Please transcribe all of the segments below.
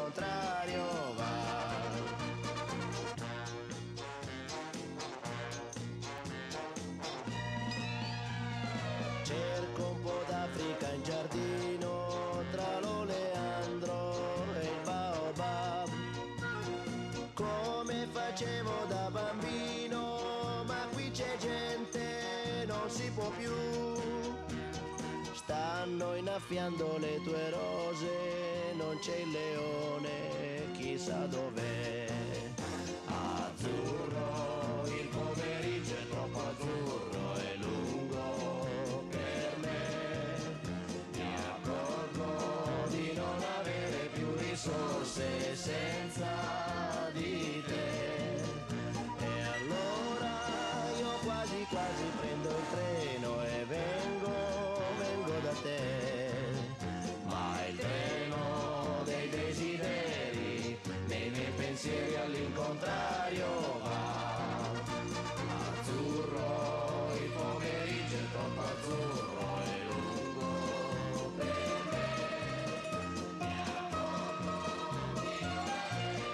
all'incontrario va. Cerco un po' d'Africa in giardino, tra l'oleandro e il baobab, come facevo da bambino, ma qui c'è gente, non si può più. Stanno innaffiando le tue rose, non c'è il leone, chissà dov'è. Azzurro, il pomeriggio è troppo azzurro e lungo per me. Mi accorgo di non avere più risorse senza di te. E allora io quasi quasi prendo il treno e vengo da te. Ma il treno dei desideri nei miei pensieri all'incontrario va. Azzurro, il pomeriggio è troppo azzurro e lungo per me. Mi accorgo di non avere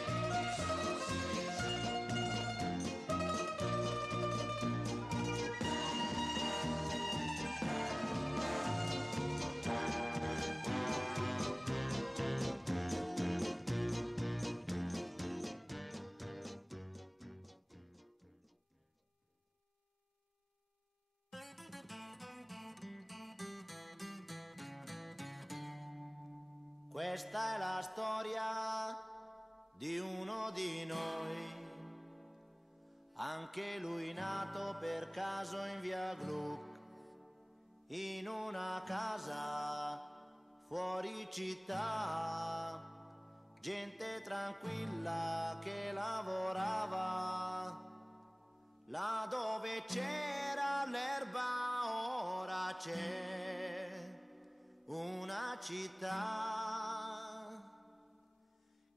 Questa è la storia di uno di noi, anche lui nato per caso in via Gluck, in una casa fuori città, gente tranquilla che lavorava, là dove c'era l'erba ora c'è una città,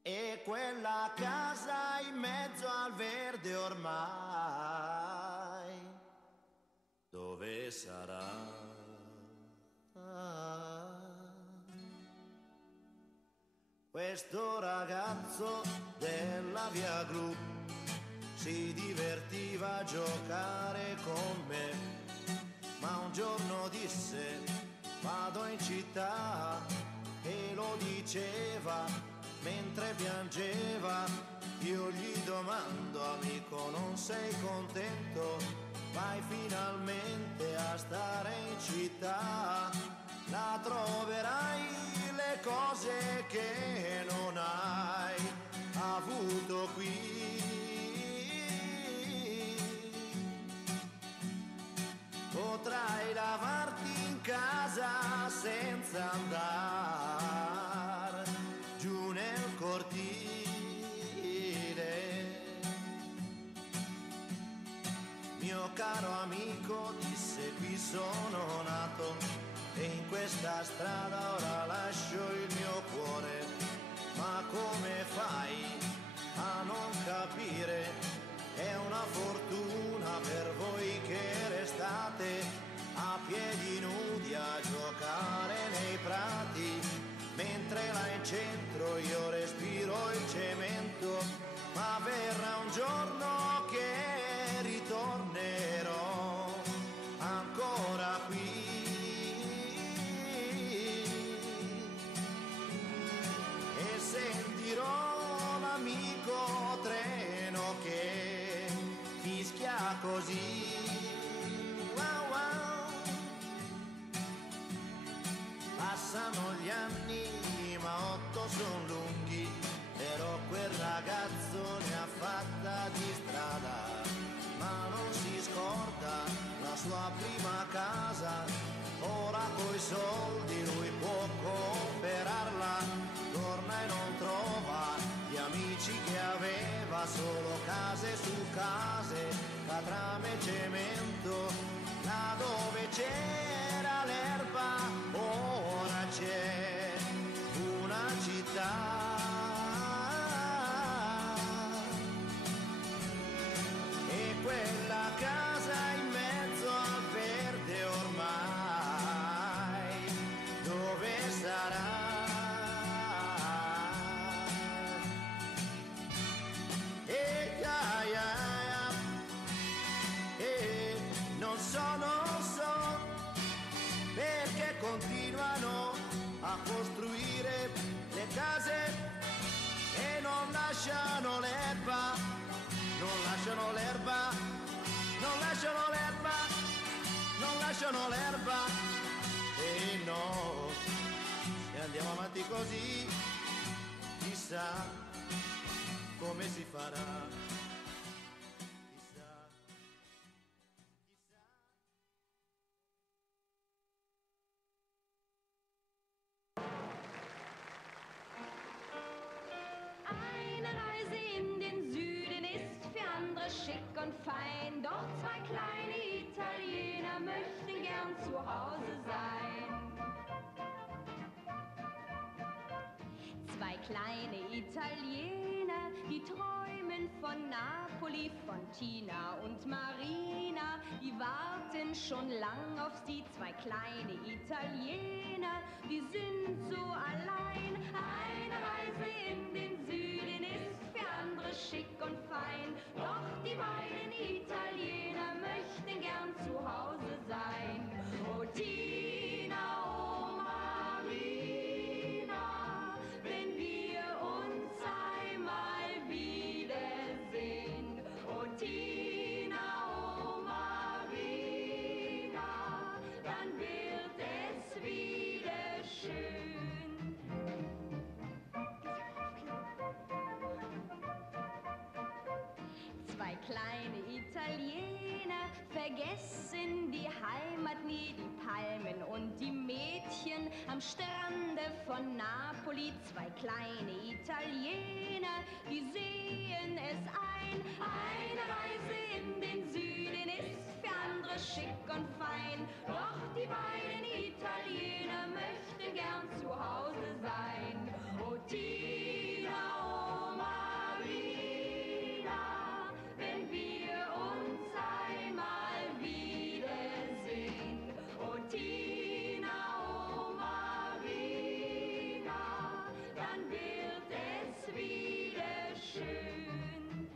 e quella casa in mezzo al verde ormai dove sarà? Questo ragazzo della via Gru si divertiva a giocare con me, ma un giorno disse vado in città, e lo diceva mentre piangeva. Io gli domando amico non sei contento? Vai finalmente a stare in città, là troverai le cose che non hai avuto qui. Potrai lavarti in casa senza andare giù nel cortile. Mio caro amico disse qui sono nato e in questa strada ora lascio il mio cuore. Ma come fai a non capire? È una fortuna per voi che restate a piedi nudi a giocare nei prati, mentre là in centro io respiro il cemento. Ma verrà un giorno che ritornerò ancora qui, e sentirò l'amico treno che fischia così. Wow, wow. Passano gli anni ma 8 son lunghi, però quel ragazzo ne ha fatta di strada, ma non si scorda la sua prima casa. Ora coi soldi lui può comprarla, torna e non trova gli amici che aveva, solo case su case, catrame e cemento. Là dove c'era l'erba ora c'è una città, e quella casa in mezzo al verde ormai dove sarà? lasciano l'erba, non lasciano l'erba, non lasciano l'erba, non lasciano l'erba. E no, se andiamo avanti così, chissà come si farà. Schick und fein, doch zwei kleine Italiener möchten gern zu Hause sein. Zwei kleine Italiener, die träumen von Napoli, von Tina und Marina, die warten schon lang auf sie. Zwei kleine Italiener, die sind so allein. Eine Reise in den Süden ist für andere schick und fein, doch die beiden Italiener möchten gern zu Hause sein. Oh Tina, oh Marina, wenn wir uns einmal wiedersehen. Oh Tina, oh Marina, dann wird es wieder schön. Zwei kleine Italiener vergessen die Heimat nie, die Palmen und die Mädchen am Strande von Napoli. Zwei kleine Italiener, die sehen es ein. Eine Reise in den Süden ist für andere schick und fein, doch die beiden Italiener möchten gern zu Hause sein. Oh Tina, oh Marina, wenn wir uns einmal wiedersehen. Oh Tina, oh Marina, dann wird es wieder schön.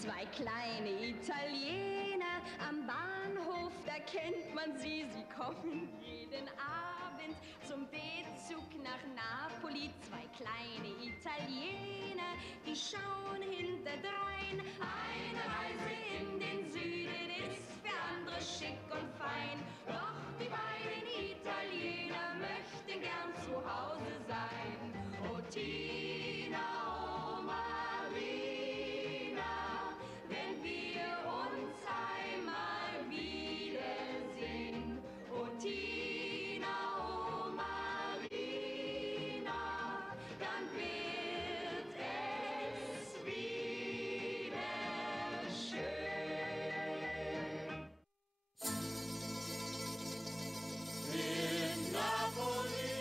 Zwei kleine Italiener am Bahnhof, da kennt man sie, sie kommen jeden Abend zum B-Zug nach Napoli. Zwei kleine Italiener, die schauen hinterdrein. Eine Reise in den Süden ist für andere schick und fein, doch die beiden Italiener möchten gern zu Hause sein. Oh Tina, oh Marina, wenn wir uns einmal wiedersehen. Oh Tina, oh Marina, dann wird es wieder schön. In Napoli,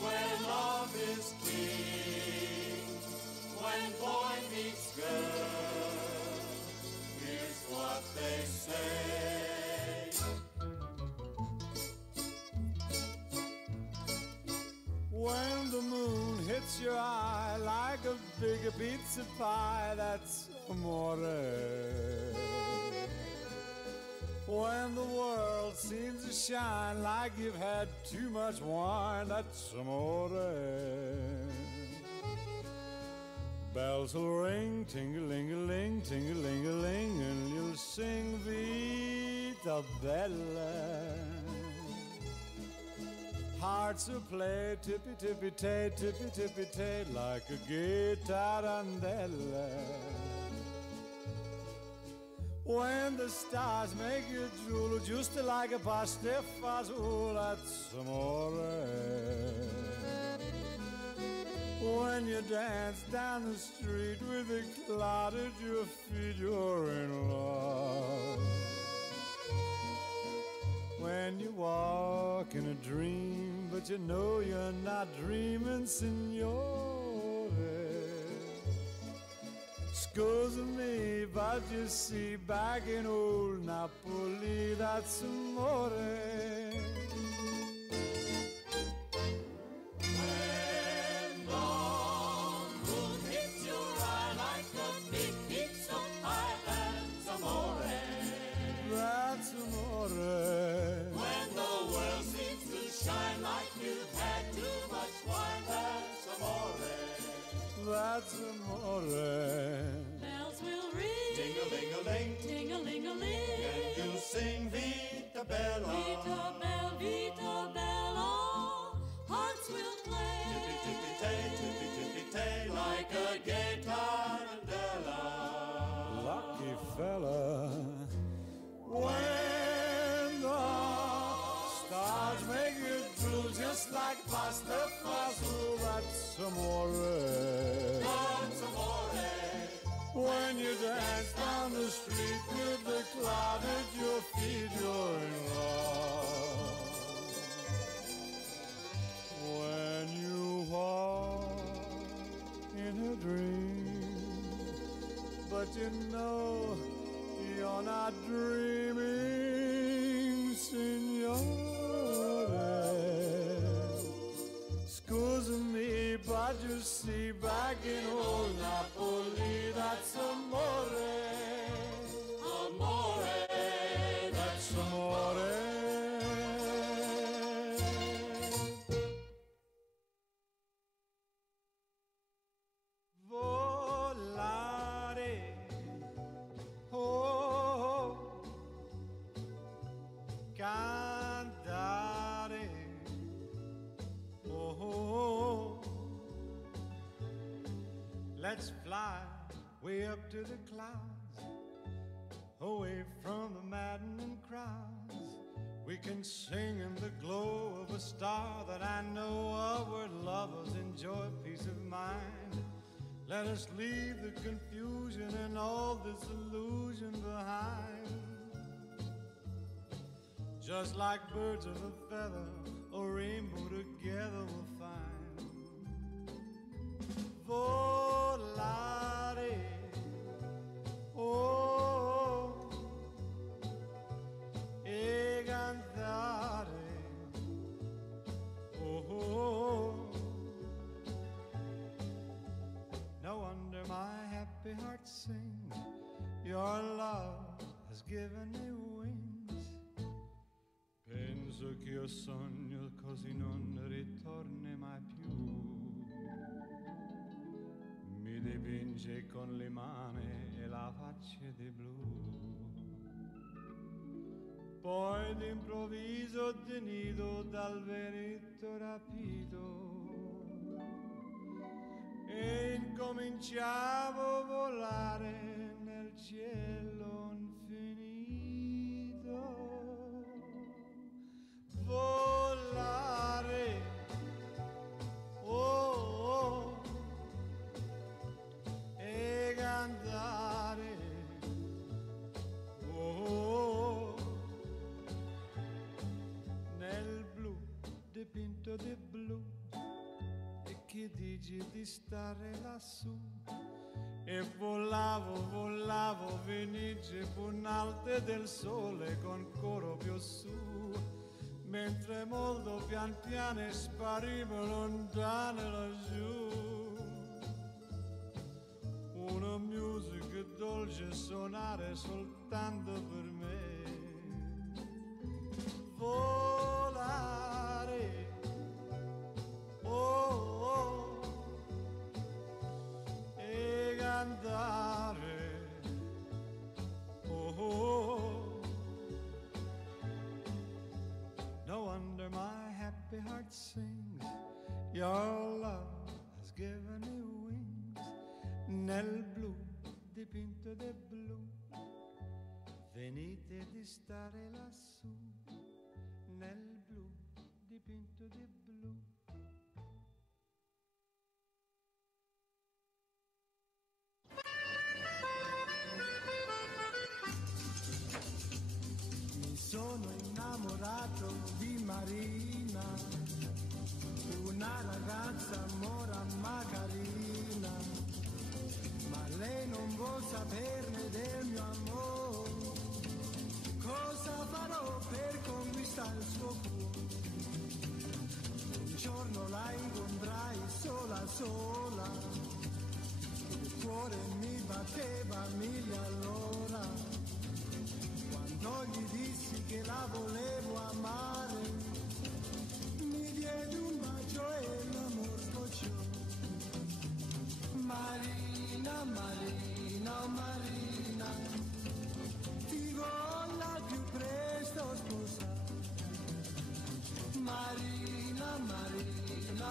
where love is king, when boy meets girl, here's what they say. When the moon hits your eye like a big pizza pie, that's amore. When the world seems to shine like you've had too much wine, that's amore. Bells will ring, ting-a-ling-a-ling, ting-a-ling-a-ling, and you'll sing Vita Bella. Hearts will play tippy-tippy-tay, tippy-tippy-tay, like a gay tarantella. When the stars make you drool, just like a pasta fazool, that's amore. When you dance down the street with a cloud at your feet, you're in love. When you walk in a dream, but you know you're not dreaming, signore. Scusa me, but you see, back in old Napoli, that's amore. When the moon hits your eye like a big pizza pie, that's amore. That's amore. When the world seems to shine like that's amore. Bells will ring, Ding-a-ling-a-ling, ding-a-ling-a-ling, and you sing Vita Bella. Vita Bella, hearts will play. Tippy-tippy-tay, Like a gay tarantella. lucky fella. When the stars make it blue, just like pasta fasul, that's amore. That's amore. When you dance down the street with the cloud at your feet, you're in love. When you walk in a dream, but you know you're not dreaming, signore. Scusa me, but you see, back in old Napoli, that's amore. Amore, That's amore. Volare, oh, cantare, oh, let's fly way up to the clouds, away from the maddening crowds. We can sing in the glow of a star that I know of, where lovers enjoy peace of mind. Let us leave the confusion and all disillusion behind. Just like birds of a feather, a rainbow together we'll find. Volare, oh, e cantare, oh. No wonder my happy heart sings. Your love has given me wings. Penso che io sogno così non ritorni mai più. Mi dipinge con le mani e la faccia di blu. Poi d'improvviso tenido dal vento rapito, e incominciavo a volare nel cielo infinito. Volare, oh, oh, e cantare, oh, nel blu dipinto di blu. Che dici di stare lassù? E volavo, venice punalte del sole con coro più su, mentre molto pian piano sparivo lontano laggiù. Una musica dolce suonare soltanto per me. Volare, oh, oh, e cantare, oh, oh. No wonder my happy heart sings. Your love has given me wings. Nel blu dipinto di blu, venite di stare lassù. Nel blu dipinto di blu. Mi sono innamorato di Marina, una ragazza mora ma carina, ma lei non vuol saperne del mio amore. Cosa farò per conquistare il suo cuore? Un giorno la incontrai sola sola, il cuore mi batteva mille all'ora. Quando gli dissi che la volevo amare, mi diede un bacio e l'amor sbocciò. Ma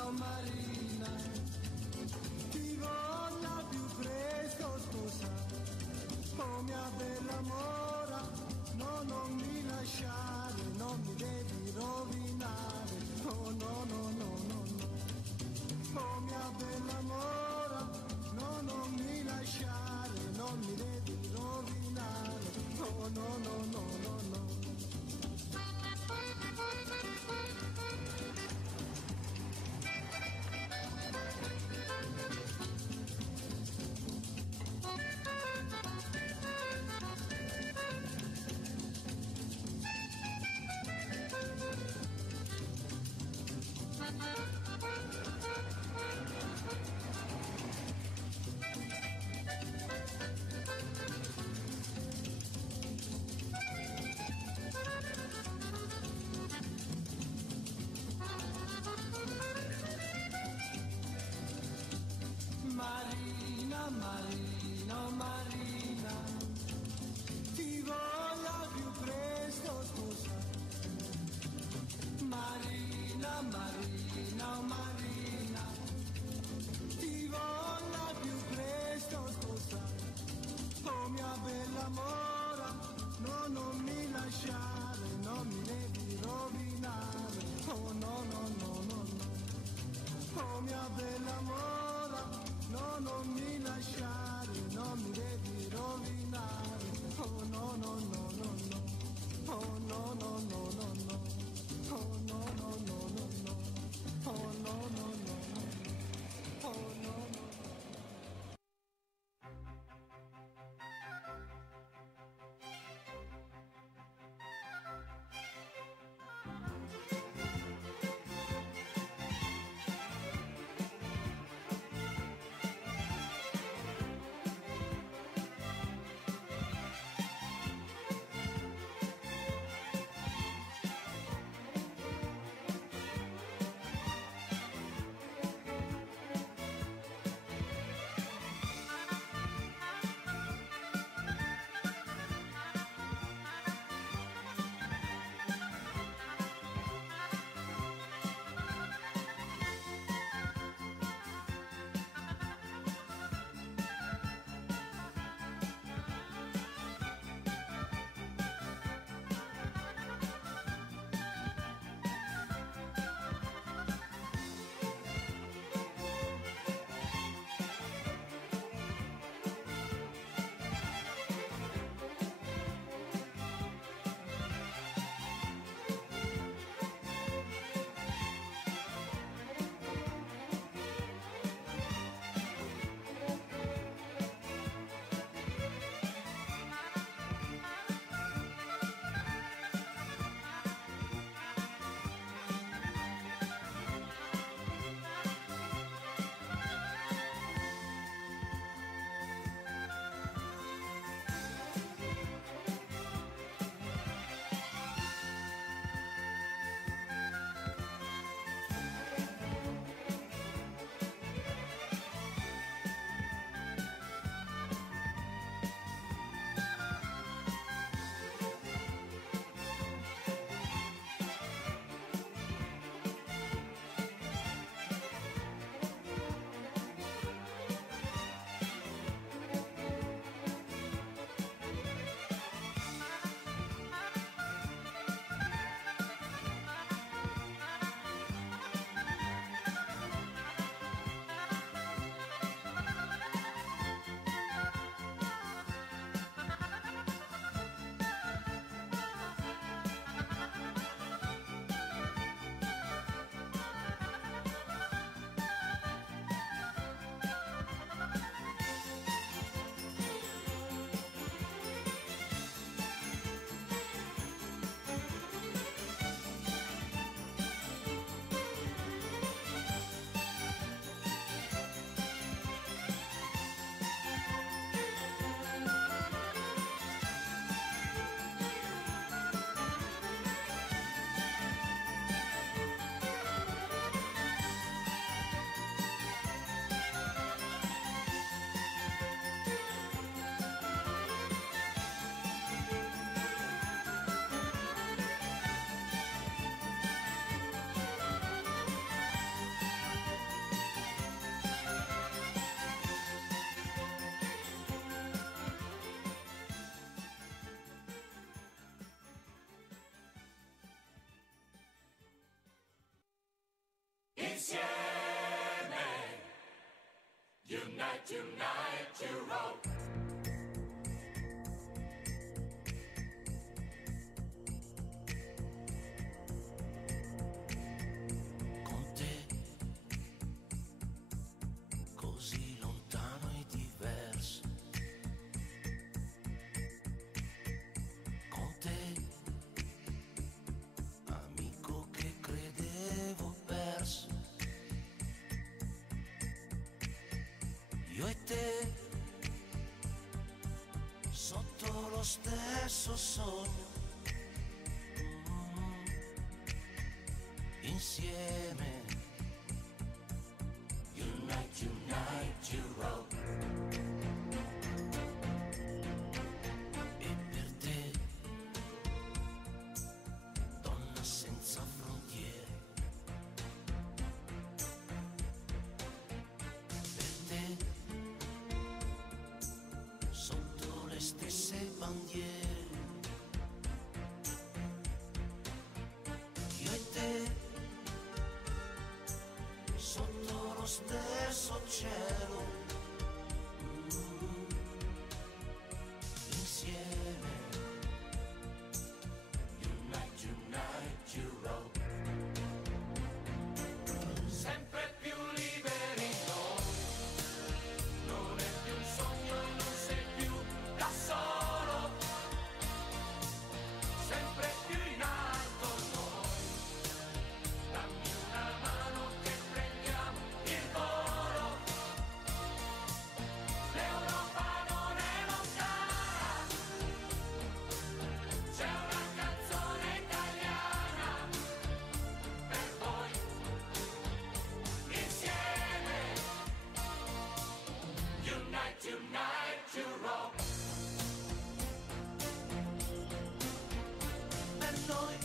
oh Marina, ti voglio più presto sposare, oh mia bella mora, no, non mi lasciare, non mi devi rovinare, oh no, no, no, no, no, oh mia bella mora, no, non mi lasciare, non mi devi rovinare, oh no, no, no, no, no. Marina, Marina, oh Marina, ti voglio più presto sposare. Marina, Marina, oh Marina, ti voglio più presto sposare. Oh mia bella mora, no, non mi lasciare, non mi devi rovinare. Oh no, no, no, no, no. Oh mia bella mora, no, non mi lasciare, non mi devi rovinare. Oh no, no, no, no, no. Oh no, no, no, no, no. Oh no, no, no, no, no. Oh no, no. Unite, unite, Europe. Con te, così lontano e diverso. Con te, amico che credevo perso. Io e te, sotto lo stesso sogno, insieme. Unite, unite, Europe. E per te, donna senza frontiere. Per te, sotto le stesse bandiere. Io e te, sotto lo stesso cielo, insieme. Unite, unite, Europe. Sempre più liberi, no, non è più un sogno, non sei più da solo, sempre più in alto noi, dammi una mano che prendiamo il volo, l'Europa non è lontana, c'è una canzone italiana per voi, insieme. Unite, unite, Europe. Per noi,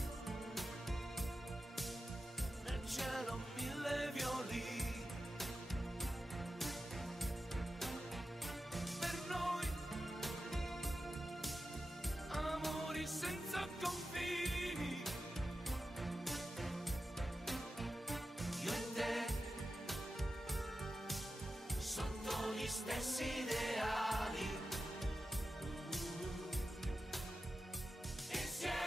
nel cielo mille violini. Per noi, amori senza confini. Io e te, sotto gli stessi ideali, insieme.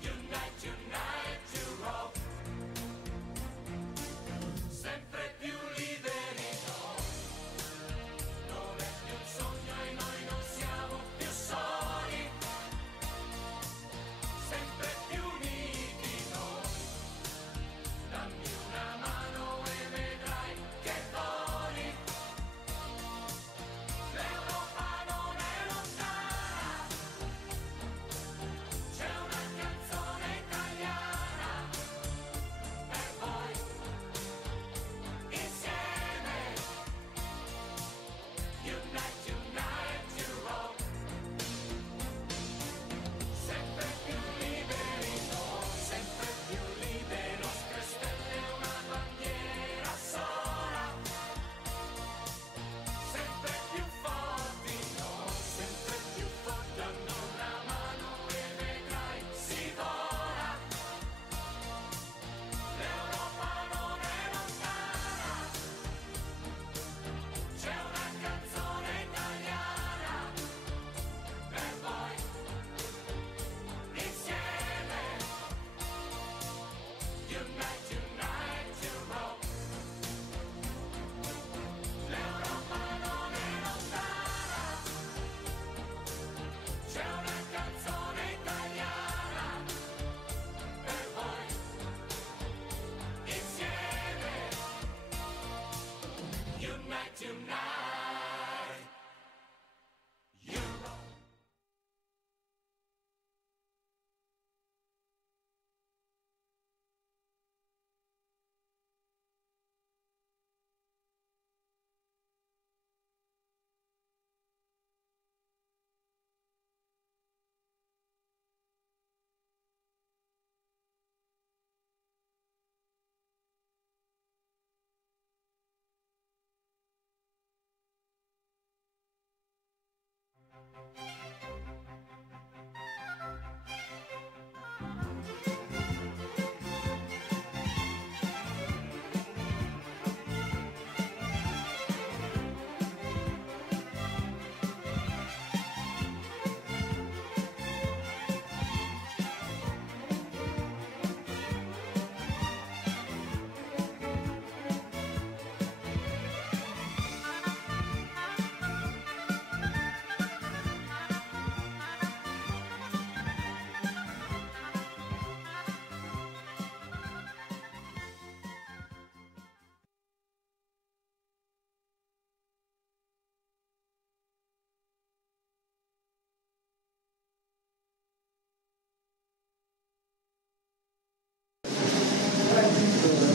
Unite, unite, Europe. Sempre più liberi, no, non è più un sogno e noi non siamo più soli, sempre più uniti noi, dammi una mano e vedrai che voli,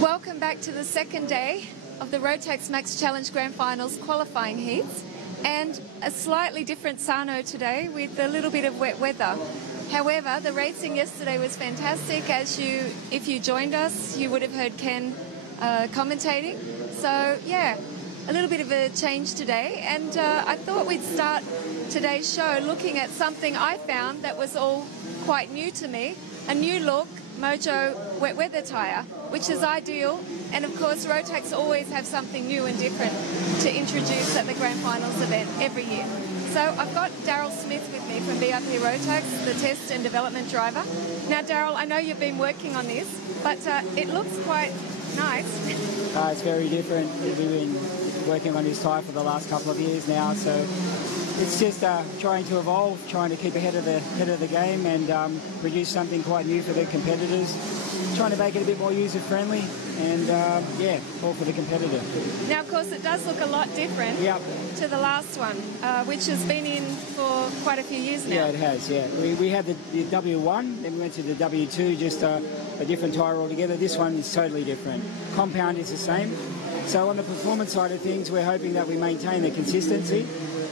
Welcome back to the second day of the Rotax Max Challenge Grand Finals qualifying heats, and a slightly different Sarno today with a little bit of wet weather. However, the racing yesterday was fantastic. If you joined us, you would have heard Ken commentating. So yeah, a little bit of a change today, and I thought we'd start today's show looking at something I found that was all quite new to me, a new look Mojo wet weather tyre, which is ideal, and of course Rotax always have something new and different to introduce at the Grand Finals event every year. So I've got Daryl Smith with me from BRP Rotax, the test and development driver. Now Daryl, I know you've been working on this, but it looks quite nice. It's very different. We've been working on this tyre for the last couple of years now, so it's just trying to evolve, trying to keep ahead of the game, and produce something quite new for the competitors. Trying to make it a bit more user-friendly, and yeah, all for the competitor. Now, of course, it does look a lot different to the last one, which has been in for quite a few years now. Yeah, it has, yeah. We had the W1, then we went to the W2, just a different tyre altogether. This one is totally different. Compound is the same. So on the performance side of things, we're hoping that we maintain the consistency,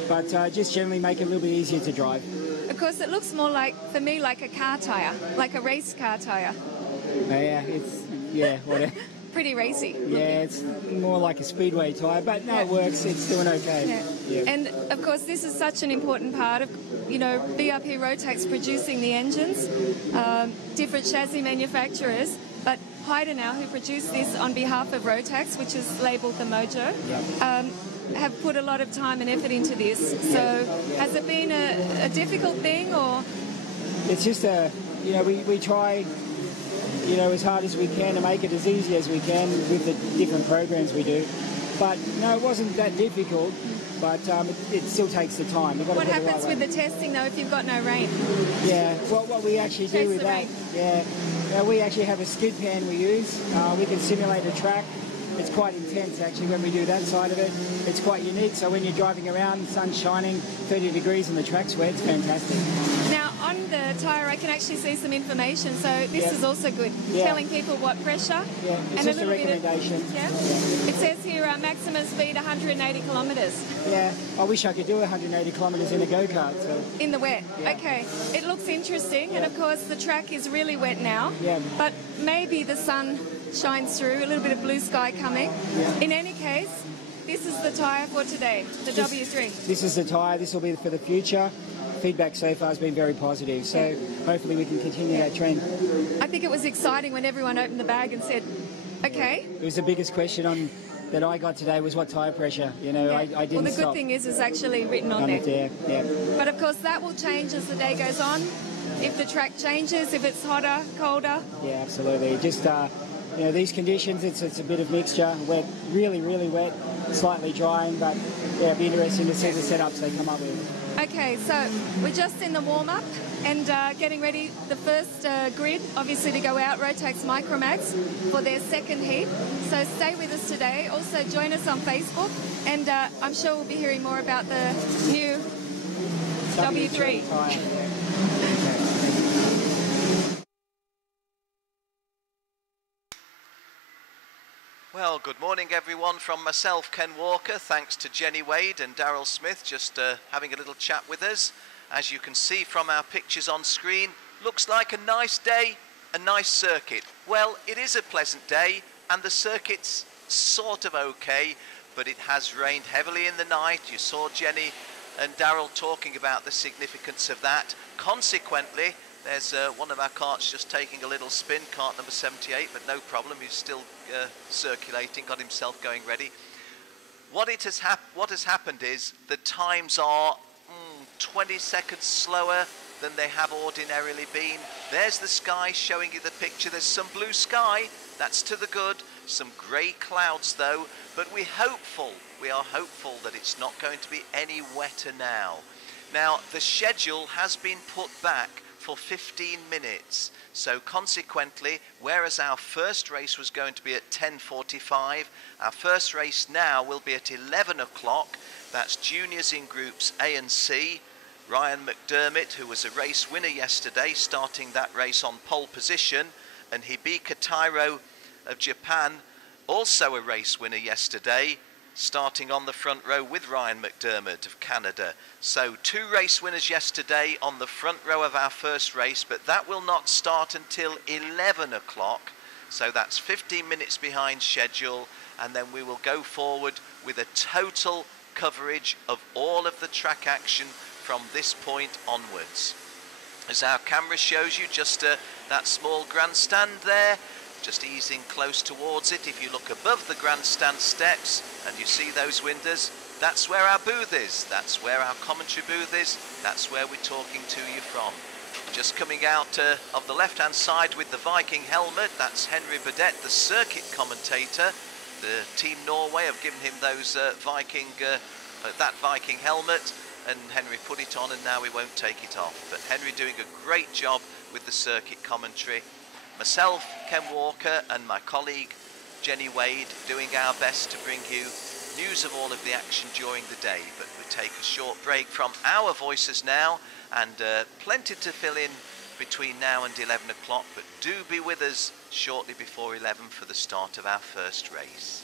but just generally make it a little bit easier to drive. Of course, it looks more like, for me, like a car tyre, like a race car tyre. Yeah, whatever. Pretty racy. Yeah, it's more like a speedway tyre, but no, it works. It's doing okay. Yeah. And of course, this is such an important part of, BRP Rotax producing the engines, different chassis manufacturers, but Hyder now, who produced this on behalf of Rotax, which is labelled the Mojo, have put a lot of time and effort into this. So has it been a difficult thing, or? It's just we try, as hard as we can to make it as easy as we can with the different programs we do. But no, it wasn't that difficult, but it still takes the time. What happens with the testing though if you've got no rain? Yeah, what we actually do with that, we actually have a skid pan we use. We can simulate a track. It's quite intense actually when we do that side of it. It's quite unique, so when you're driving around, sun's shining, 30 degrees and the track's wet, it's fantastic. Now on the tyre I can actually see some information, so this is also good. Telling people what pressure. Yeah, it's just a recommendation. It says here maximum speed 180 kilometres. Yeah, I wish I could do 180 kilometres in a go-kart. So. In the wet, okay. It looks interesting, and of course the track is really wet now, but maybe the sun shines through, a little bit of blue sky coming. In any case, this is the tyre for today, the W3. This is the tyre, this will be for the future. Feedback so far has been very positive, so hopefully we can continue that trend. I think it was exciting when everyone opened the bag and said, okay. It was the biggest question that I got today was what tyre pressure, I didn't Well, the good thing is it's actually written on there. But of course that will change as the day goes on. If the track changes, if it's hotter, colder. Yeah, absolutely. Just these conditions, it's a bit of mixture, wet, really, really wet, slightly drying, but it'll be interesting to see the setups they come up with. Okay, so we're just in the warm-up and getting ready, the first grid, obviously, to go out, Rotax Micromax, for their second heat. So stay with us today. Also join us on Facebook, and I'm sure we'll be hearing more about the new W3. Well, good morning everyone from myself, Ken Walker. Thanks to Jenny Wade and Daryl Smith just having a little chat with us. As you can see from our pictures on screen, looks like a nice day, a nice circuit. Well, it is a pleasant day and the circuit's sort of okay, but it has rained heavily in the night. You saw Jenny and Daryl talking about the significance of that. Consequently, there's one of our carts just taking a little spin, cart number 78, but no problem, he's still circulating, got himself going ready. What has happened is the times are 20 seconds slower than they have ordinarily been. There's the sky showing you the picture. There's some blue sky, that's to the good. Some grey clouds though, but we are hopeful that it's not going to be any wetter now. Now, the schedule has been put back for 15 minutes. So consequently, whereas our first race was going to be at 10:45, our first race now will be at 11 o'clock. That's juniors in groups A and C. Ryan McDermott, who was a race winner yesterday, starting that race on pole position, and Hibika Tyro of Japan, also a race winner yesterday, starting on the front row with Ryan McDermott of Canada. So 2 race winners yesterday on the front row of our first race, but that will not start until 11 o'clock. So that's 15 minutes behind schedule, and then we will go forward with a total coverage of all of the track action from this point onwards. As our camera shows you, just that small grandstand there, just easing close towards it. If you look above the grandstand steps and you see those windows, that's where our booth is, that's where our commentary booth is, that's where we're talking to you from. Just coming out of the left hand side with the Viking helmet, that's Henry Burdett, the circuit commentator. The Team Norway have given him those that Viking helmet, and Henry put it on, and now he won't take it off. But Henry doing a great job with the circuit commentary. Myself, Ken Walker, and my colleague Jenny Wade doing our best to bring you news of all of the action during the day. But we take a short break from our voices now, and plenty to fill in between now and 11 o'clock, but do be with us shortly before 11 for the start of our first race.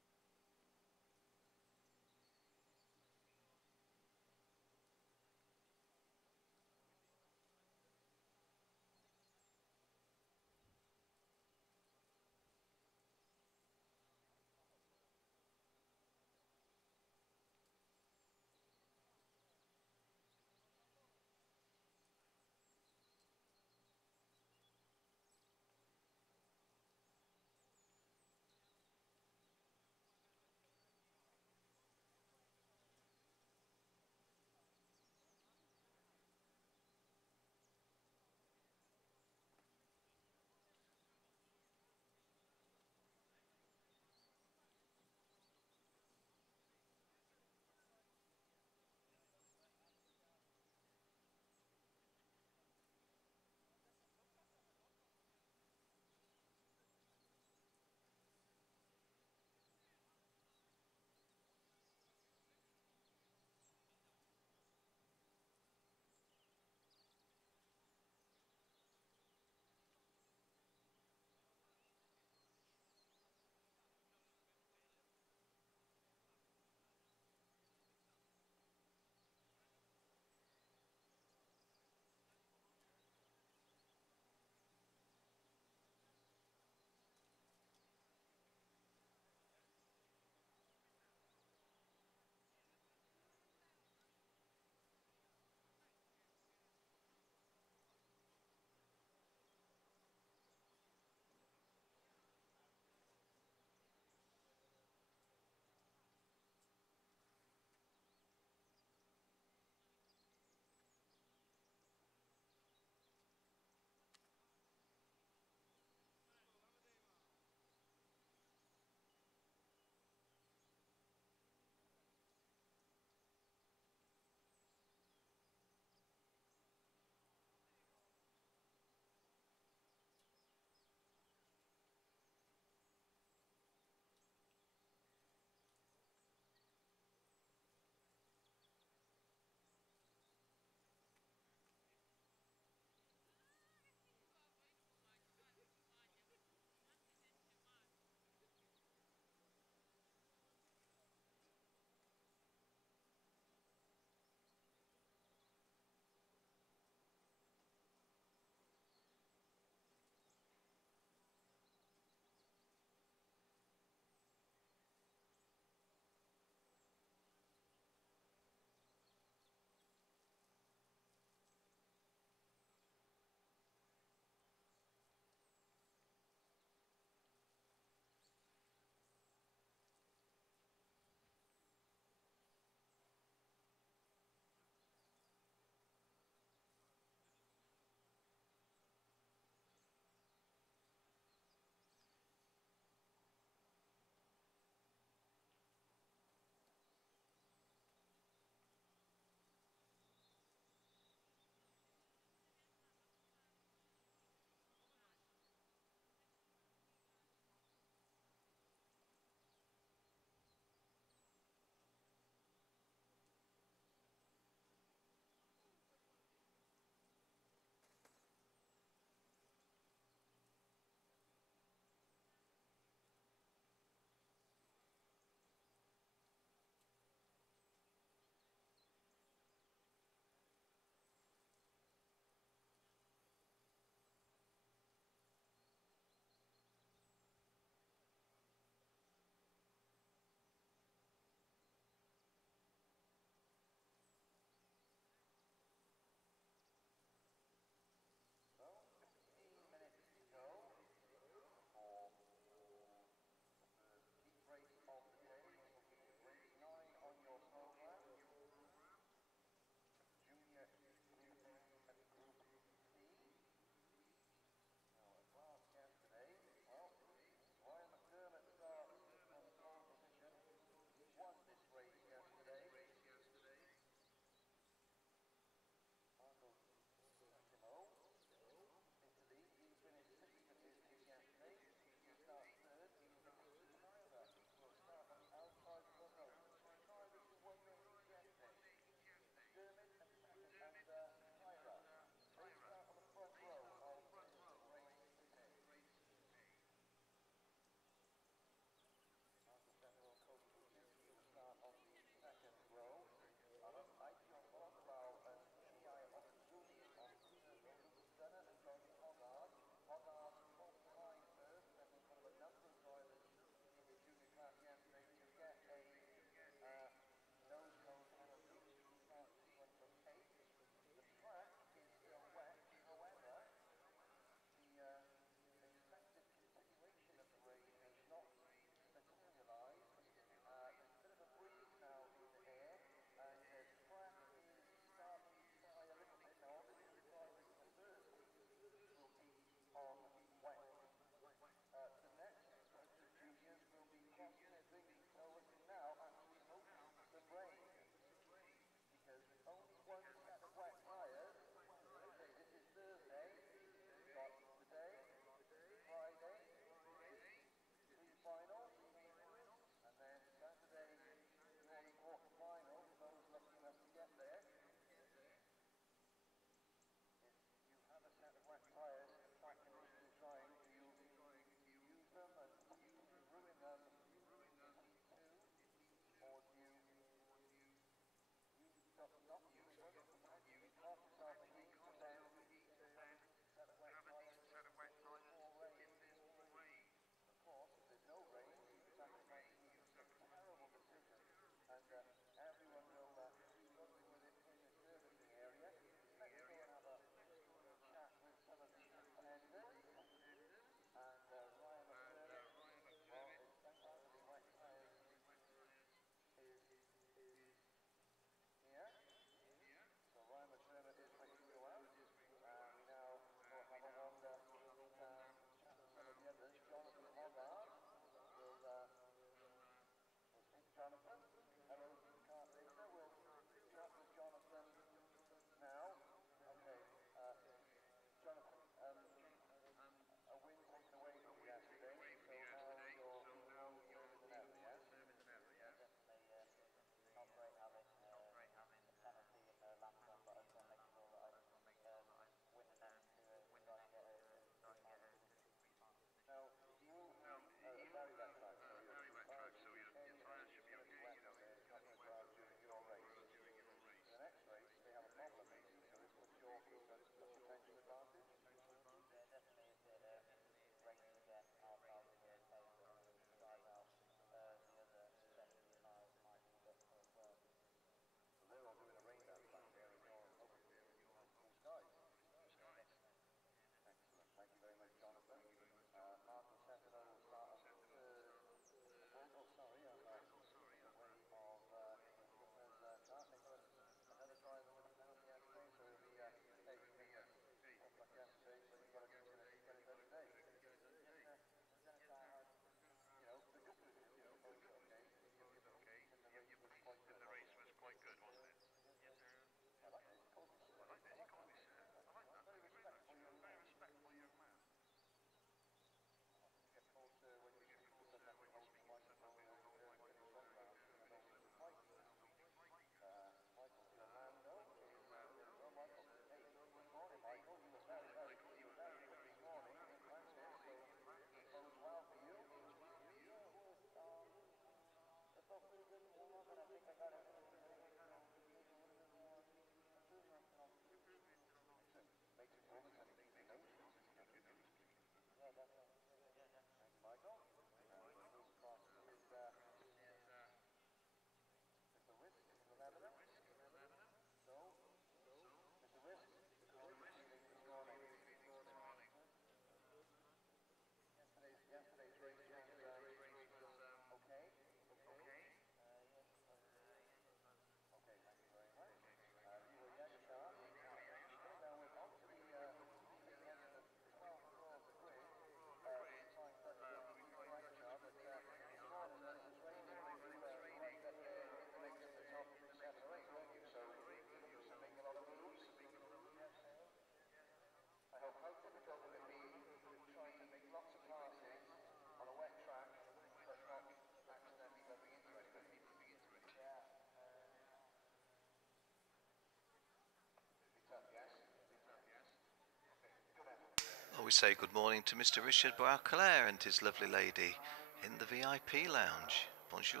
We say good morning to Mr. Richard Beauclair and his lovely lady in the VIP lounge. Bonjour.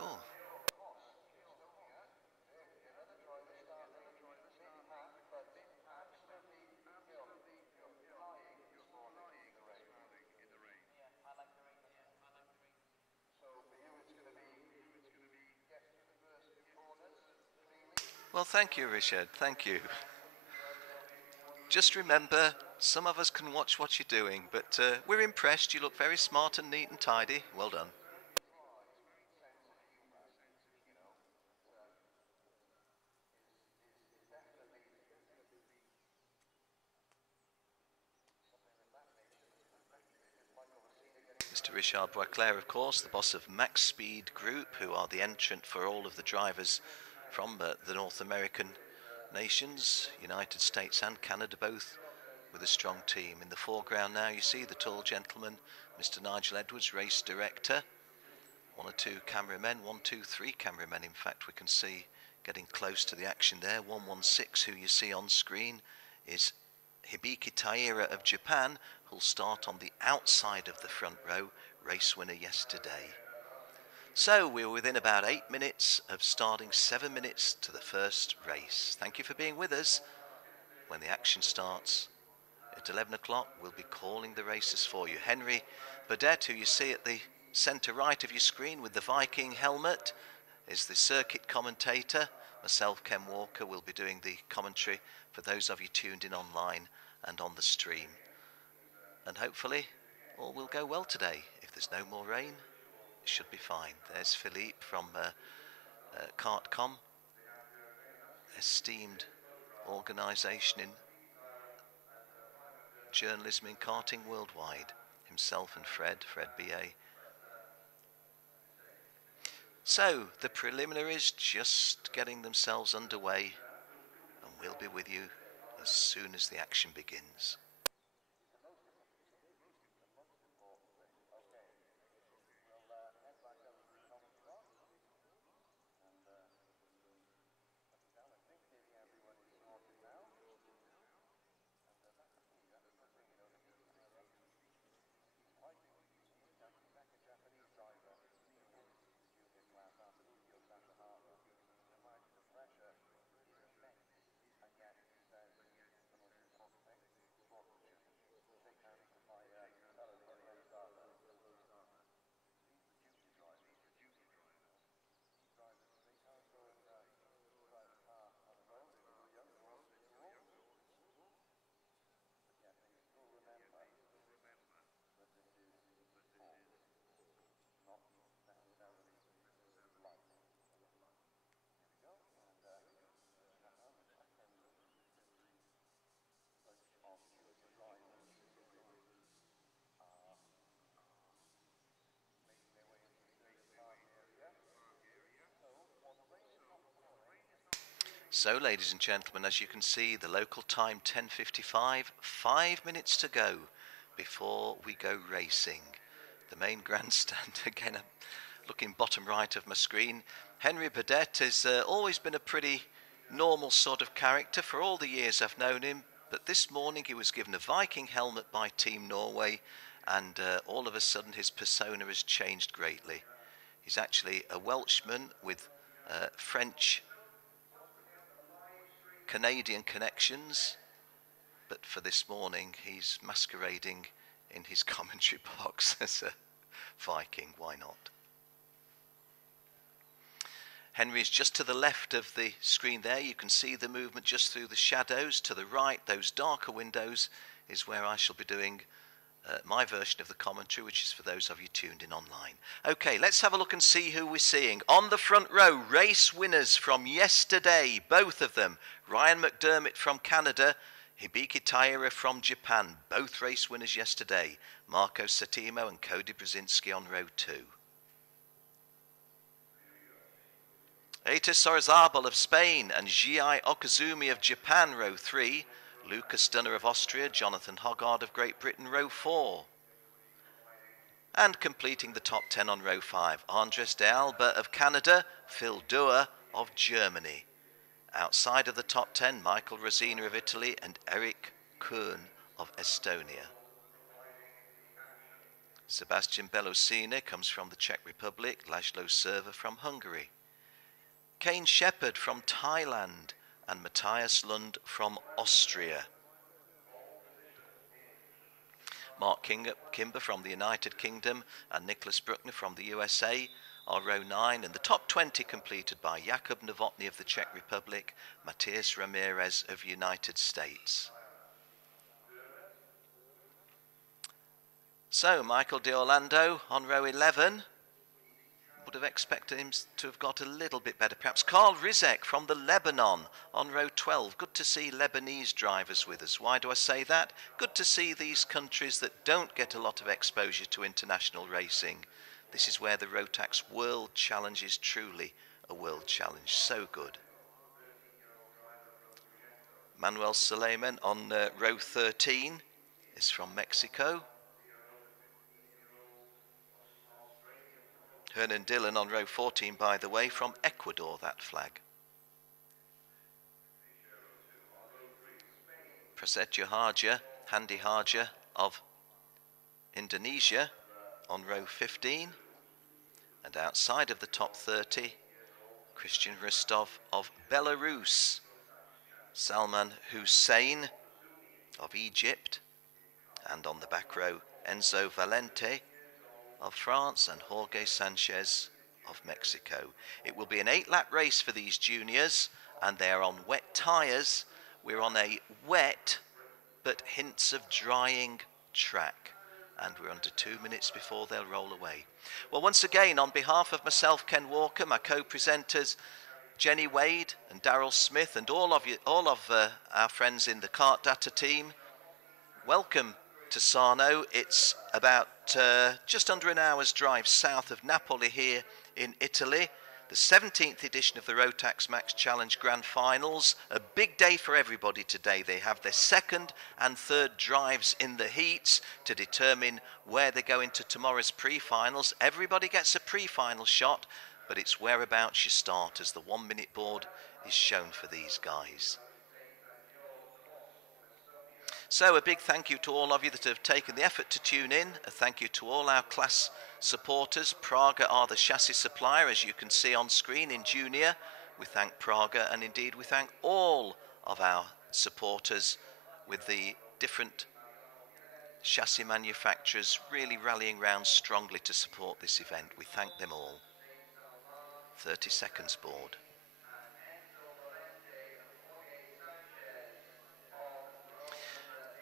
Well, thank you, Richard. Thank you. Just remember, some of us can watch what you're doing, but we're impressed. You look very smart and neat and tidy. Well done. Mr. Richard Beauclair, of course, the boss of Max Speed Group, who are the entrant for all of the drivers from the North American nations, United States and Canada, both with a strong team. In the foreground now you see the tall gentleman, Mr. Nigel Edwards, race director. 1 or 2 cameramen, 1, 2, 3 cameramen in fact we can see getting close to the action there. 116, who you see on screen, is Hibiki Taira of Japan, who'll start on the outside of the front row, race winner yesterday. So we're within about 8 minutes of starting, 7 minutes to the first race. Thank you for being with us. When the action starts at 11 o'clock, we'll be calling the races for you. Henry Burdett, who you see at the centre right of your screen with the Viking helmet, is the circuit commentator. Myself, Ken Walker, will be doing the commentary for those of you tuned in online and on the stream. And hopefully all will go well today. If there's no more rain, it should be fine. There's Philippe from KART.com, esteemed organisation in journalism in karting worldwide. Himself and Fred BA. So the preliminaries just getting themselves underway, and we'll be with you as soon as the action begins. So, ladies and gentlemen, as you can see, the local time 10:55, 5 minutes to go before we go racing. The main grandstand, again, I'm looking bottom right of my screen. Henry Burdett has always been a pretty normal sort of character for all the years I've known him, but this morning he was given a Viking helmet by Team Norway, and all of a sudden his persona has changed greatly. He's actually a Welshman with French Canadian connections, but for this morning he's masquerading in his commentary box as a Viking. Why not? Henry is just to the left of the screen there. You can see the movement just through the shadows. To the right, those darker windows, is where I shall be doing my version of the commentary, which is for those of you tuned in online. Okay, let's have a look and see who we're seeing. On the front row, race winners from yesterday, both of them. Ryan McDermott from Canada, Hibiki Taira from Japan, both race winners yesterday. Marco Settimo and Cody Brzezinski on row 2. Eita Sorzabal of Spain and Ji-ai Okazumi of Japan, row 3. Lucas Dunner of Austria, Jonathan Hoggard of Great Britain, row 4. And completing the top 10 on row 5, Andres de Alba of Canada, Phil Dua of Germany. Outside of the top 10, Michael Rosina of Italy and Eric Kuhn of Estonia. Sebastian Belosina comes from the Czech Republic, Laszlo Server from Hungary, Kane Shepherd from Thailand, and Matthias Lund from Austria. Mark Kimber from the United Kingdom and Nicholas Bruckner from the USA are row 9, and the top 20 completed by Jakub Novotny of the Czech Republic, Matthias Ramirez of United States. So Michael de Orlando on row 11. Would have expected him to have got a little bit better. Perhaps Carl Rizek from the Lebanon on row 12. Good to see Lebanese drivers with us. Why do I say that? Good to see these countries that don't get a lot of exposure to international racing. This is where the Rotax World Challenge is truly a world challenge. So good. Manuel Suleiman on row 13 is from Mexico. Hernan Dillon on row 14, by the way, from Ecuador, that flag. Prasetya Harja, Handi Harja of Indonesia on row 15. And outside of the top 30, Christian Ristov of Belarus, Salman Hussein of Egypt, and on the back row, Enzo Valente of France and Jorge Sanchez of Mexico. It will be an 8-lap race for these juniors, and they're on wet tyres. We're on a wet but hints of drying track, and we're under 2 minutes before they'll roll away. Well, once again, on behalf of myself, Ken Walker, my co-presenters Jenny Wade and Daryl Smith, and all of our friends in the KART-DATA team, welcome to Sarno. It's about just under an hour's drive south of Napoli here in Italy. The 17th edition of the Rotax Max Challenge Grand Finals. A big day for everybody today. They have their second and third drives in the heats to determine where they go into tomorrow's pre-finals. Everybody gets a pre-final shot, but it's whereabouts you start as the 1 minute board is shown for these guys. So a big thank you to all of you that have taken the effort to tune in. A thank you to all our class supporters. Praga are the chassis supplier, as you can see on screen in junior. We thank Praga, and indeed we thank all of our supporters with the different chassis manufacturers really rallying round strongly to support this event. We thank them all. 30 seconds board.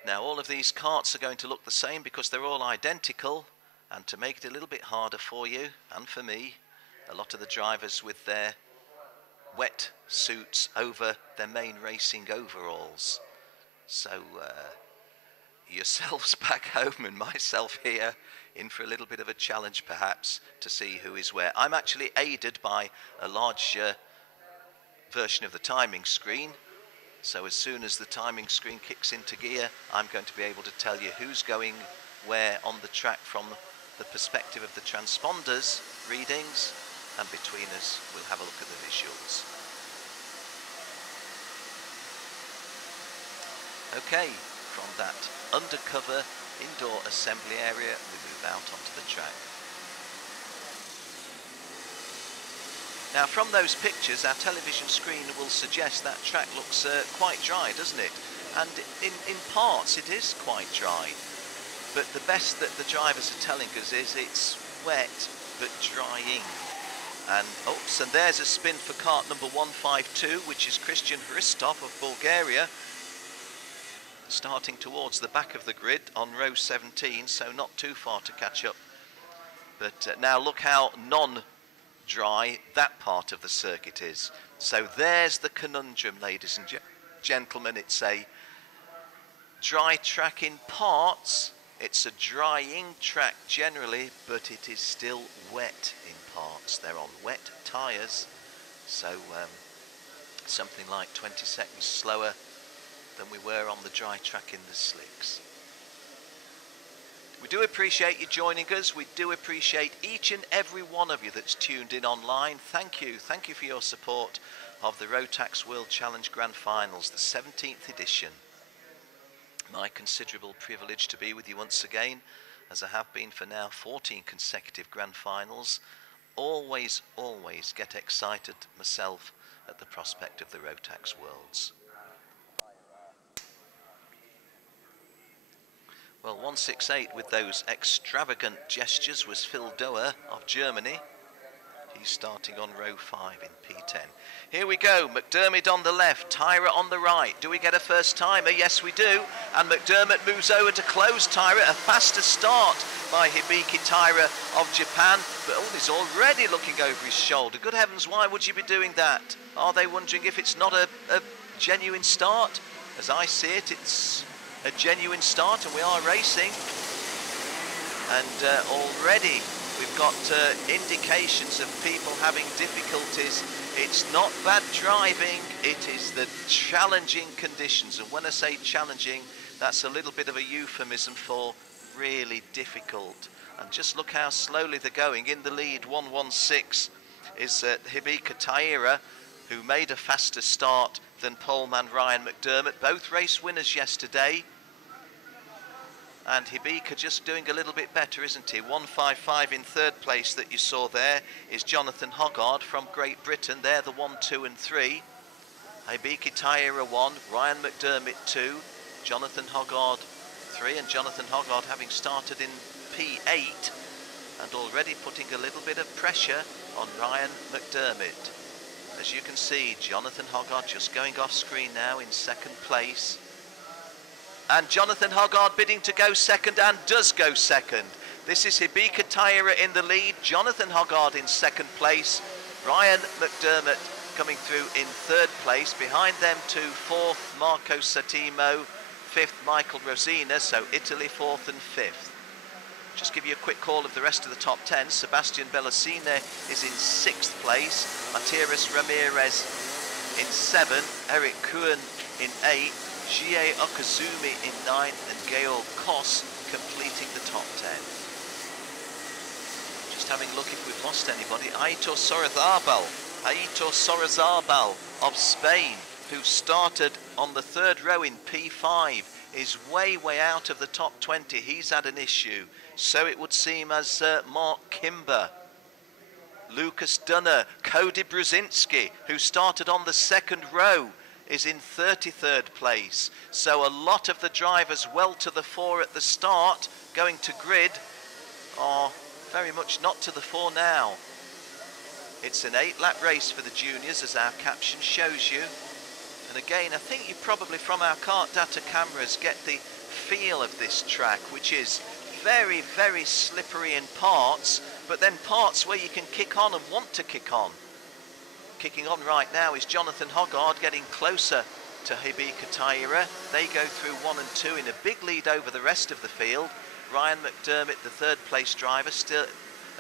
Now all of these carts are going to look the same because they're all identical, and to make it a little bit harder for you and for me, a lot of the drivers with their wet suits over their main racing overalls. So yourselves back home and myself here in for a little bit of a challenge perhaps to see who is where. I'm actually aided by a large version of the timing screen. So as soon as the timing screen kicks into gear, I'm going to be able to tell you who's going where on the track from the perspective of the transponders readings, and between us we'll have a look at the visuals. Okay, from that undercover indoor assembly area we move out onto the track. Now from those pictures, our television screen will suggest that track looks quite dry, doesn't it? And in parts it is quite dry. But the best that the drivers are telling us is it's wet but drying. And oops, and there's a spin for kart number 152, which is Christian Hristov of Bulgaria, starting towards the back of the grid on row 17, so not too far to catch up. But now look how non-dry that part of the circuit is. So there's the conundrum, ladies and gentlemen. It's a dry track in parts. It's a drying track generally, but it is still wet in parts. They're on wet tyres, so something like 20 seconds slower than we were on the dry track in the slicks. We do appreciate you joining us. We do appreciate each and every one of you that's tuned in online. Thank you for your support of the Rotax World Challenge Grand Finals, the 17th edition. My considerable privilege to be with you once again as I have been for now 14 consecutive grand finals. Always get excited myself at the prospect of the Rotax Worlds. Well, 168 with those extravagant gestures was Phil Doer of Germany. He's starting on row 5 in P10. Here we go, McDermott on the left, Tyra on the right. Do we get a first timer? Yes, we do. And McDermott moves over to close Tyra. A faster start by Hibiki Tyra of Japan. But he's already looking over his shoulder. Good heavens, why would you be doing that? Are they wondering if it's not a genuine start? As I see it, it's a genuine start and we are racing. And already we've got indications of people having difficulties. It's not bad driving, it is the challenging conditions. And when I say challenging, that's a little bit of a euphemism for really difficult. And just look how slowly they're going. In the lead, 116 is Hibiki Taira, who made a faster start than poleman Ryan McDermott. Both race winners yesterday. And Hibiki just doing a little bit better, isn't he? 155 in third place that you saw there is Jonathan Hoggard from Great Britain. They're the 1, 2 and 3. Hibiki Taira 1, Ryan McDermott 2, Jonathan Hoggard 3, and Jonathan Hoggard having started in P8 and already putting a little bit of pressure on Ryan McDermott. As you can see, Jonathan Hoggard just going off screen now in second place. And Jonathan Hoggard bidding to go second and does go second. This is Hibiki Taira in the lead, Jonathan Hoggard in second place, Ryan McDermott coming through in third place. Behind them to fourth, Marco Settimo, fifth, Michael Rosina, so Italy fourth and fifth. Just give you a quick call of the rest of the top 10. Sebastian Bellasine is in sixth place, Matias Ramirez in seventh, Eric Kuhn in eighth, Jie Okazumi in 9th and Georg Koss completing the top 10. Just having a look if we've lost anybody. Aitor Sorozabal of Spain, who started on the third row in P5, is way out of the top 20. He's had an issue. So it would seem as Mark Kimber. Lucas Dunner, Cody Brzezinski, who started on the second row, is in 33rd place. So a lot of the drivers well to the fore at the start, going to grid, are very much not to the fore now. It's an 8-lap race for the juniors, as our caption shows you. And again, I think you probably from our KART-DATA cameras get the feel of this track, which is very slippery in parts, but then parts where you can kick on and want to kick on. Kicking on right now is Jonathan Hoggard, getting closer to Hibiki Taira. They go through 1 and 2 in a big lead over the rest of the field. Ryan McDermott, the third place driver, still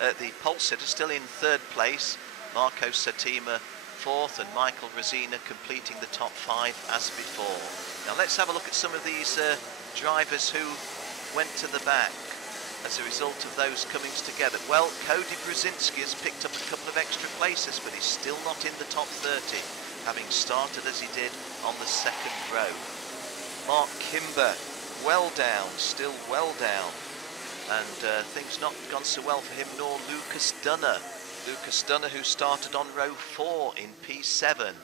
the pole sitter, still in third place. Marco Satima fourth, and Michael Rosina completing the top 5 as before. Now let's have a look at some of these drivers who went to the back as a result of those comings together. Well, Cody Brzezinski has picked up a couple of extra places, but he's still not in the top 30, having started as he did on the second row. Mark Kimber, well down, still well down, and things not gone so well for him, nor Lucas Dunner. Lucas Dunner, who started on row 4 in P7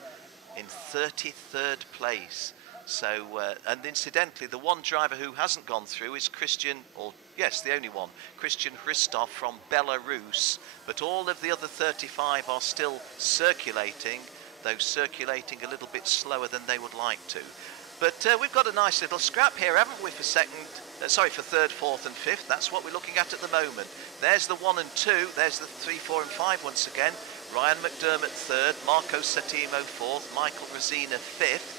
in 33rd place. So, and incidentally, the one driver who hasn't gone through is Christian, or yes, the only one, Christian Hristov from Belarus. But all of the other 35 are still circulating, though circulating a little bit slower than they would like to. But we've got a nice little scrap here, haven't we, for for third, fourth and fifth. That's what we're looking at the moment. There's the 1 and 2, there's the 3, 4 and 5 once again. Ryan McDermott third, Marco Settimo fourth, Michael Rosina fifth.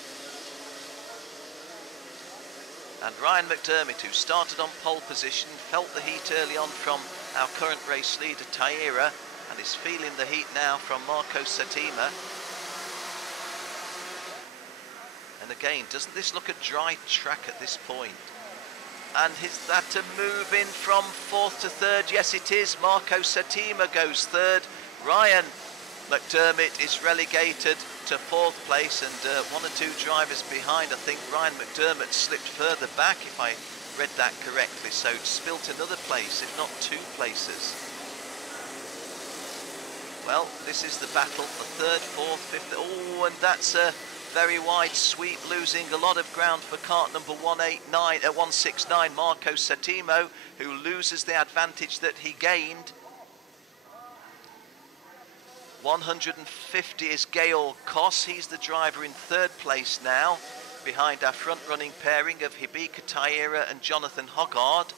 And Ryan McDermott, who started on pole position, felt the heat early on from our current race leader Taira, and is feeling the heat now from Marco Settima. And again, doesn't this look a dry track at this point? And is that a move in from fourth to third? Yes, it is. Marco Settima goes third. Ryan McDermott is relegated to fourth place, and 1 or 2 drivers behind. I think Ryan McDermott slipped further back, if I read that correctly, so spilt another place, if not 2 places. Well, this is the battle for 3rd, 4th, 5th. Oh, and that's a very wide sweep, losing a lot of ground for kart number 169, Marco Settimo, who loses the advantage that he gained. 150 is Georg Koss. He's the driver in 3rd place now, behind our front-running pairing of Hibika Taira and Jonathan Hoggard.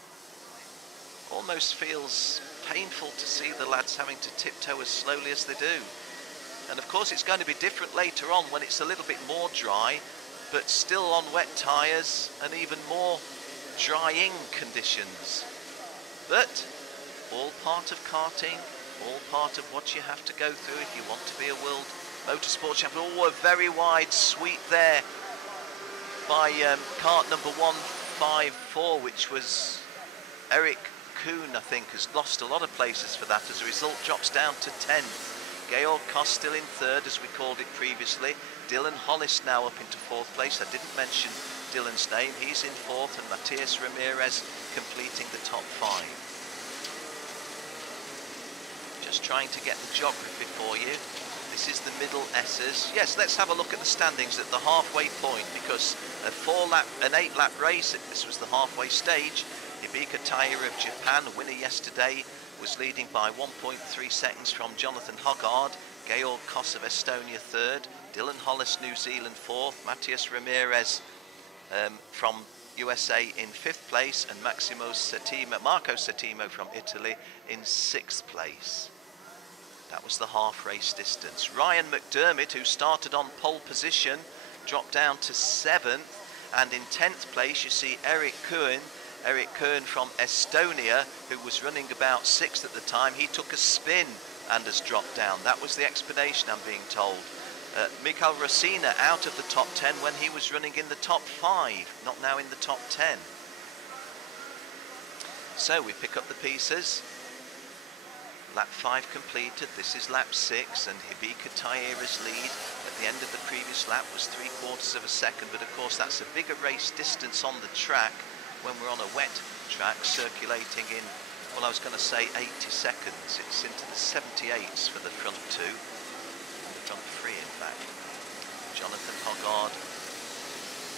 Almost feels painful to see the lads having to tiptoe as slowly as they do. And of course it's going to be different later on when it's a little bit more dry, but still on wet tyres and even more drying conditions. But all part of karting, all part of what you have to go through if you want to be a world motorsport champion. Oh, a very wide sweep there by kart number 154, which was Eric Kuhn, I think, has lost a lot of places for that. As a result, drops down to 10th. Georg Koss still in 3rd, as we called it previously. Dylan Hollis now up into 4th place. I didn't mention Dylan's name. He's in 4th, and Matthias Ramirez completing the top 5. Just trying to get the geography for you. This is the middle S's. Yes, let's have a look at the standings at the halfway point, because an 8-lap race, this was the halfway stage. Hibika Taira of Japan, winner yesterday, was leading by 1.3 seconds from Jonathan Hoggard. Georg Koss of Estonia 3rd. Dylan Hollis, New Zealand 4th. Matthias Ramirez from USA in 5th place. And Marco Settimo from Italy in 6th place. That was the half race distance. Ryan McDermott, who started on pole position, dropped down to 7th. And in 10th place you see Eric Kuhn from Estonia, who was running about 6th at the time. He took a spin and has dropped down. That was the explanation, I'm being told. Mikael Rosina out of the top 10 when he was running in the top 5, not now in the top 10. So we pick up the pieces. Lap 5 completed. This is lap 6, and Hibika Taira's lead at the end of the previous lap was 3/4 of a second, but of course that's a bigger race distance on the track when we're on a wet track, circulating in, well, I was going to say 80 seconds. It's into the 78s for the front 2, the front 3 in fact. Jonathan Hoggard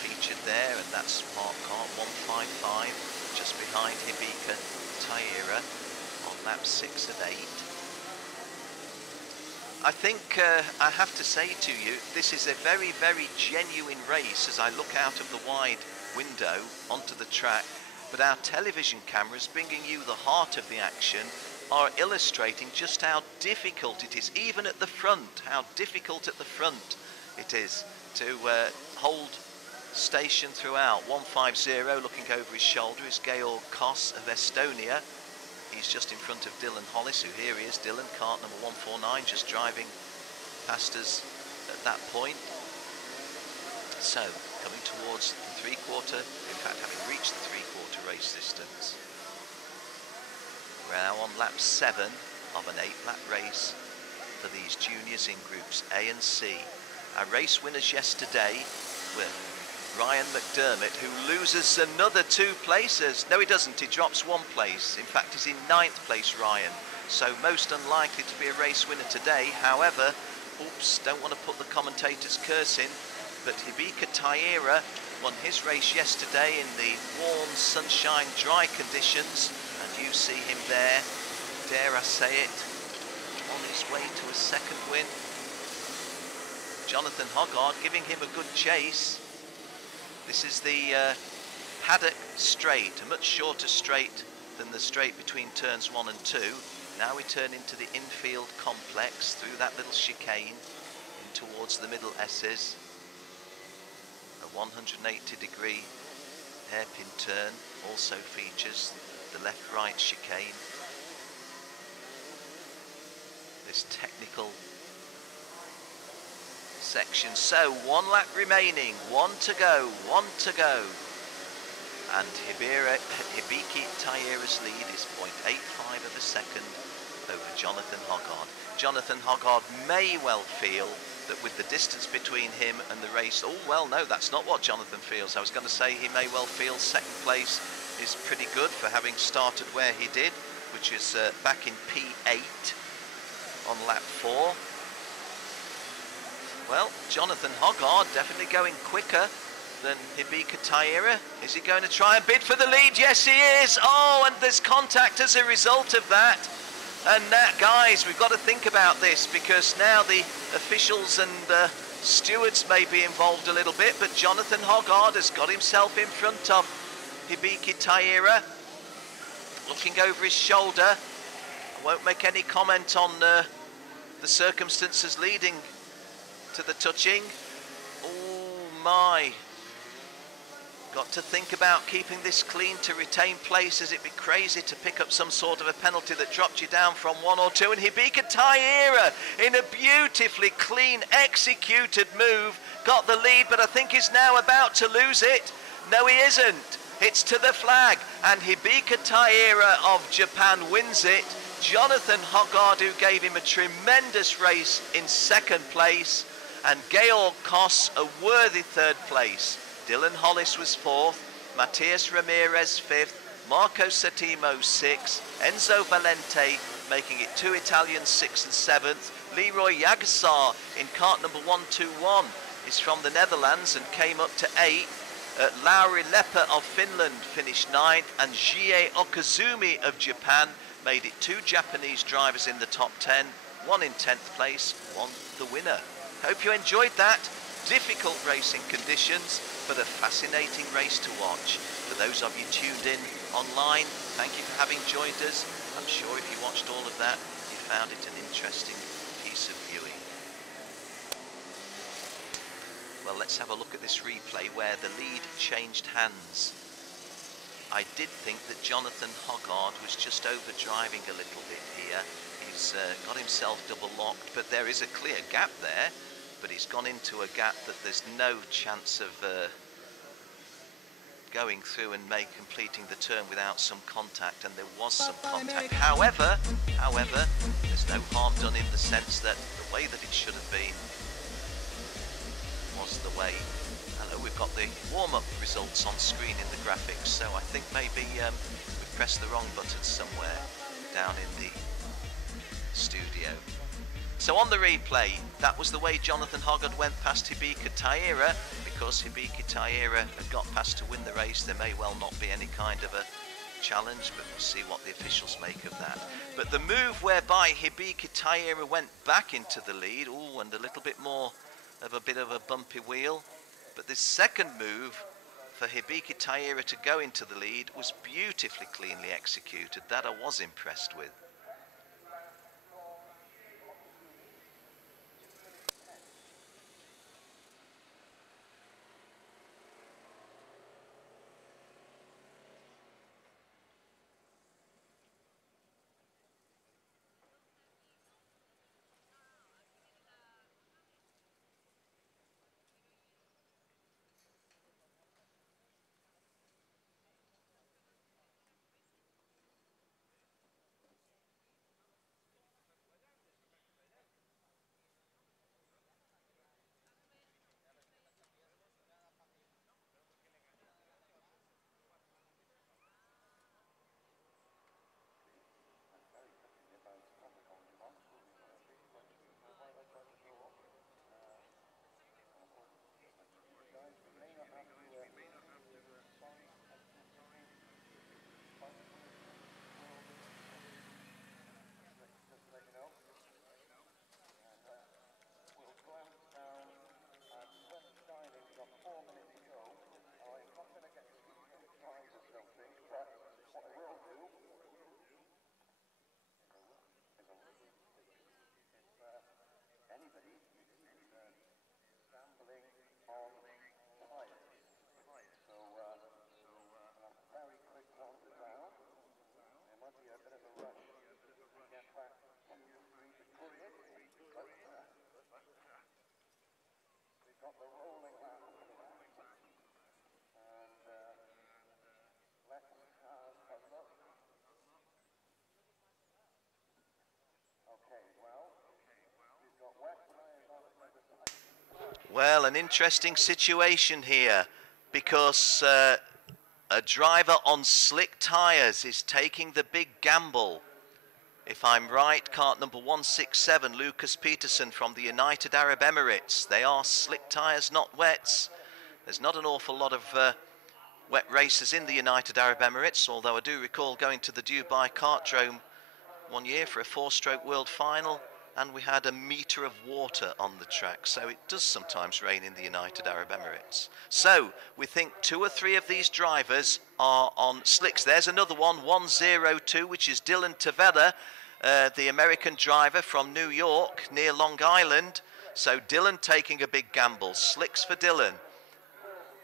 featured there, and that's Park Kart 155, just behind Hibika Taira on lap 6 of 8. I think I have to say to you, this is a very, very genuine race as I look out of the wide window onto the track, but our television cameras, bringing you the heart of the action, are illustrating just how difficult it is, even at the front, how difficult at the front it is to hold station throughout. 150 looking over his shoulder is Georg Koss of Estonia. He's just in front of Dylan Hollis, who, here he is, Dylan, kart number 149, just driving past us at that point. So, coming towards the 3/4, in fact having reached the 3/4 race distance. We're now on lap 7 of an 8-lap race for these juniors in groups A and C. Our race winners yesterday were Ryan McDermott, who loses another 2 places. No, he doesn't, he drops 1 place. In fact, he's in 9th place, Ryan. So most unlikely to be a race winner today. However, oops, don't want to put the commentator's curse in, but Hibika Taira won his race yesterday in the warm, sunshine, dry conditions, and you see him there, dare I say it, on his way to a 2nd win. Jonathan Hoggard giving him a good chase. This is the paddock straight, a much shorter straight than the straight between turns 1 and 2. Now we turn into the infield complex through that little chicane in towards the middle S's. A 180-degree hairpin turn also features the left-right chicane. This technical section. So 1 lap remaining, 1 to go, 1 to go. And Hibiki Taira's lead is 0.85 of a second over Jonathan Hoggard. Jonathan Hoggard may well feel that with the distance between him and the race, oh well, no, that's not what Jonathan feels. I was going to say he may well feel 2nd place is pretty good for having started where he did, which is back in P8 on lap 4. Well, Jonathan Hoggard definitely going quicker than Hibika Taira. Is he going to try and bid for the lead? Yes, he is. Oh, and there's contact as a result of that. And that, guys, we've got to think about this, because now the officials and stewards may be involved a little bit, but Jonathan Hoggard has got himself in front of Hibiki Taira, looking over his shoulder. I won't make any comment on the circumstances leading to the touching. Oh my. Got to think about keeping this clean to retain place, as it'd be crazy to pick up some sort of a penalty that dropped you down from 1 or 2. And Hibika Taira, in a beautifully clean executed move, got the lead, but I think he's now about to lose it. No, he isn't. It's to the flag, and Hibika Taira of Japan wins it. Jonathan Hoggard, who gave him a tremendous race, in 2nd place, and Georg Koss a worthy 3rd place. Dylan Hollis was 4th, Matias Ramirez 5th, Marco Settimo 6th, Enzo Valente making it 2 Italians 6th and 7th. Leroy Yagasar in kart number 121 is from the Netherlands and came up to 8th. Lauri Lepper of Finland finished 9th, and Jie Okazumi of Japan made it 2 Japanese drivers in the top 10, 1 in 10th place, 1 the winner. Hope you enjoyed that. Difficult racing conditions, but a fascinating race to watch. For those of you tuned in online, thank you for having joined us. I'm sure if you watched all of that, you found it an interesting piece of viewing. Well, let's have a look at this replay where the lead changed hands. I did think that Jonathan Hoggard was just overdriving a little bit here. He's got himself double locked, but there is a clear gap there. But he's gone into a gap that there's no chance of going through and completing the turn without some contact, and there was some contact. However, there's no harm done in the sense that the way that it should have been was the way. Hello, we've got the warm-up results on screen in the graphics, so I think maybe we've pressed the wrong button somewhere down in the studio. So on the replay, that was the way Jonathan Hoggard went past Hibika Taira. Because Hibika Taira had got past to win the race, there may well not be any kind of a challenge, but we'll see what the officials make of that. But the move whereby Hibika Taira went back into the lead, ooh, and a little bit more of a bit of a bumpy wheel. But this second move for Hibika Taira to go into the lead was beautifully cleanly executed. That I was impressed with. Well, an interesting situation here, because A driver on slick tyres is taking the big gamble. If I'm right, kart number 167, Lucas Peterson from the United Arab Emirates. They are slick tyres, not wets. There's not an awful lot of wet races in the United Arab Emirates, although I do recall going to the Dubai Kartdrome one year for a 4-stroke world final, and we had a metre of water on the track, so it does sometimes rain in the United Arab Emirates. So we think 2 or 3 of these drivers are on slicks. There's another one, 102, which is Dylan Tavella, the American driver from New York near Long Island. So Dylan taking a big gamble, slicks for Dylan.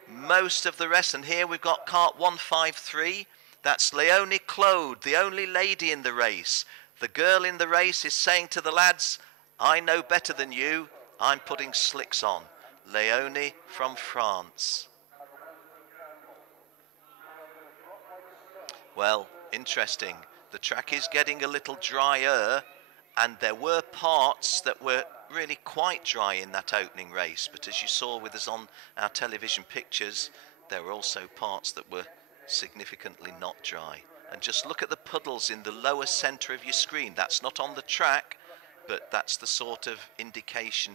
Most of the rest, and here we've got kart 153, that's Leonie Claude, the only lady in the race. The girl in the race is saying to the lads, I know better than you, I'm putting slicks on. Leonie from France. Well, interesting. The track is getting a little drier, and there were parts that were really quite dry in that opening race, but as you saw with us on our television pictures, there were also parts that were significantly not dry. And just look at the puddles in the lower centre of your screen. That's not on the track, but that's the sort of indication.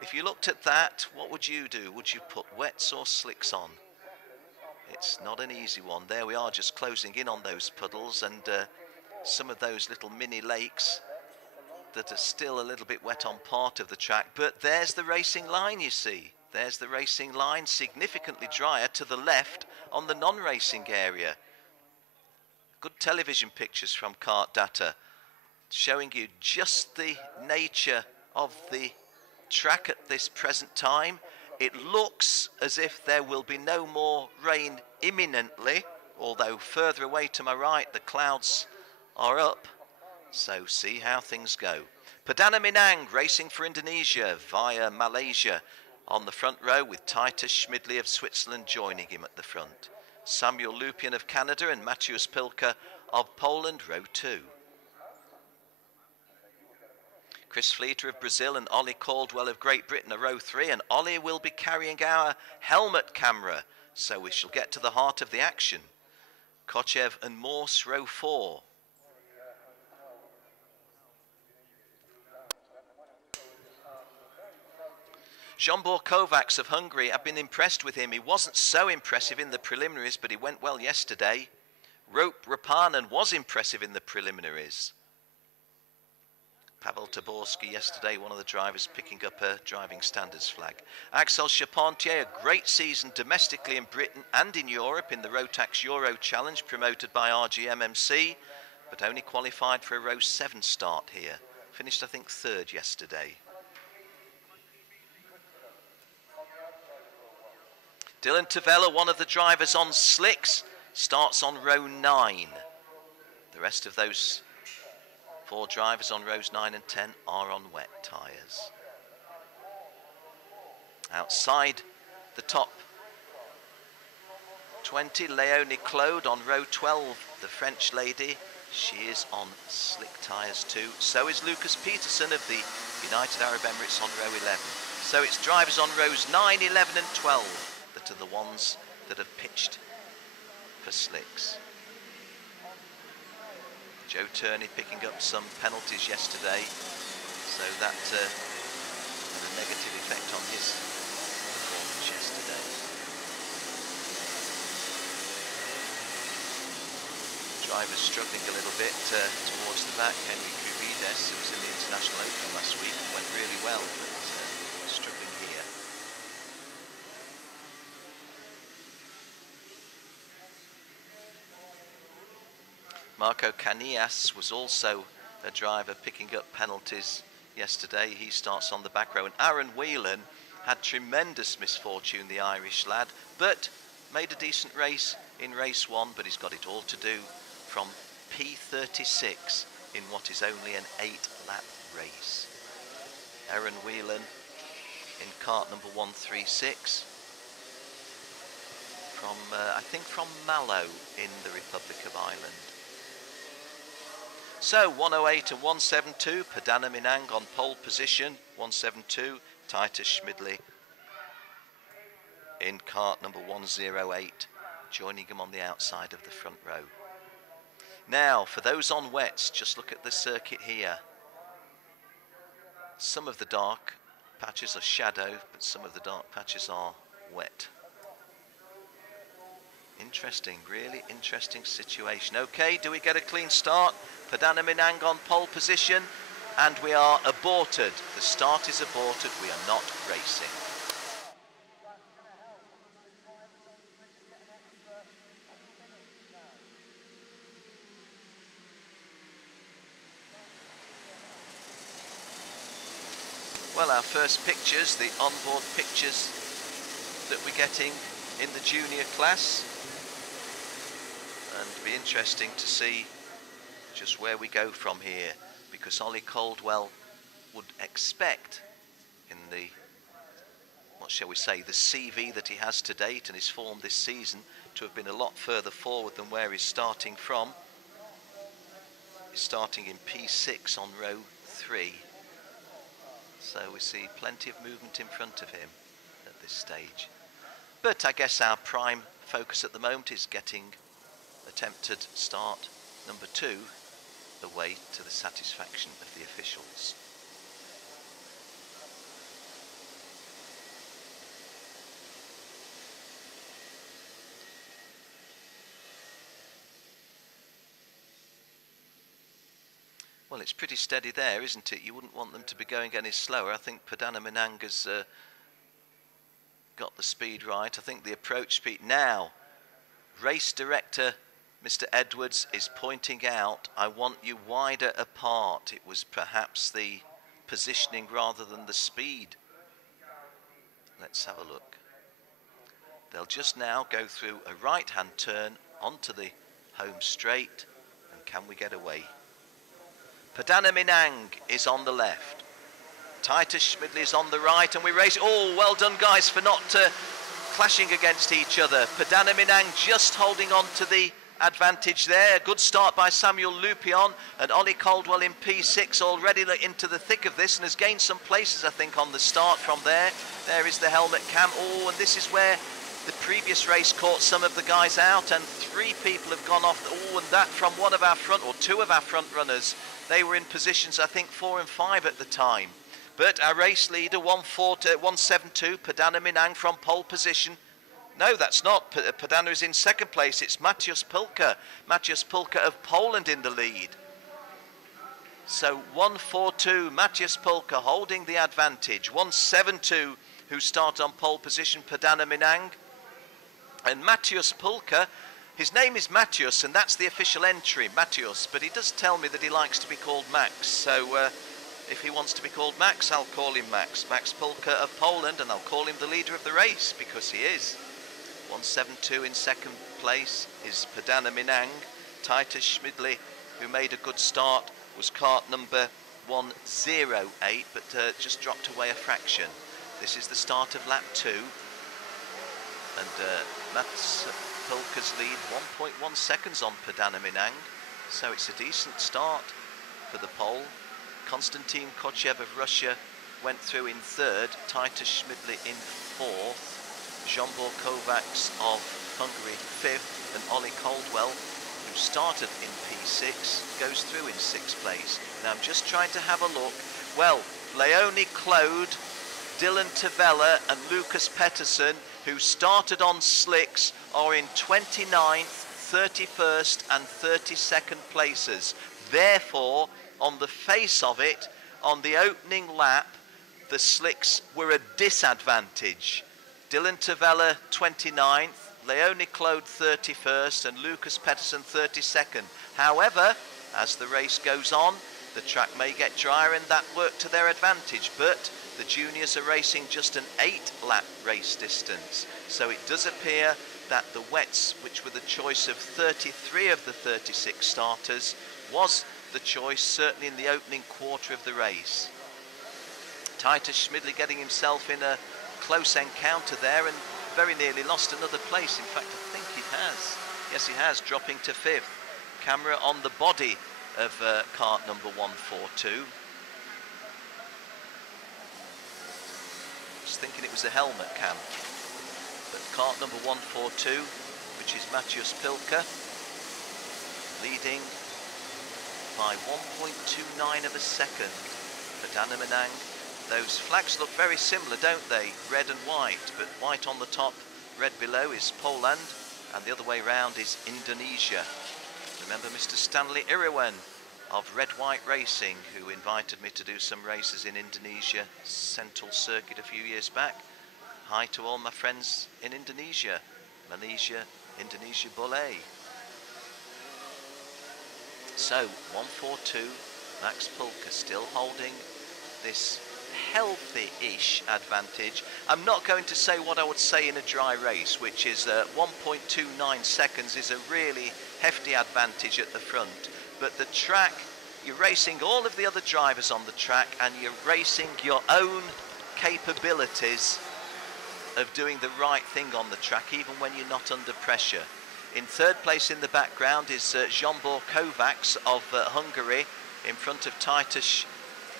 If you looked at that, what would you do? Would you put wets or slicks on? It's not an easy one. There we are, just closing in on those puddles, and some of those little mini lakes that are still a little bit wet on part of the track. But there's the racing line, you see. There's the racing line, significantly drier to the left on the non-racing area. Good television pictures from KART-DATA showing you just the nature of the track at this present time. It looks as if there will be no more rain imminently, although further away to my right the clouds are up. So see how things go. Perdana Minang racing for Indonesia via Malaysia on the front row, with Titus Schmidli of Switzerland joining him at the front. Samuel Lupian of Canada and Matthias Pilker of Poland, row 2. Chris Fleeter of Brazil and Ollie Caldwell of Great Britain are row 3, and Ollie will be carrying our helmet camera, so we shall get to the heart of the action. Kochev and Morse, row 4. Zsombor Kovacs of Hungary, I've been impressed with him. He wasn't so impressive in the preliminaries, but he went well yesterday. Rope Rapanen was impressive in the preliminaries. Pavel Taborski yesterday, one of the drivers picking up a driving standards flag. Axel Charpentier, a great season domestically in Britain and in Europe in the Rotax Euro Challenge promoted by RGMMC, but only qualified for a row 7 start here. Finished, I think, 3rd yesterday. Dylan Tavella, one of the drivers on slicks, starts on row 9. The rest of those 4 drivers on rows 9 and 10 are on wet tyres. Outside the top 20, Leonie Claude on row 12, the French lady. She is on slick tyres too. So is Lucas Peterson of the United Arab Emirates on row 11. So it's drivers on rows 9, 11 and 12 that are the ones that have pitched for slicks. Joe Turney picking up some penalties yesterday, so that had a negative effect on his performance yesterday. Drivers struggling a little bit towards the back. Henry Cuvides, who was in the International Open last week, went really well, but struggling here. Marco Canillas was also a driver picking up penalties yesterday. He starts on the back row. And Aaron Whelan had tremendous misfortune, the Irish lad, but made a decent race in race 1, but he's got it all to do from P36 in what is only an 8-lap race. Aaron Whelan in kart number 136 from, I think, from Mallow in the Republic of Ireland. So 108 and 172, Perdana Minang on pole position, 172, Titus Schmidli in kart number 108, joining him on the outside of the front row. Now, for those on wets, just look at the circuit here. Some of the dark patches are shadow, but some of the dark patches are wet. Interesting, really interesting situation. Okay, do we get a clean start? Perdana Minang on pole position, and we are aborted. The start is aborted, we are not racing. Well, our first pictures, the onboard pictures that we're getting in the junior class, and it'll be interesting to see just where we go from here, because Ollie Caldwell would expect in the, what shall we say, the CV that he has to date and his form this season to have been a lot further forward than where he's starting from. He's starting in P6 on row 3. So we see plenty of movement in front of him at this stage. But I guess our prime focus at the moment is getting attempted start number 2 away to the satisfaction of the officials. Well, it's pretty steady there, isn't it? You wouldn't want them to be going any slower. I think Perdana Minang has got the speed right. I think the approach speed. Now, race director Mr. Edwards is pointing out, I want you wider apart. It was perhaps the positioning rather than the speed. Let's have a look. They'll just now go through a right-hand turn onto the home straight, and can we get away? Perdana Minang is on the left. Titus Schmidli is on the right, and we race. Oh, well done, guys, for not clashing against each other. Perdana Minang just holding on to the advantage there. A good start by Samuel Lupion, and Ollie Caldwell in P6 already into the thick of this and has gained some places, I think, on the start from there. There is the helmet cam. Oh, and this is where the previous race caught some of the guys out, and 3 people have gone off. Oh, and that from one of our front, or 2 of our front runners. They were in positions, I think, 4 and 5 at the time. But our race leader, 172, Perdana Minang from pole position. No, that's not. Perdana is in second place. It's Maciej Pulka. Maciej Pulka of Poland in the lead. So 142, Maciej Pulka holding the advantage. 172, who started on pole position, Perdana Minang. And Maciej Pulka, his name is Maciej, and that's the official entry, Maciej, but he does tell me that he likes to be called Max, so if he wants to be called Max, I'll call him Max. Max Pulka of Poland, and I'll call him the leader of the race, because he is. 172 in second place is Perdana Minang. Titus Schmidli, who made a good start, was kart number 108, but just dropped away a fraction. This is the start of lap 2, and Mats Pulka's lead 1.1 seconds on Perdana Minang, so it's a decent start for the pole. Konstantin Kochev of Russia went through in 3rd, Titus Schmidli in 4th, Jean-Paul Kovacs of Hungary 5th, and Ollie Caldwell, who started in P6, goes through in 6th place. Now I'm just trying to have a look. Well, Leonie Claude, Dylan Tavella and Lucas Pettersson, who started on slicks, are in 29th, 31st and 32nd places. Therefore, on the face of it, on the opening lap, the slicks were a disadvantage. Dylan Tavella 29th, Leonie Claude 31st and Lucas Pettersson 32nd. However, as the race goes on, the track may get drier and that worked to their advantage, but the juniors are racing just an 8-lap race distance. So it does appear that the wets, which were the choice of 33 of the 36 starters, was the choice certainly in the opening quarter of the race. Titus Schmidli getting himself in a close encounter there and very nearly lost another place. In fact, I think he has. Yes, he has, dropping to 5th. Camera on the body of kart number 142. I was thinking it was a helmet cam. But kart number 142 which is Matthias Pilker, leading by 1.29 of a second. Perdana Menang. Those flags look very similar, don't they? Red and white, but white on the top, red below is Poland, and the other way round is Indonesia. Remember Mr. Stanley Irawan of Red White Racing, who invited me to do some races in Indonesia Central Circuit a few years back. Hi to all my friends in Indonesia, Malaysia, Indonesia Boleh. So 142, Max Pulker still holding this healthy-ish advantage. I'm not going to say what I would say in a dry race, which is 1.29 seconds is a really hefty advantage at the front. But the track, you're racing all of the other drivers on the track, and you're racing your own capabilities of doing the right thing on the track, even when you're not under pressure. In third place in the background is Zsombor Kovács of Hungary, in front of Titus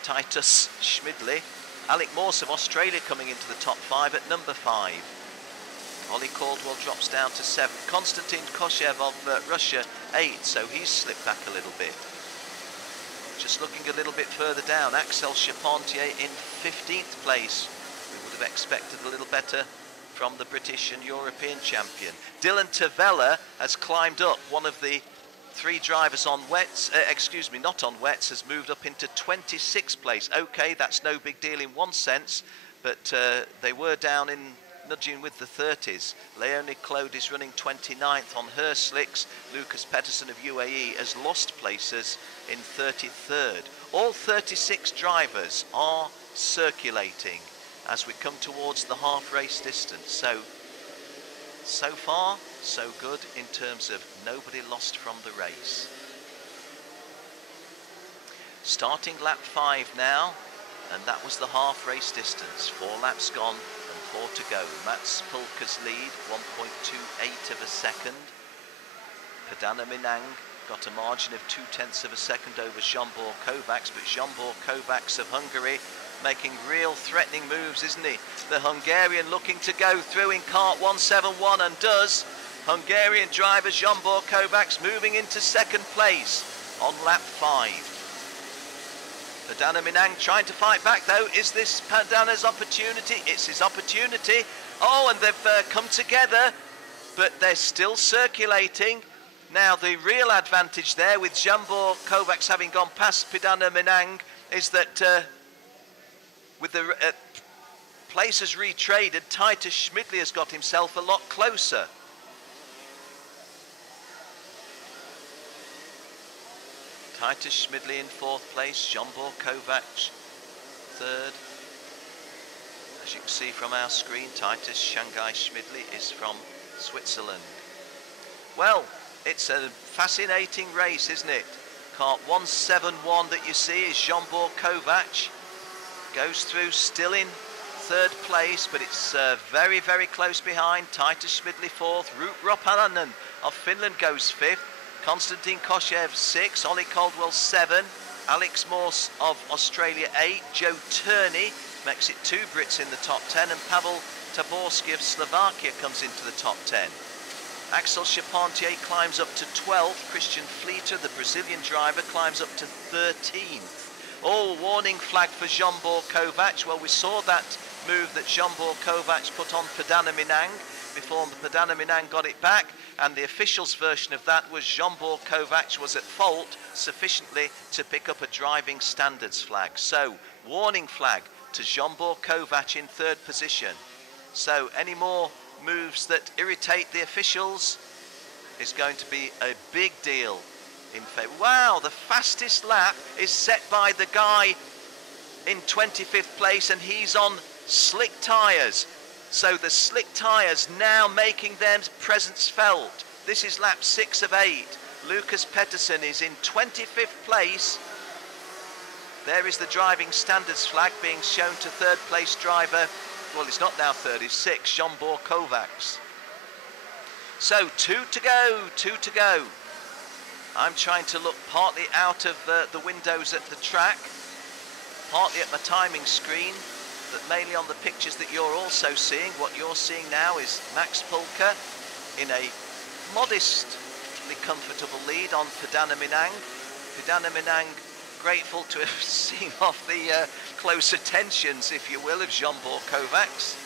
Schmidli. Alec Morse of Australia coming into the top 5 at number 5. Ollie Caldwell drops down to 7. Konstantin Koshev of Russia 8, so he's slipped back a little bit. Just looking a little bit further down, Axel Charpentier in 15th place. We would have expected a little better from the British and European champion. Dylan Tavella has climbed up. One of the 3 drivers on wets, not on wets, has moved up into 26th place. Okay, that's no big deal in one sense, but they were down in nudging with the 30s. Leonie Claude is running 29th on her slicks. Lucas Pettersson of UAE has lost places in 33rd. All 36 drivers are circulating as we come towards the half race distance. So far, so good in terms of nobody lost from the race. Starting lap 5 now, and that was the half race distance. 4 laps gone and 4 to go. Mats Pulker's lead, 1.28 of a second. Perdana Menang got a margin of 0.2 of a second over Zsombor Kovács, but Zsombor Kovács of Hungary making real threatening moves, isn't he? The Hungarian looking to go through in kart 171, and does. Hungarian driver Zsombor Kovács moving into second place on lap 5. Perdana Menang trying to fight back though. Is this Perdana's opportunity? It's his opportunity. Oh, and they've come together, but they're still circulating. Now the real advantage there with Zsombor Kovács having gone past Perdana Menang is that with the places retraded, Titus Schmidli has got himself a lot closer. Titus Schmidli in 4th place, Zsombor Kovács 3rd. As you can see from our screen, Titus Shanghai Schmidli is from Switzerland. Well, it's a fascinating race, isn't it? Kart 171 that you see is Zsombor Kovács. Goes through still in 3rd place, but it's very, very close behind. Titus Schmidli 4th. Ruut Ropalainen of Finland goes 5th. Konstantin Koshev 6. Ollie Caldwell 7. Alex Morse of Australia 8. Joe Turney makes it 2 Brits in the top 10. And Pavel Taborski of Slovakia comes into the top 10. Axel Charpentier climbs up to 12th. Christian Fleeter, the Brazilian driver, climbs up to 13th. Oh, warning flag for Zsombor Kovács. Well, we saw that move that Zsombor Kovács put on Perdana Menang before Perdana Menang got it back, and the officials' version of that was Zsombor Kovács was at fault sufficiently to pick up a driving standards flag. So, warning flag to Zsombor Kovács in 3rd position. So, any more moves that irritate the officials is going to be a big deal. In favor. Wow, the fastest lap is set by the guy in 25th place, and he's on slick tyres. So the slick tyres now making their presence felt. This is lap 6 of 8. Lucas Pettersson is in 25th place. There is the driving standards flag being shown to 3rd place driver. Well, it's not now 3rd, it's 6, Zsombor Kovács. So 2 to go, 2 to go. I'm trying to look partly out of the windows at the track, partly at my timing screen, but mainly on the pictures that you're also seeing. What you're seeing now is Max Pulker in a modestly comfortable lead on Perdana Minang. Perdana Minang grateful to have seen off the close attentions, if you will, of Jean-Paul Kovacs.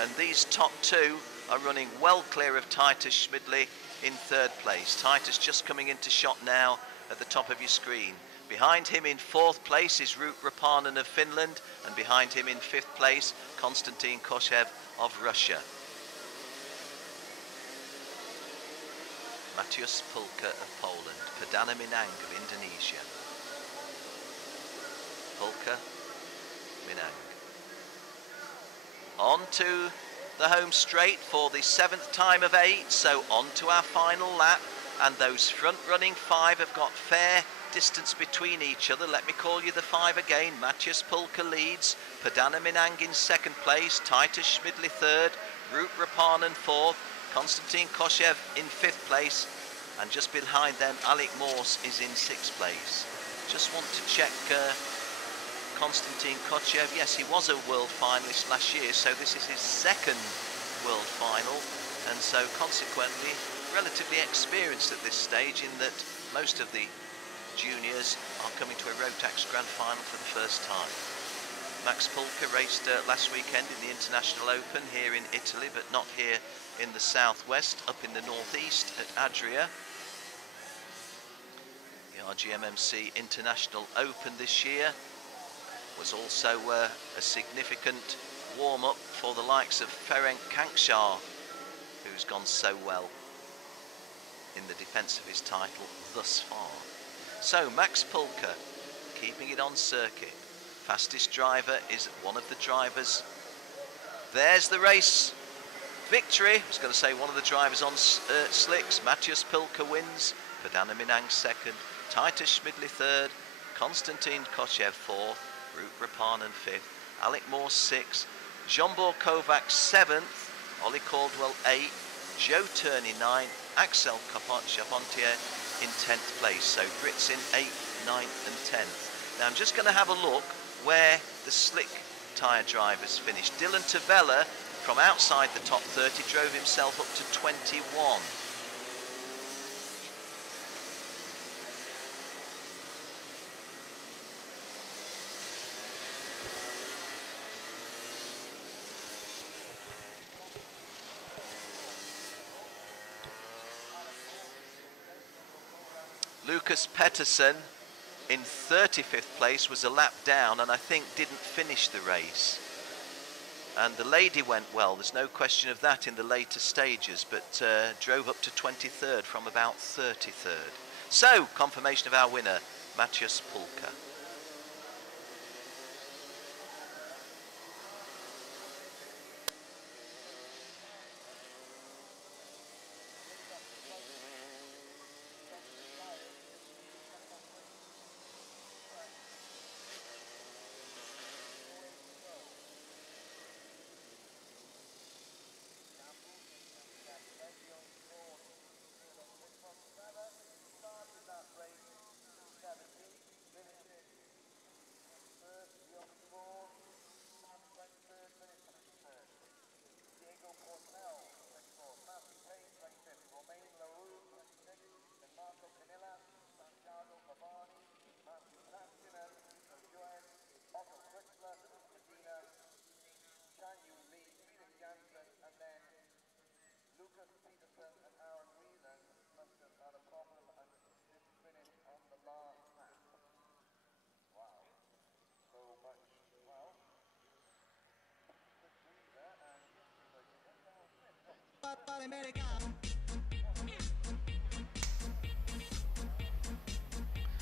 And these top two are running well clear of Titus Schmidli in third place. Titus just coming into shot now at the top of your screen. Behind him in fourth place is Rut Rapanen of Finland, and behind him in fifth place, Konstantin Koshev of Russia. Matthias Pulka of Poland, Perdana Minang of Indonesia. Pulka, Minang. On to the home straight for the 7th time of 8, so on to our final lap, and those front running 5 have got fair distance between each other. Let me call you the 5 again. Matthias Pulka leads, Perdana Minang in 2nd place, Titus Schmidli 3rd, Rut Rapanen 4th, Konstantin Koshev in 5th place, and just behind them Alec Morse is in 6th place. Just want to check Konstantin Koshev. Yes, he was a world finalist last year, so this is his 2nd world final, and so consequently relatively experienced at this stage, in that most of the juniors are coming to a Rotax Grand Final for the first time. Max Pulka raced last weekend in the International Open here in Italy, but not here in the southwest, up in the northeast at Adria. The RGMMC International Open this year was also a significant warm-up for the likes of Ferenc Kankshar, who's gone so well in the defence of his title thus far. So Max Pulka keeping it on circuit. Fastest driver is one of the drivers. There's the race victory. I was going to say one of the drivers on slicks. Matthias Pulka wins, Perdana Minang 2nd, Titus Schmidli 3rd, Konstantin Koshev 4th, Rut Rapanen 5th, Alec Morse 6th, Jean-Paul Kovacs 7th, Ollie Caldwell 8th, Joe Turney 9th, Axel Charpentier in 10th place. So Brits in 8th, 9th and 10th. Now I'm just going to have a look where the slick tyre drivers finished. Dylan Tavella from outside the top 30 drove himself up to 21. Lucas Pettersson in 35th place was a lap down, and I think didn't finish the race. And the lady went well, there's no question of that in the later stages, but drove up to 23rd from about 33rd. So, confirmation of our winner, Matthias Pulka.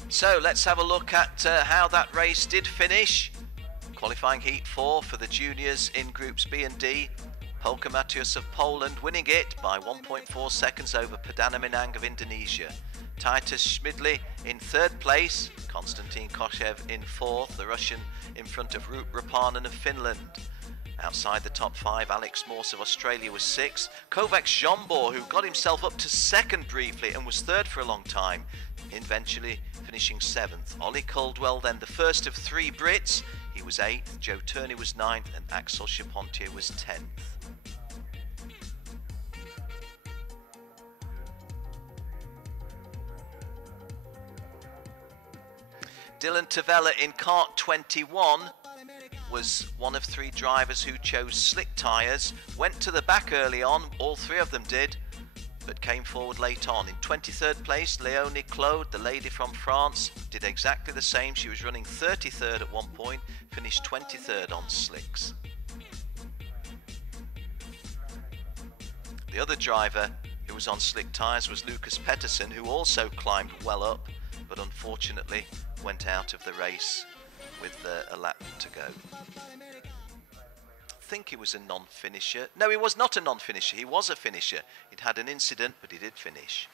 So let's have a look at how that race did finish. Qualifying heat 4 for the juniors in groups B and D. Pulka Matthias of Poland winning it by 1.4 seconds over Perdana Minang of Indonesia. Titus Schmidli in 3rd place, Konstantin Koshev in 4th, the Russian in front of Rut Rapanen of Finland. Outside the top 5, Alex Morse of Australia was 6th. Kovacs Jean-Paul, who got himself up to 2nd briefly and was 3rd for a long time, eventually finishing 7th. Ollie Caldwell then the first of 3 Brits. He was 8th, Joe Turney was 9th and Axel Charpentier was 10th. Dylan Tavella in kart 21 was one of 3 drivers who chose slick tyres, went to the back early on, all 3 of them did, but came forward late on. In 23rd place, Léonie Claude, the lady from France, did exactly the same. She was running 33rd at one point, finished 23rd on slicks. The other driver who was on slick tyres was Lucas Pettersson, who also climbed well up, but unfortunately went out of the race with a lap to go. I think he was a non-finisher. No, he was not a non-finisher. He was a finisher. He'd had an incident, but he did finish.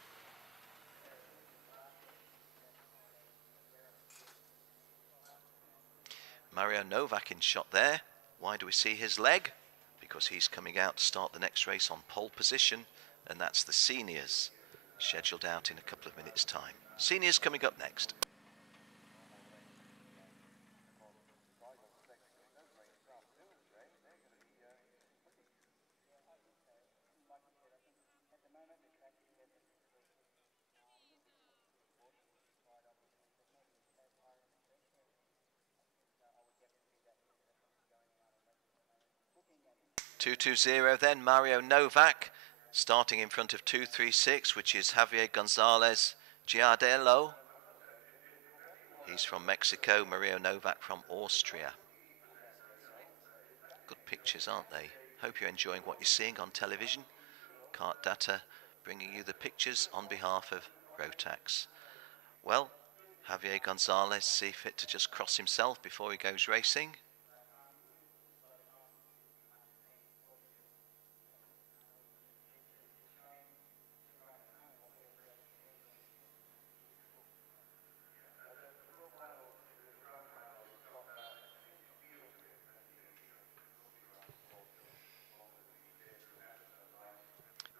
Mario Novak in shot there. Why do we see his leg? Because he's coming out to start the next race on pole position, and that's the seniors, scheduled out in a couple of minutes' time. Seniors coming up next. .220 then, Mario Novak, starting in front of 236, which is Javier Gonzalez Giardello. He's from Mexico, Mario Novak from Austria. Good pictures, aren't they? Hope you're enjoying what you're seeing on television. KART-DATA bringing you the pictures on behalf of Rotax. Well, Javier Gonzalez see fit to just cross himself before he goes racing.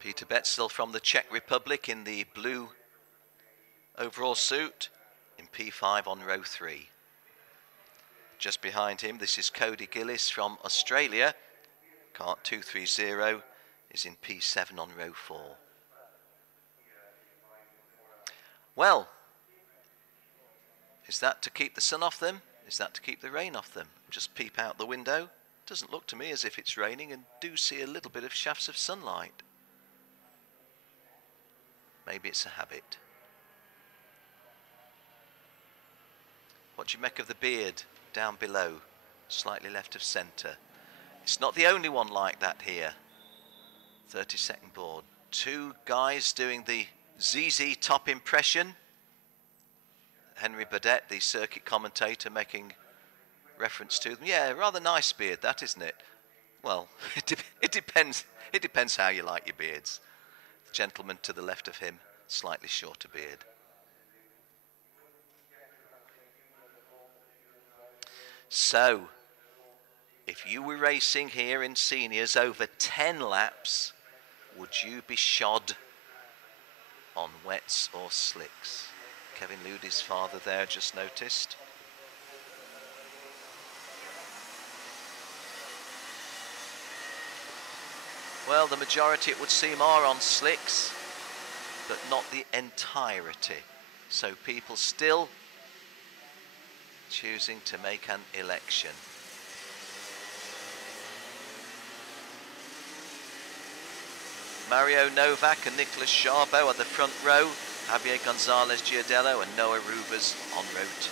Peter Betzel from the Czech Republic in the blue overall suit in P5 on row 3. Just behind him, this is Cody Gillis from Australia. Kart 230 is in P7 on row 4. Well, is that to keep the sun off them? Is that to keep the rain off them? Just peep out the window. Doesn't look to me as if it's raining, and do see a little bit of shafts of sunlight. Maybe it's a habit. What do you make of the beard down below, slightly left of centre? It's not the only one like that here. 32nd board. 2 guys doing the ZZ top impression. Henry Burdett, the circuit commentator, making reference to them. Yeah, rather nice beard, that, isn't it? Well, it depends. It depends how you like your beards. The gentleman to the left of him, slightly shorter beard. So, if you were racing here in seniors over 10 laps, would you be shod on wets or slicks? Kevin Ludy's father there just noticed. Well, the majority, it would seem, are on slicks, but not the entirety. So people still choosing to make an election. Mario Novak and Nicholas Charbot are the front row. Javier Gonzalez Giardello and Noah Rubers on row 2.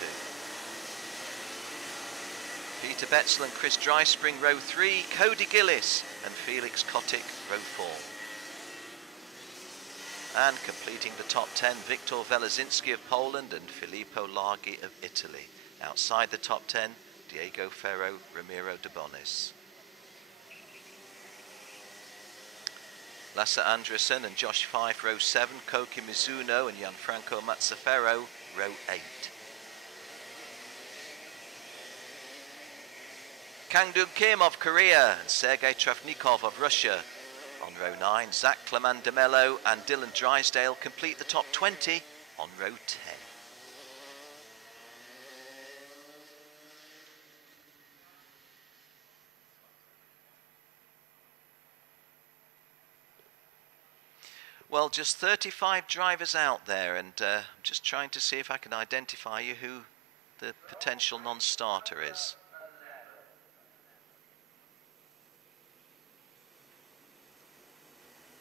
Peter Betzel and Chris Dryspring row 3. Cody Gillis and Felix Kotick row 4. And completing the top 10, Viktor Velezinski of Poland and Filippo Laghi of Italy. Outside the top 10, Diego Ferro, Ramiro de Bonis. Lasse Andresen and Josh Fife, row 7. Koki Mizuno and Gianfranco Mazzaferro, row 8. Kangdung Kim of Korea and Sergei Travnikov of Russia on row 9. Zach Clement de Mello and Dylan Drysdale complete the top 20 on row 10. Well, just 35 drivers out there, and I'm just trying to see if I can identify you who the potential non-starter is.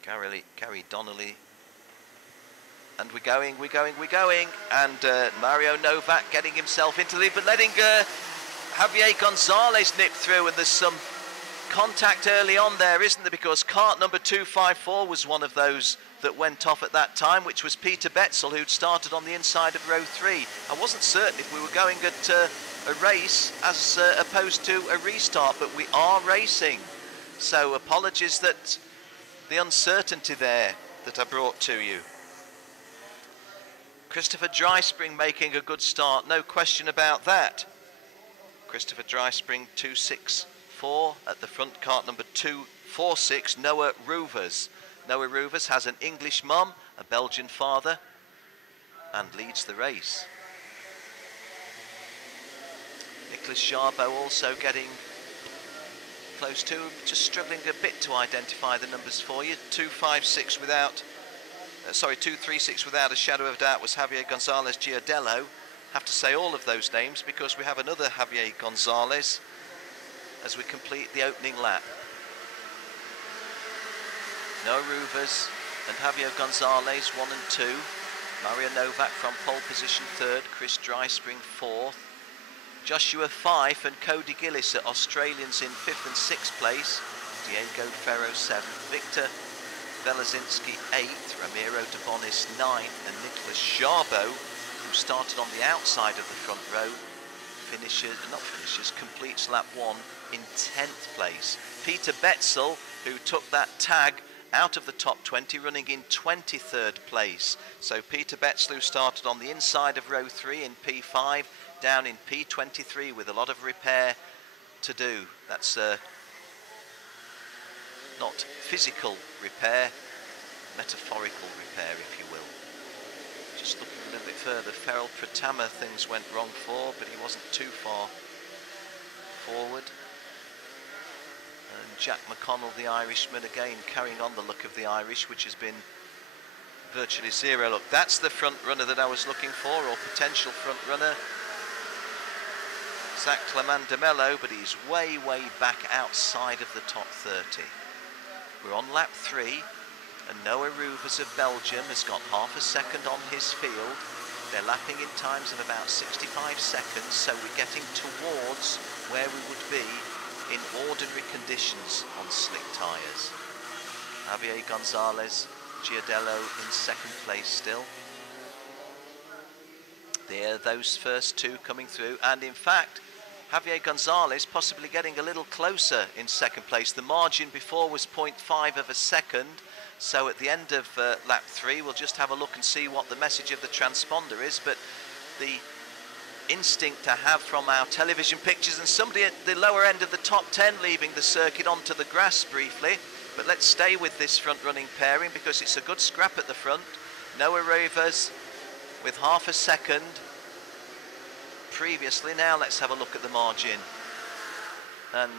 Gary Donnelly. And we're going. And Mario Novak getting himself into the lead, but letting Javier Gonzalez nip through, and there's some contact early on there, isn't there? Because cart number 254 was one of those that went off at that time, which was Peter Betzel, who'd started on the inside of row 3. I wasn't certain if we were going at a race as opposed to a restart, but we are racing. So apologies that the uncertainty there that I brought to you. Christopher Dryspring making a good start, no question about that. Christopher Dryspring 264 at the front, cart number 246, Noah Roovers. Noah Roovers has an English mum, a Belgian father, and leads the race. Nicholas Jarbo also getting close to, just struggling a bit to identify the numbers for you. 256 without, 236 without a shadow of doubt was Javier Gonzalez Giardello. Have to say all of those names because we have another Javier Gonzalez as we complete the opening lap. Noah Roovers and Javier Gonzalez 1 and 2. Mario Novak from pole position 3rd, Chris Dryspring 4th. Joshua Fife and Cody Gillis are Australians in 5th and 6th place. Diego Ferro 7th, Victor Velazinski 8th, Ramiro de Bonis 9th, and Nicholas Jarbo, who started on the outside of the front row, completes lap 1 in 10th place. Peter Betzel, who took that tag out of the top 20, running in 23rd place. So Peter Betzel, who started on the inside of row 3 in P5, down in P23 with a lot of repair to do. That's not physical repair, metaphorical repair, if you will. Just looking a little bit further, Ferrell Pratama things went wrong for, but he wasn't too far forward. And Jack McConnell, the Irishman, again carrying on the look of the Irish, which has been virtually zero. Look, that's the front runner that I was looking for, or potential front runner. Zach Clement de Mello, but he's way back outside of the top 30. We're on lap 3, and Noah Roovers of Belgium has got half a second on his field. They're lapping in times of about 65 seconds, so we're getting towards where we would be in ordinary conditions on slick tyres. Javier Gonzalez Giardello in 2nd place still. There, those first two coming through, and in fact Javier Gonzalez possibly getting a little closer in 2nd place. The margin before was 0.5 of a second, so at the end of lap 3 we'll just have a look and see what the message of the transponder is. But the instinct I have from our television pictures, and somebody at the lower end of the top 10 leaving the circuit onto the grass briefly, but let's stay with this front running pairing because it's a good scrap at the front. Noah Roovers with half a second previously. Now let's have a look at the margin, and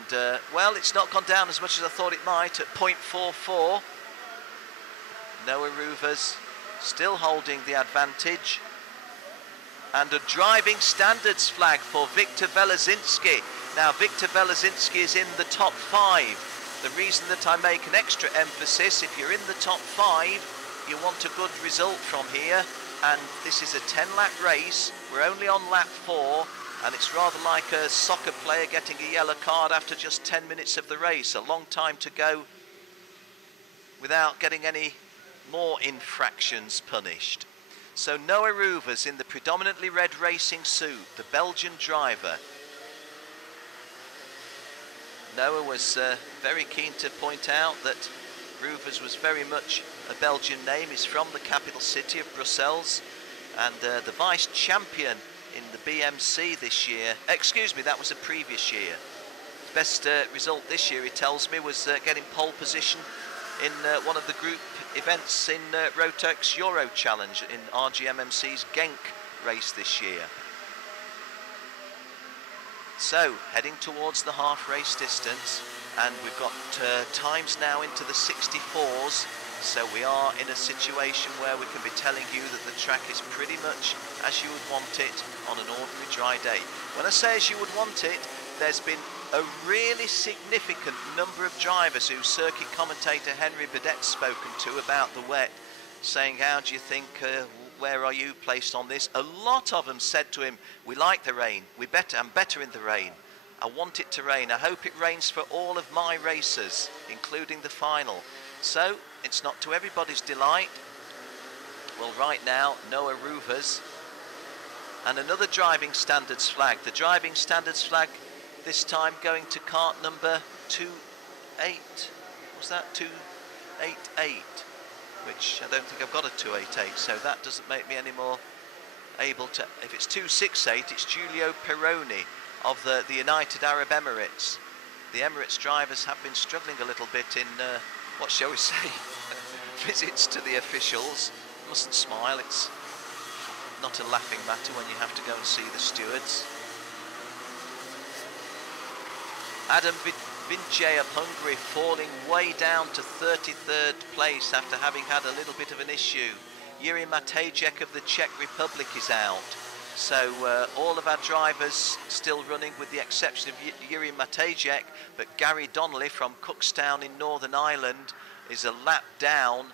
well, it's not gone down as much as I thought it might at 0.44. Noah Roovers still holding the advantage, and a driving standards flag for Victor Velazinski. Now Victor Velazinski is in the top 5. The reason that I make an extra emphasis, if you're in the top 5 you want a good result from here, and this is a 10-lap race. We're only on lap 4, and it's rather like a soccer player getting a yellow card after just 10 minutes of the race. A long time to go without getting any more infractions punished. So Noah Roovers in the predominantly red racing suit, the Belgian driver. Noah was very keen to point out that Roovers was very much a Belgian name. He's from the capital city of Brussels, and the vice champion in the BMC this year. Excuse me, that was the previous year. Best result this year, he tells me, was getting pole position in one of the group events in Rotax Euro Challenge in RGMMC's Genk race this year. So heading towards the half race distance, and we've got times now into the 64s, So we are in a situation where we can be telling you that the track is pretty much as you would want it on an ordinary dry day. When I say as you would want it, there's been a really significant number of drivers who circuit commentator Henry Bedette's spoken to about the wet, saying, how do you think, where are you placed on this? A lot of them said to him, we like the rain, I'm better in the rain. I want it to rain. I hope it rains for all of my races, including the final. So, it's not to everybody's delight. Well, right now, Noah Rouvers and another driving standards flag. The driving standards flag this time going to kart number 28. Was that 288? Which I don't think I've got a 288, so that doesn't make me any more able to. If it's 268, it's Giulio Peroni of the United Arab Emirates. The Emirates drivers have been struggling a little bit in, what shall we say, visits to the officials. Mustn't smile, it's not a laughing matter when you have to go and see the stewards. Adam Vince of Hungary falling way down to 33rd place after having had a little bit of an issue. Yuri Matejek of the Czech Republic is out. So all of our drivers still running with the exception of Yuri Matejek, but Gary Donnelly from Cookstown in Northern Ireland is a lap down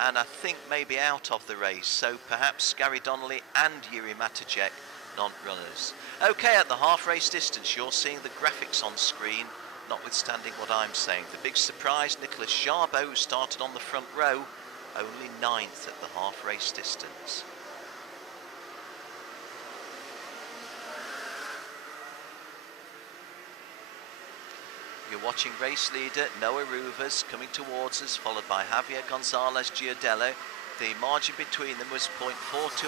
and I think maybe out of the race. So perhaps Gary Donnelly and Yuri Matejek non-runners. Okay, at the half race distance you're seeing the graphics on screen, notwithstanding what I'm saying. The big surprise, Nicholas Jarbo, who started on the front row, only 9th at the half race distance. You're watching race leader Noah Rouvers coming towards us, followed by Javier Gonzalez Giardello. The margin between them was 0.42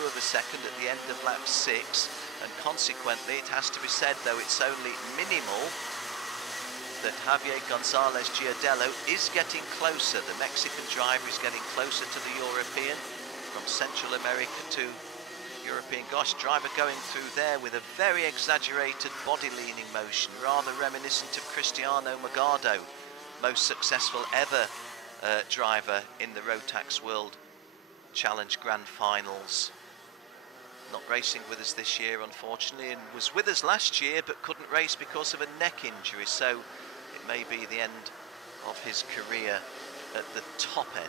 of a second at the end of lap 6, and consequently it has to be said, though it's only minimal, that Javier Gonzalez Giardello is getting closer. The Mexican driver is getting closer to the European, from Central America to European. Gosh, driver going through there with a very exaggerated body leaning motion, rather reminiscent of Cristiano Magado, most successful ever driver in the Rotax World Challenge Grand Finals. Not racing with us this year, unfortunately, and was with us last year but couldn't race because of a neck injury, so it may be the end of his career at the top end.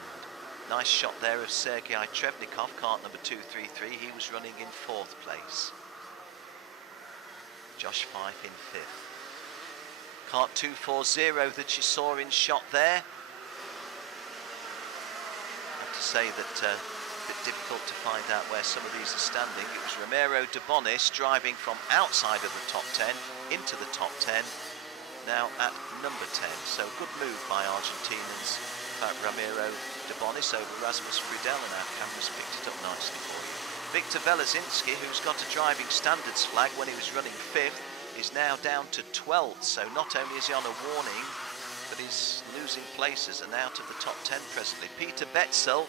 Nice shot there of Sergei Trevnikov, kart number 233. He was running in 4th place. Josh Fife in 5th. Kart 240 that you saw in shot there. I have to say that a bit difficult to find out where some of these are standing. It was Ramiro de Bonis driving from outside of the top 10 into the top 10, now at number 10. So good move by Argentinians. Ramiro de Bonis over Rasmus Friedel, and our cameras picked it up nicely for you. Victor Velezinski, who's got a driving standards flag when he was running 5th, is now down to 12th. So not only is he on a warning, but he's losing places and out of the top 10 presently. Peter Betzel,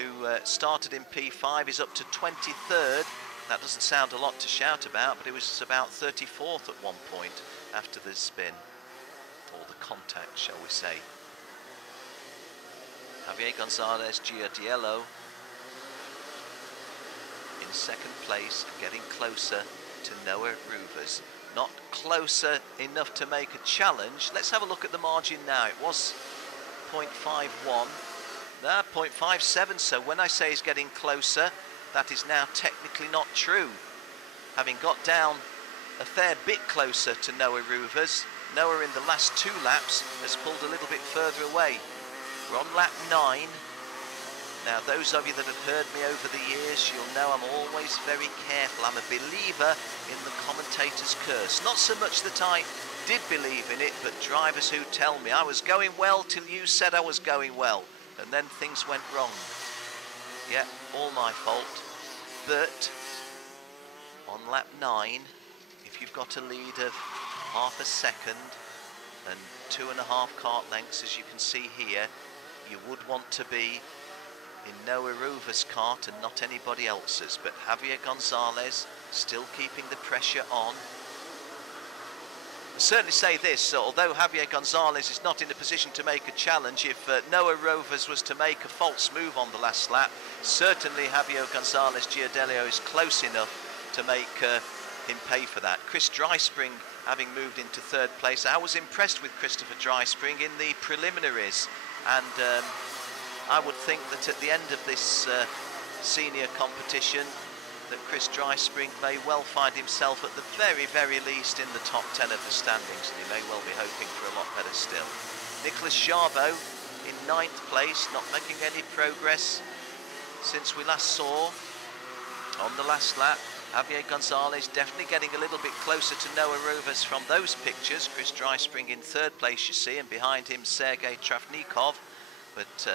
who started in P5, is up to 23rd. That doesn't sound a lot to shout about, but it was about 34th at one point after the spin, or the contact, shall we say. Javier Gonzalez Giardello in 2nd place and getting closer to Noah Rouvers. Not closer enough to make a challenge. Let's have a look at the margin now. It was 0.51, there 0.57, so when I say he's getting closer, that is now technically not true. Having got down a fair bit closer to Noah Rouvers, Noah in the last 2 laps has pulled a little bit further away. We're on lap 9. Now, those of you that have heard me over the years, you'll know I'm always very careful. I'm a believer in the commentator's curse. Not so much that I did believe in it, but drivers who tell me I was going well till you said I was going well, and then things went wrong. Yeah, all my fault. But on lap 9, if you've got a lead of half a second and 2.5 kart lengths, as you can see here, you would want to be in Noah Rouvers' kart and not anybody else's. But Javier Gonzalez still keeping the pressure on. certainly say this, although Javier Gonzalez is not in a position to make a challenge, if Noah Rovers was to make a false move on the last lap, certainly Javier Gonzalez Giardello is close enough to make him pay for that. Chris Dryspring having moved into third place. I was impressed with Christopher Dryspring in the preliminaries, and I would think that at the end of this senior competition that Chris Dryspring may well find himself at the very, very least in the top 10 of the standings, and he may well be hoping for a lot better still. Nicholas Jarbo in 9th place, not making any progress since we last saw on the last lap. Javier Gonzalez definitely getting a little bit closer to Noah Rovers from those pictures. Chris Dryspring in 3rd place, you see, and behind him Sergei Travnikov. But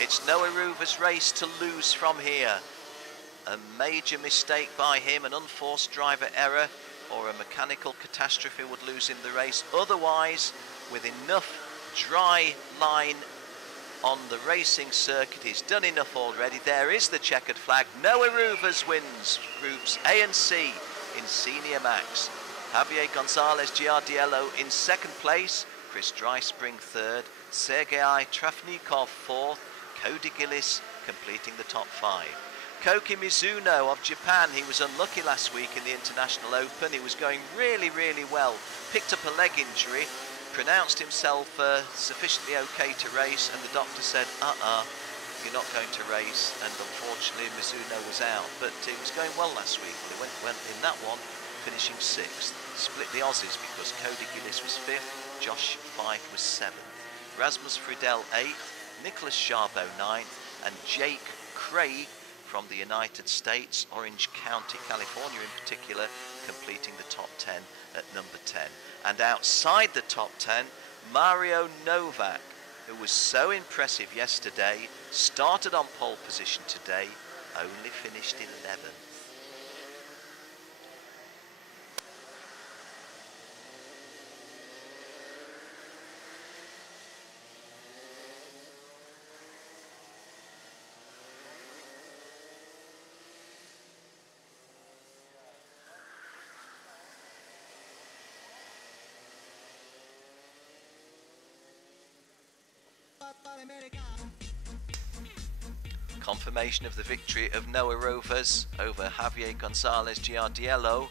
it's Noah Rovers' race to lose from here. A major mistake by him, an unforced driver error, or a mechanical catastrophe would lose him the race. Otherwise, with enough dry line on the racing circuit, he's done enough already. There is the checkered flag. Noah Rovers wins groups A and C in Senior Max. Javier Gonzalez Giardello in 2nd place, Chris Dryspring 3rd, Sergei Travnikov 4th, Cody Gillis completing the top 5. Koki Mizuno of Japan, he was unlucky last week in the International Open. He was going really, really well. Picked up a leg injury, pronounced himself sufficiently okay to race, and the doctor said, you're not going to race, and unfortunately Mizuno was out. But he was going well last week. He went in that one, finishing 6th. Split the Aussies because Cody Gillis was 5th, Josh Fife was 7th. Rasmus Friedel 8th, Nicholas Jarbo 9th, and Jake Craig from the United States, Orange County, California in particular, completing the top 10 at number 10. And outside the top 10, Mario Novak, who was so impressive yesterday, started on pole position today, only finished 11th. Confirmation of the victory of Noah Rovers over Javier Gonzalez Giardello.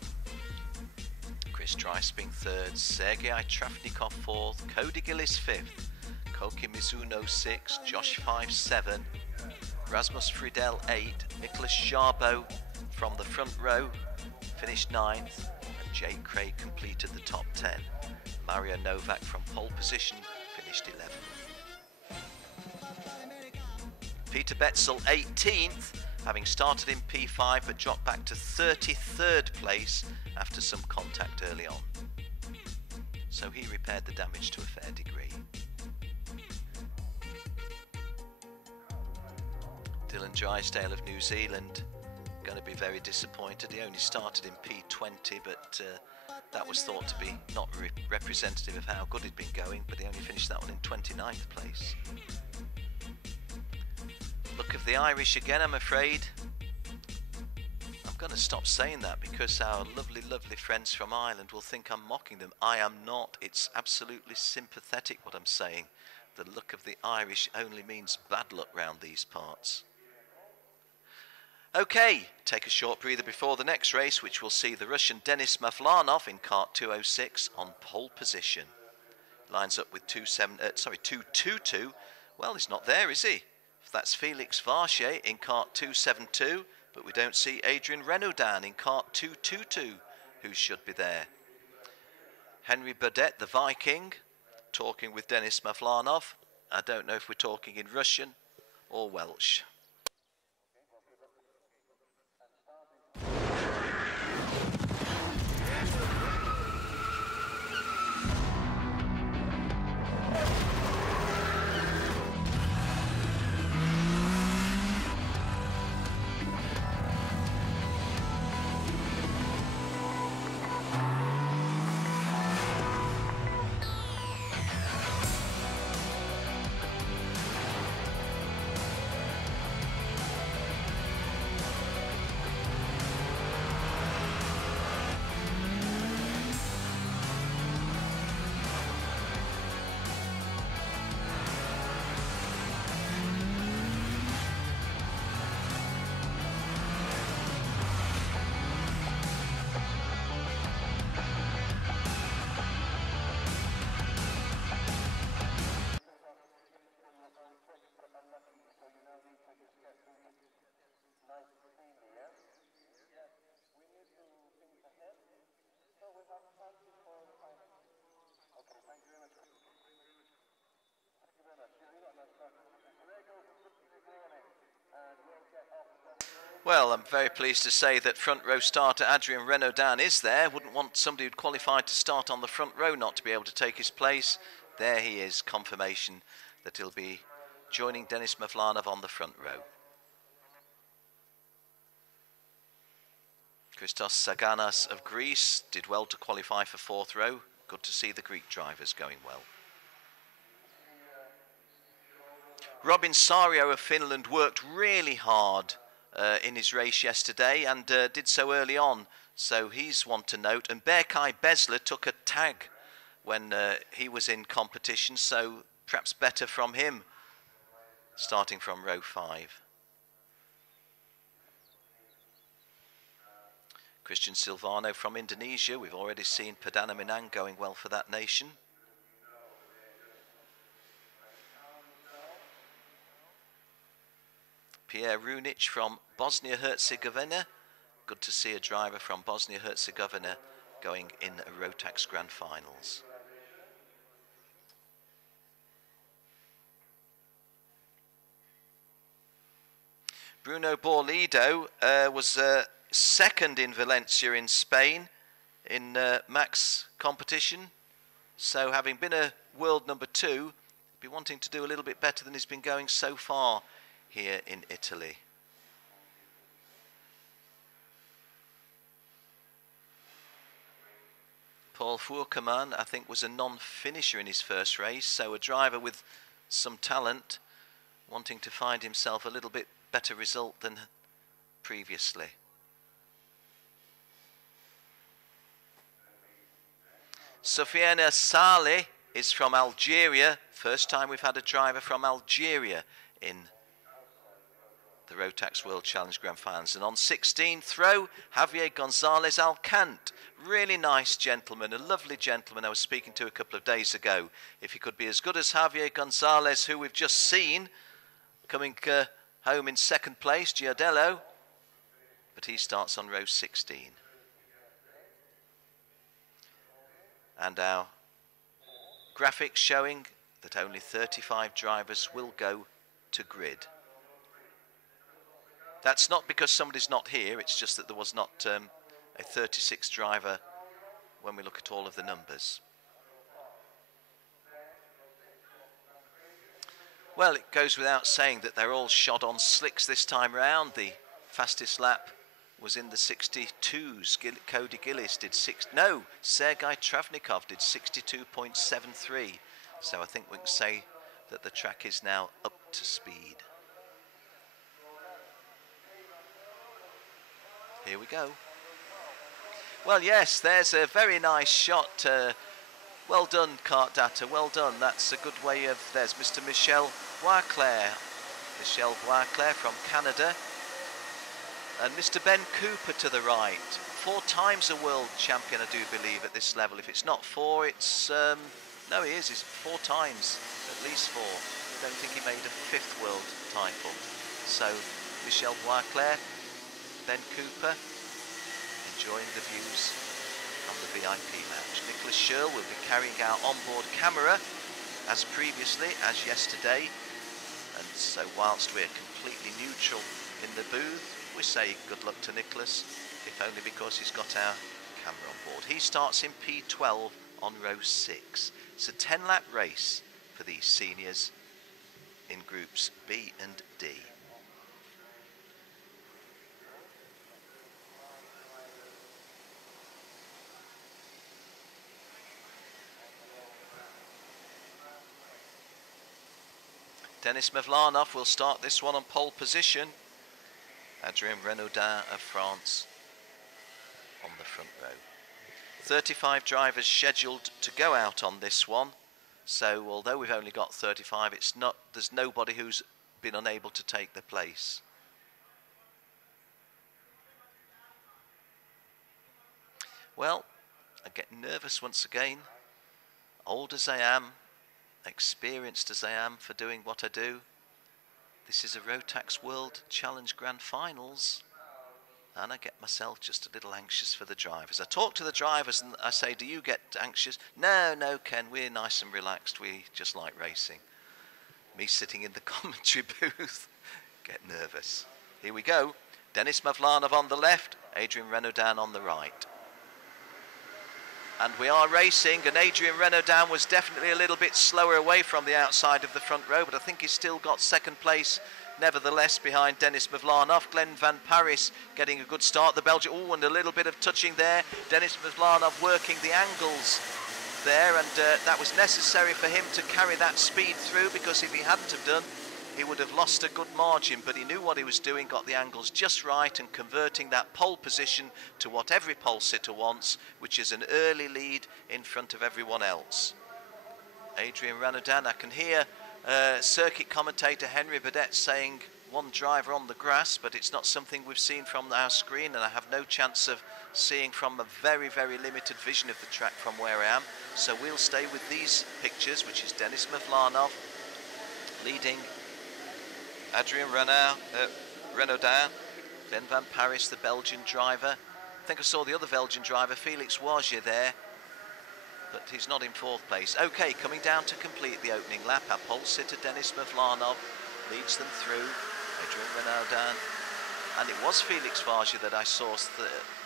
Chris Dryspring 3rd, Sergei Travnikov 4th, Cody Gillis 5th, Koki Mizuno 6th, Josh Fife 7th, Rasmus Friedel 8th, Nicholas Jarbo from the front row finished 9th, and Jake Craig completed the top 10. Mario Novak from pole position finished 11th. Peter Betzel 18th, having started in P5 but dropped back to 33rd place after some contact early on. So he repaired the damage to a fair degree. Dylan Drysdale of New Zealand going to be very disappointed. He only started in P20, but that was thought to be not representative of how good he'd been going, but he only finished that one in 29th place. Look of the Irish again, I'm afraid. I'm going to stop saying that because our lovely, lovely friends from Ireland will think I'm mocking them. I am not. It's absolutely sympathetic what I'm saying. The look of the Irish only means bad luck round these parts. Okay, take a short breather before the next race, which will see the Russian Denis Mavlanov in kart 206 on pole position. Lines up with 222. Well, he's not there, is he? That's Felix Varshay in kart 272, but we don't see Adrian Renaudin in kart 222, who should be there. Henry Burdett, the Viking, talking with Denis Mavlanov. I don't know if we're talking in Russian or Welsh. Well, I'm very pleased to say that front row starter Adrien Renaudin is there. Wouldn't want somebody who'd qualified to start on the front row not to be able to take his place. There he is, confirmation that he'll be joining Denis Mavlanov on the front row. Christos Saganas of Greece did well to qualify for fourth row. Good to see the Greek drivers going well. Robin Sario of Finland worked really hard in his race yesterday and did so early on, so he's one to note. And Berkay Besler took a tag when he was in competition, so perhaps better from him starting from row 5. Christian Silvano from Indonesia. We've already seen Perdana Minang going well for that nation. Pierre Runic from Bosnia-Herzegovina. Good to see a driver from Bosnia-Herzegovina going in Rotax Grand Finals. Bruno Borlido was second in Valencia in Spain in max competition. So having been a world number 2, be wanting to do a little bit better than he's been going so far here in Italy. Paul Furkerman, I think, was a non-finisher in his first race, so a driver with some talent, wanting to find himself a little bit better result than previously. Sofiane Saleh is from Algeria. First time we've had a driver from Algeria in the Rotax World Challenge Grand Finals. And on 16th row, Javier Gonzalez Alcant. Really nice gentleman, a lovely gentleman I was speaking to a couple of days ago. If he could be as good as Javier Gonzalez, who we've just seen coming home in second place, Giardello, but he starts on row 16. And our graphics showing that only 35 drivers will go to grid. That's not because somebody's not here, it's just that there was not a 36 driver when we look at all of the numbers. Well, it goes without saying that they're all shod on slicks this time round. The fastest lap was in the 62s. Cody Gillis did Sergei Travnikov did 62.73. So I think we can say that the track is now up to speed. Here we go. Well, yes, there's a very nice shot. Well done, KART-DATA, well done. That's a good way of... There's Mr. Michel Boisclair. Michel Boisclair from Canada. And Mr. Ben Cooper to the right. 4 times a world champion, I do believe, at this level. If it's not 4, it's... no, he is. He's 4 times. At least 4. I don't think he made a 5th world title. So, Michel Boisclair, Ben Cooper, enjoying the views from the VIP lounge. Nicholas Scherl will be carrying our onboard camera as previously, as yesterday. And so whilst we're completely neutral in the booth, we say good luck to Nicholas, if only because he's got our camera on board. He starts in P12 on row 6. It's a 10-lap race for these seniors in groups B and D. Denis Mavlanov will start this one on pole position. Adrien Renaudin of France on the front row. 35 drivers scheduled to go out on this one. So although we've only got 35, there's nobody who's been unable to take the place. Well, I get nervous once again. Old as I am, experienced as I am for doing what I do, This is a Rotax World Challenge Grand Finals, and I get myself just a little anxious for the drivers. I talk to the drivers and I say, do you get anxious? No, Ken, we're nice and relaxed. We just like racing. Me sitting in the commentary booth, get nervous. Here we go. Denis Mavlanov on the left, Adrien Renaudin on the right. And we are racing, and Adrien Renaudin was definitely a little bit slower away from the outside of the front row, but I think he's still got second place nevertheless behind Denis Mavlanov. Glenn van Parijs getting a good start. The Belgian, oh, and a little bit of touching there. Denis Mavlanov working the angles there, and that was necessary for him to carry that speed through, because if he hadn't have done, he would have lost a good margin, but he knew what he was doing, got the angles just right, and converting that pole position to what every pole sitter wants, which is an early lead in front of everyone else. Adrien Renaudin, I can hear circuit commentator Henry Burdett saying one driver on the grass, but it's not something we've seen from our screen, and I have no chance of seeing from a very, very limited vision of the track from where I am. So we'll stay with these pictures, which is Denis Mavlanov leading Adrien Renaudin, Glenn van Parijs, the Belgian driver. I think I saw the other Belgian driver, Felix Wagier, there, but he's not in fourth place. Okay, coming down to complete the opening lap, our pole sitter Denis Mavlanov leads them through. Adrien Renaudin, and it was Felix Wagier that I saw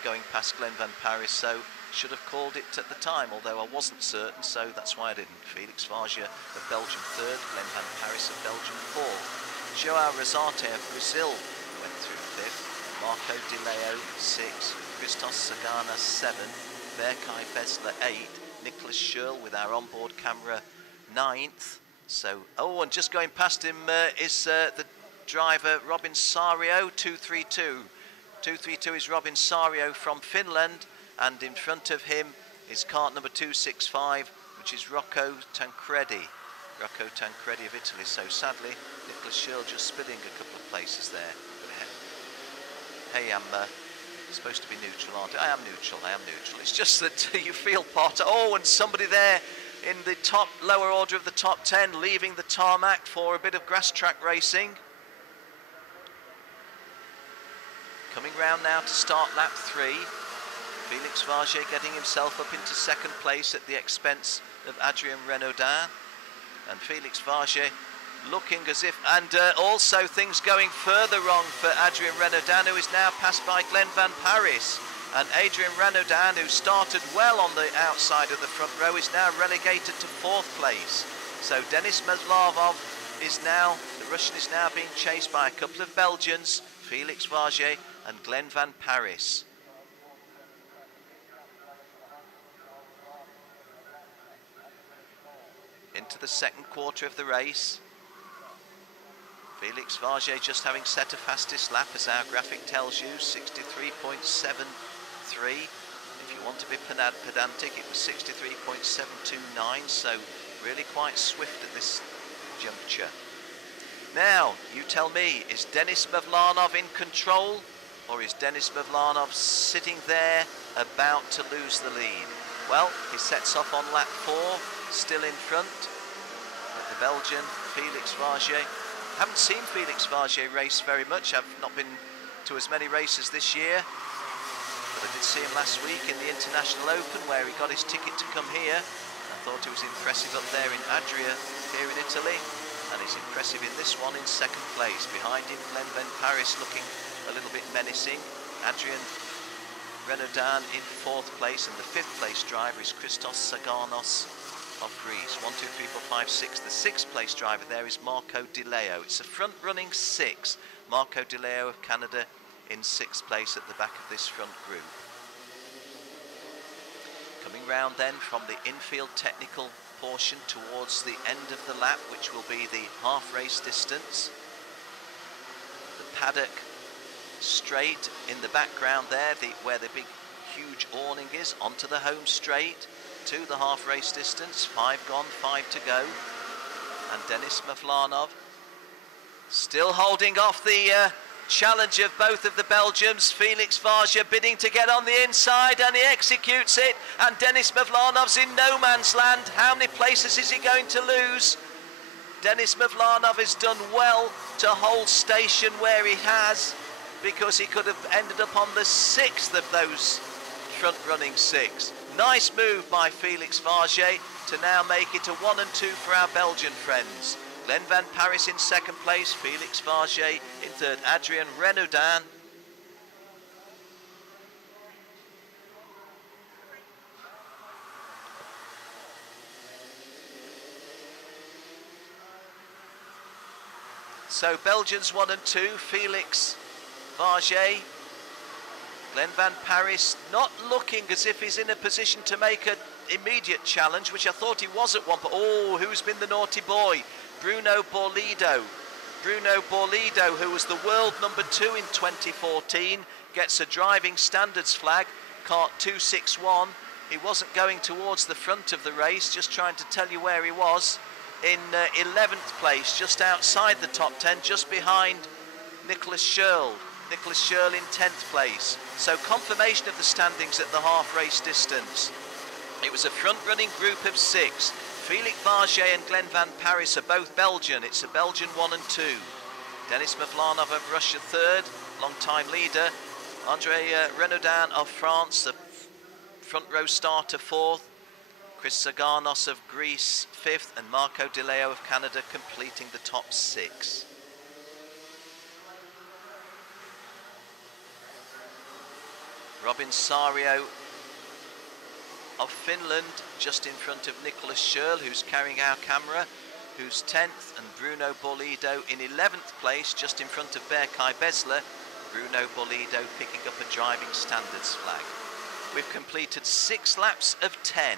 going past Glenn van Parijs, so should have called it at the time, although I wasn't certain, so that's why I didn't. Felix Wagier of Belgium third, Glenn van Parijs of Belgium fourth. Joao Rosate of Brazil went through fifth, Marco Di Leo 6, Christos Sagana 7, Berkay Besler 8, Nicholas Schurl with our onboard camera 9th. So, oh, and just going past him is the driver Robin Sario, 232. 232 is Robin Sario from Finland, and in front of him is kart number 265, which is Rocco Tancredi. Rocco Tancredi of Italy. So sadly, Nicholas Schurl just spilling a couple of places there. Hey, I'm supposed to be neutral, aren't I? I am neutral. It's just that you feel part of, oh, and somebody there in the top, lower order of the top 10, leaving the tarmac for a bit of grass track racing. Coming round now to start lap 3. Felix Wagier getting himself up into second place at the expense of Adrien Renaudin. And Felix Wagier looking as if, and also things going further wrong for Adrien Renaudin, who is now passed by Glenn van Parijs. And Adrien Renaudin, who started well on the outside of the front row, is now relegated to fourth place. So Denis Mavlanov is now, the Russian is now being chased by a couple of Belgians, Felix Wagier and Glenn van Parijs. Into the second quarter of the race. Felix Wagier just having set a fastest lap, as our graphic tells you, 63.73. If you want to be pedantic, it was 63.729, so really quite swift at this juncture. Now, you tell me, is Denis Mavlanov in control, or is Denis Mavlanov sitting there about to lose the lead? Well, he sets off on lap 4, still in front. But the Belgian, Felix Wagier. Haven't seen Felix Wagier race very much. I've not been to as many races this year. But I did see him last week in the International Open, where he got his ticket to come here. I thought he was impressive up there in Adria, here in Italy. And he's impressive in this one in second place. Behind him, Glenn van Parijs looking a little bit menacing. Adrien Renaudin in fourth place, and the fifth place driver is Christos Saganos of Greece. 1, 2, 3, 4, 5, 6. The sixth place driver there is Marco Di Leo. It's a front running 6. Marco Di Leo of Canada in sixth place at the back of this front group. Coming round then from the infield technical portion towards the end of the lap, which will be the half race distance. The paddock straight in the background there, where the big huge awning is, onto the home straight to the half race distance. 5 gone, 5 to go. And Denis Mavlanov still holding off the challenge of both of the Belgians. Felix Wagier bidding to get on the inside, and he executes it, and Denis Mavlanov's in no man's land. How many places is he going to lose? Denis Mavlanov has done well to hold station where he has, because he could have ended up on the 6th of those front-running 6. Nice move by Felix Varget to now make it a 1 and 2 for our Belgian friends. Glenn Van Paris in 2nd place, Felix Varget in 3rd, Adrien Renaudin. So Belgians 1 and 2, Felix Varget, Glenn Van Paris not looking as if he's in a position to make an immediate challenge, which I thought he was at one point. Oh, who's been the naughty boy? Bruno Borlido. Bruno Borlido, who was the world number 2 in 2014, gets a driving standards flag, KART 261. He wasn't going towards the front of the race, just trying to tell you where he was. In 11th place, just outside the top 10, just behind Nicholas Schürl. Nicholas Schürl in 10th place. So confirmation of the standings at the half race distance. It was a front-running group of 6. Felix Varget and Glenn Van Paris are both Belgian. It's a Belgian 1 and 2. Denis Mavlanov of Russia 3rd, long-time leader. Andre Renaudin of France, the front row starter 4th. Chris Saganos of Greece 5th, and Marco Di Leo of Canada completing the top 6. Robin Sario of Finland just in front of Nicholas Schürl, who's carrying our camera, who's 10th, and Bruno Borlido in 11th place, just in front of Berkay Besler. Bruno Borlido picking up a driving standards flag. We've completed 6 laps of 10.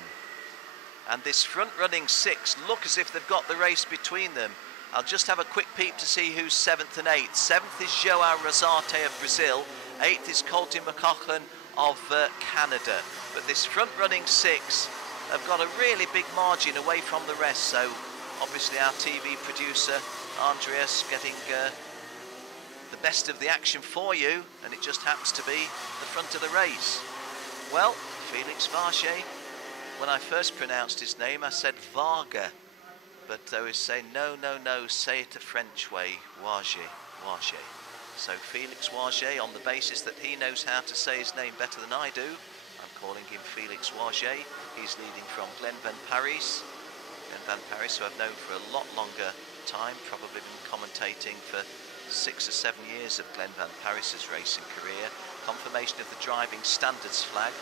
And this front-running 6 look as if they've got the race between them. I'll just have a quick peep to see who's 7th and 8th. 7th is João Rosate of Brazil. 8th is Colton McCaughlin of Canada. But this front-running 6 have got a really big margin away from the rest. So obviously our TV producer, Andreas, getting the best of the action for you. And it just happens to be the front of the race. Well, Felix Varget. When I first pronounced his name, I said Varga, but they always say, no, say it a French way, Varget. So Felix Varget, on the basis that he knows how to say his name better than I do, I'm calling him Felix Varget. He's leading from Glenn Van Paris. Glenn Van Paris, who I've known for a lot longer time, probably been commentating for 6 or 7 years of Glenn Van Paris's racing career. Confirmation of the driving standards flag.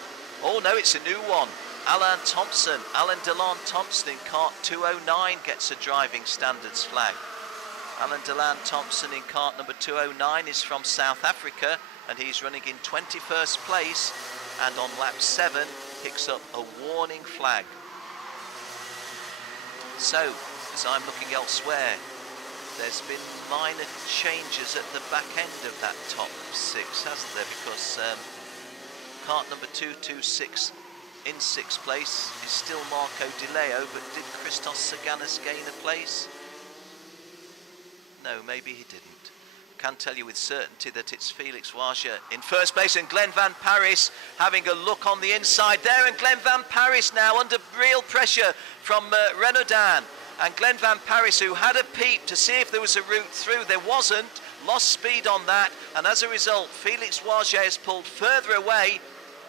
Oh no, it's a new one. Alain Thompson, Alain Delon Thompson in KART 209 gets a driving standards flag. Alain Delon Thompson in KART number 209 is from South Africa, and he's running in 21st place, and on lap 7 picks up a warning flag. So, as I'm looking elsewhere, there's been minor changes at the back end of that top 6, hasn't there? Because KART number 226 in 6th place is still Marco Di Leo, but did Christos Saganas gain a place? No, maybe he didn't. Can tell you with certainty that it's Felix Varget in 1st place, and Glenn Van Paris having a look on the inside there, and Glenn Van Paris now under real pressure from Renaudin. And Glenn Van Paris, who had a peep to see if there was a route through, there wasn't, lost speed on that, and as a result Felix Varget has pulled further away.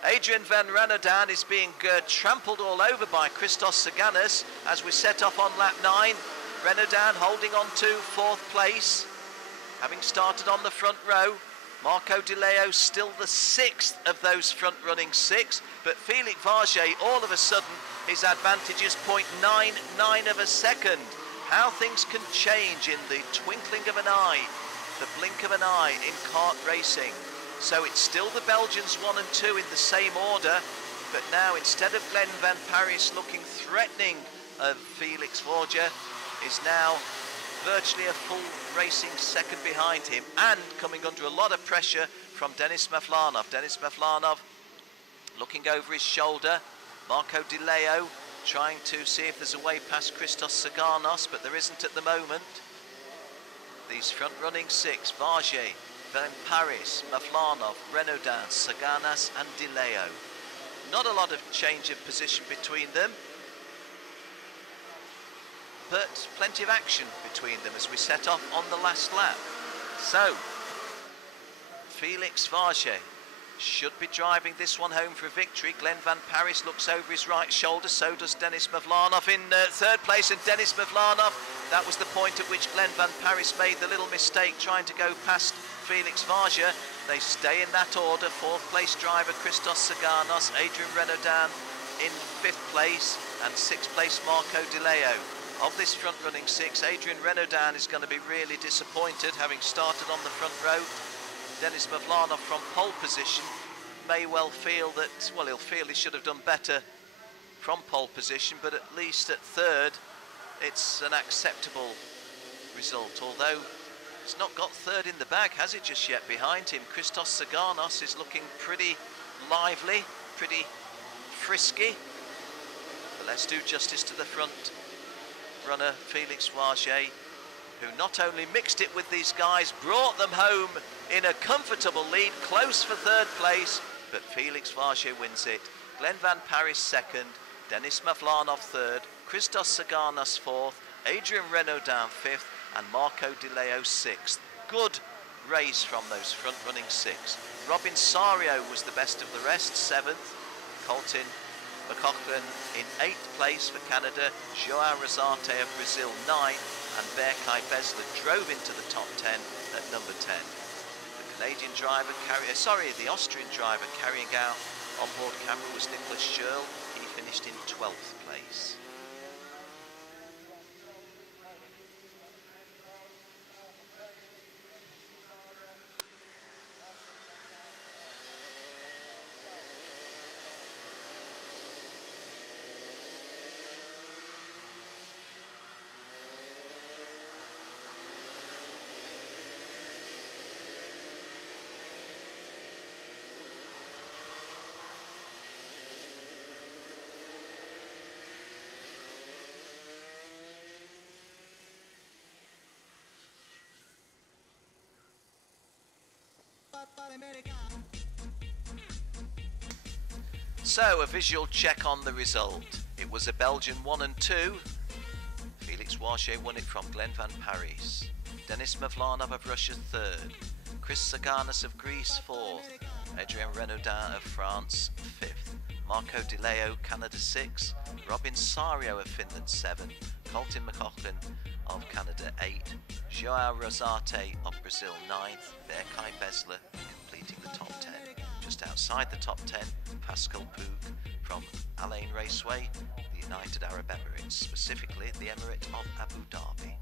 Adrien Van Renaudin is being trampled all over by Christos Saganas as we set off on lap 9. Renaudin holding on to 4th place, having started on the front row. Marco Di Leo still the 6th of those front-running 6, but Felix Varget, all of a sudden, his advantage is 0.99 of a second. How things can change in the twinkling of an eye, the blink of an eye in kart racing. So it's still the Belgians 1 and 2 in the same order, but now instead of Glenn Van Paris looking threatening of Felix Varget, is now virtually a full racing second behind him, and coming under a lot of pressure from Denis Mavlanov. Denis Mavlanov looking over his shoulder. Marco Di Leo trying to see if there's a way past Christos Saganos, but there isn't at the moment. These front-running 6, Varget, Van Paris, Mavlanov, Renaudin, Saganas and Di Leo. Not a lot of change of position between them. but plenty of action between them as we set off on the last lap. So, Felix Varget should be driving this one home for a victory. Glenn Van Parijs looks over his right shoulder, so does Denis Mavlanov in third place, and Denis Mavlanov, that was the point at which Glenn Van Parijs made the little mistake trying to go past Felix Varget. They stay in that order. Fourth place driver Christos Saganos, Adrian Renaudin in fifth place, and sixth place Marco Di Leo. Of this front running six, Adrian Renaudin is going to be really disappointed, having started on the front row. Denis Mavlanov from pole position may well feel that, well, he'll feel he should have done better from pole position, but at least at third it's an acceptable result, although he's not got third in the bag, has he, just yet? Behind him, Christos Saganos is looking pretty lively, pretty frisky, but let's do justice to the front runner Felix Varget, who not only mixed it with these guys, brought them home in a comfortable lead, close for third place, but Felix Varget wins it. Glenn Van Parijs second, Denis Mavlanov third, Christos Saganos fourth, Adrian Renaudin fifth, and Marco Di Leo sixth. Good race from those front running six. Robin Sario was the best of the rest, seventh. Colton McLaughlin in eighth place for Canada, João Rosate of Brazil ninth, and Berkay Besler drove into the top 10 at number 10. The Canadian driver, the Austrian driver carrying out onboard camera was Nicholas Schürl. He finished in 12th place. So, a visual check on the result. It was a Belgian 1 and 2. Felix Varget won it from Glenn Van Parijs. Denis Mavlanov of Russia third. Chris Saganos of Greece fourth. Adrien Renaudin of France fifth. Marco Di Leo, Canada sixth. Robin Sario of Finland seventh. Colton McLaughlin of Canada 8th, João Rosate of Brazil 9th, Berkay Besler completing the top 10. Just outside the top 10, Pascal Poog from Al Ain Raceway, the United Arab Emirates, specifically the Emirate of Abu Dhabi.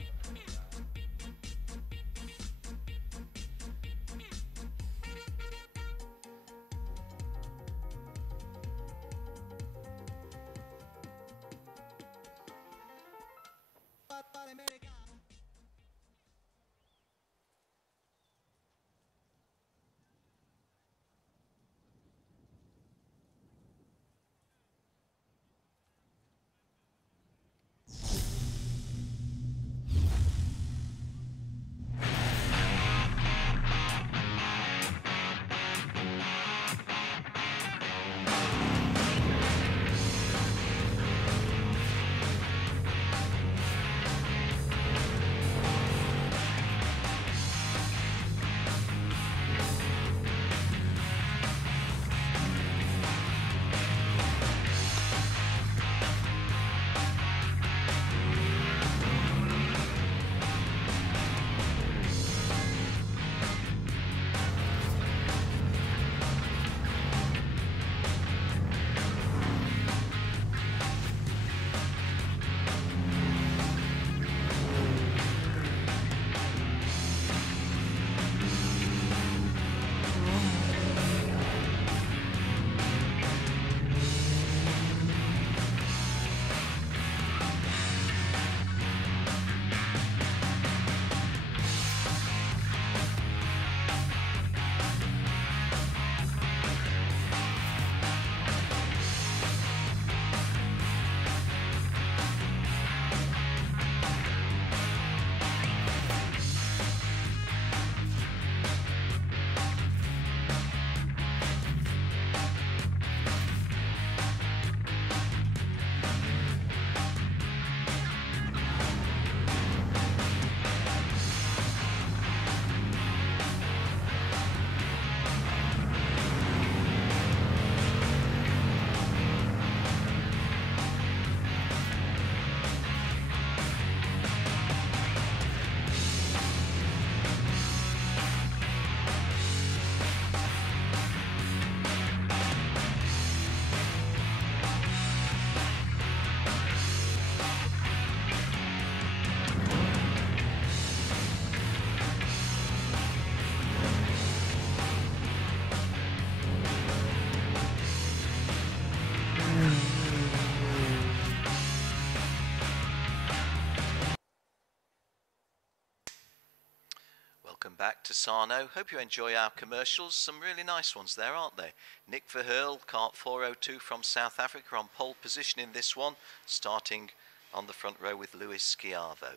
back to Sarno. Hope you enjoy our commercials. Some really nice ones there, aren't they? Nick Verheul, kart 402 from South Africa, on pole position in this one, starting on the front row with Luis Schiavo.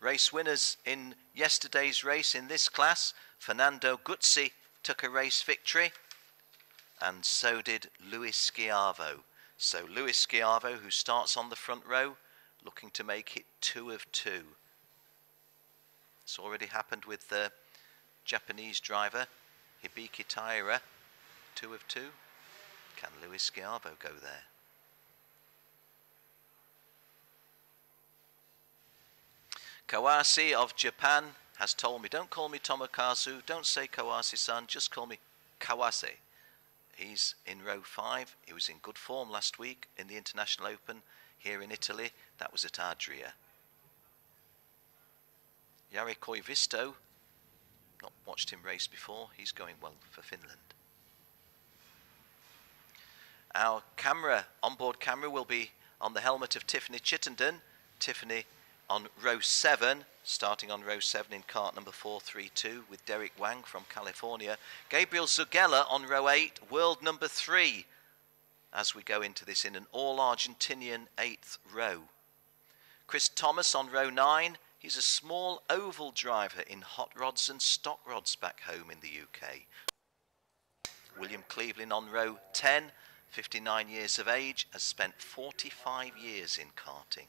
Race winners in yesterday's race in this class. Fernando Guzzi took a race victory, and so did Luis Schiavo. So Luis Schiavo, who starts on the front row, looking to make it 2 of 2. It's already happened with the Japanese driver, Hibiki Taira, 2 of 2. Can Luis Schiavo go there? Kawase of Japan has told me, don't call me Tomokazu, don't say Kawase-san, just call me Kawase. He's in row 5. He was in good form last week in the International Open here in Italy. That was at Adria. Jari Koivisto, not watched him race before. He's going well for Finland. Our camera, onboard camera, will be on the helmet of Tiffany Chittenden. Tiffany on row 7, starting on row 7 in kart number 432 with Derek Wang from California. Gabriel Zugella on row 8, world number 3, as we go into this in an all-Argentinian 8th row. Chris Thomas on row 9. He's a small oval driver in hot rods and stock rods back home in the UK. William Cleveland on row 10, 59 years of age, has spent 45 years in karting.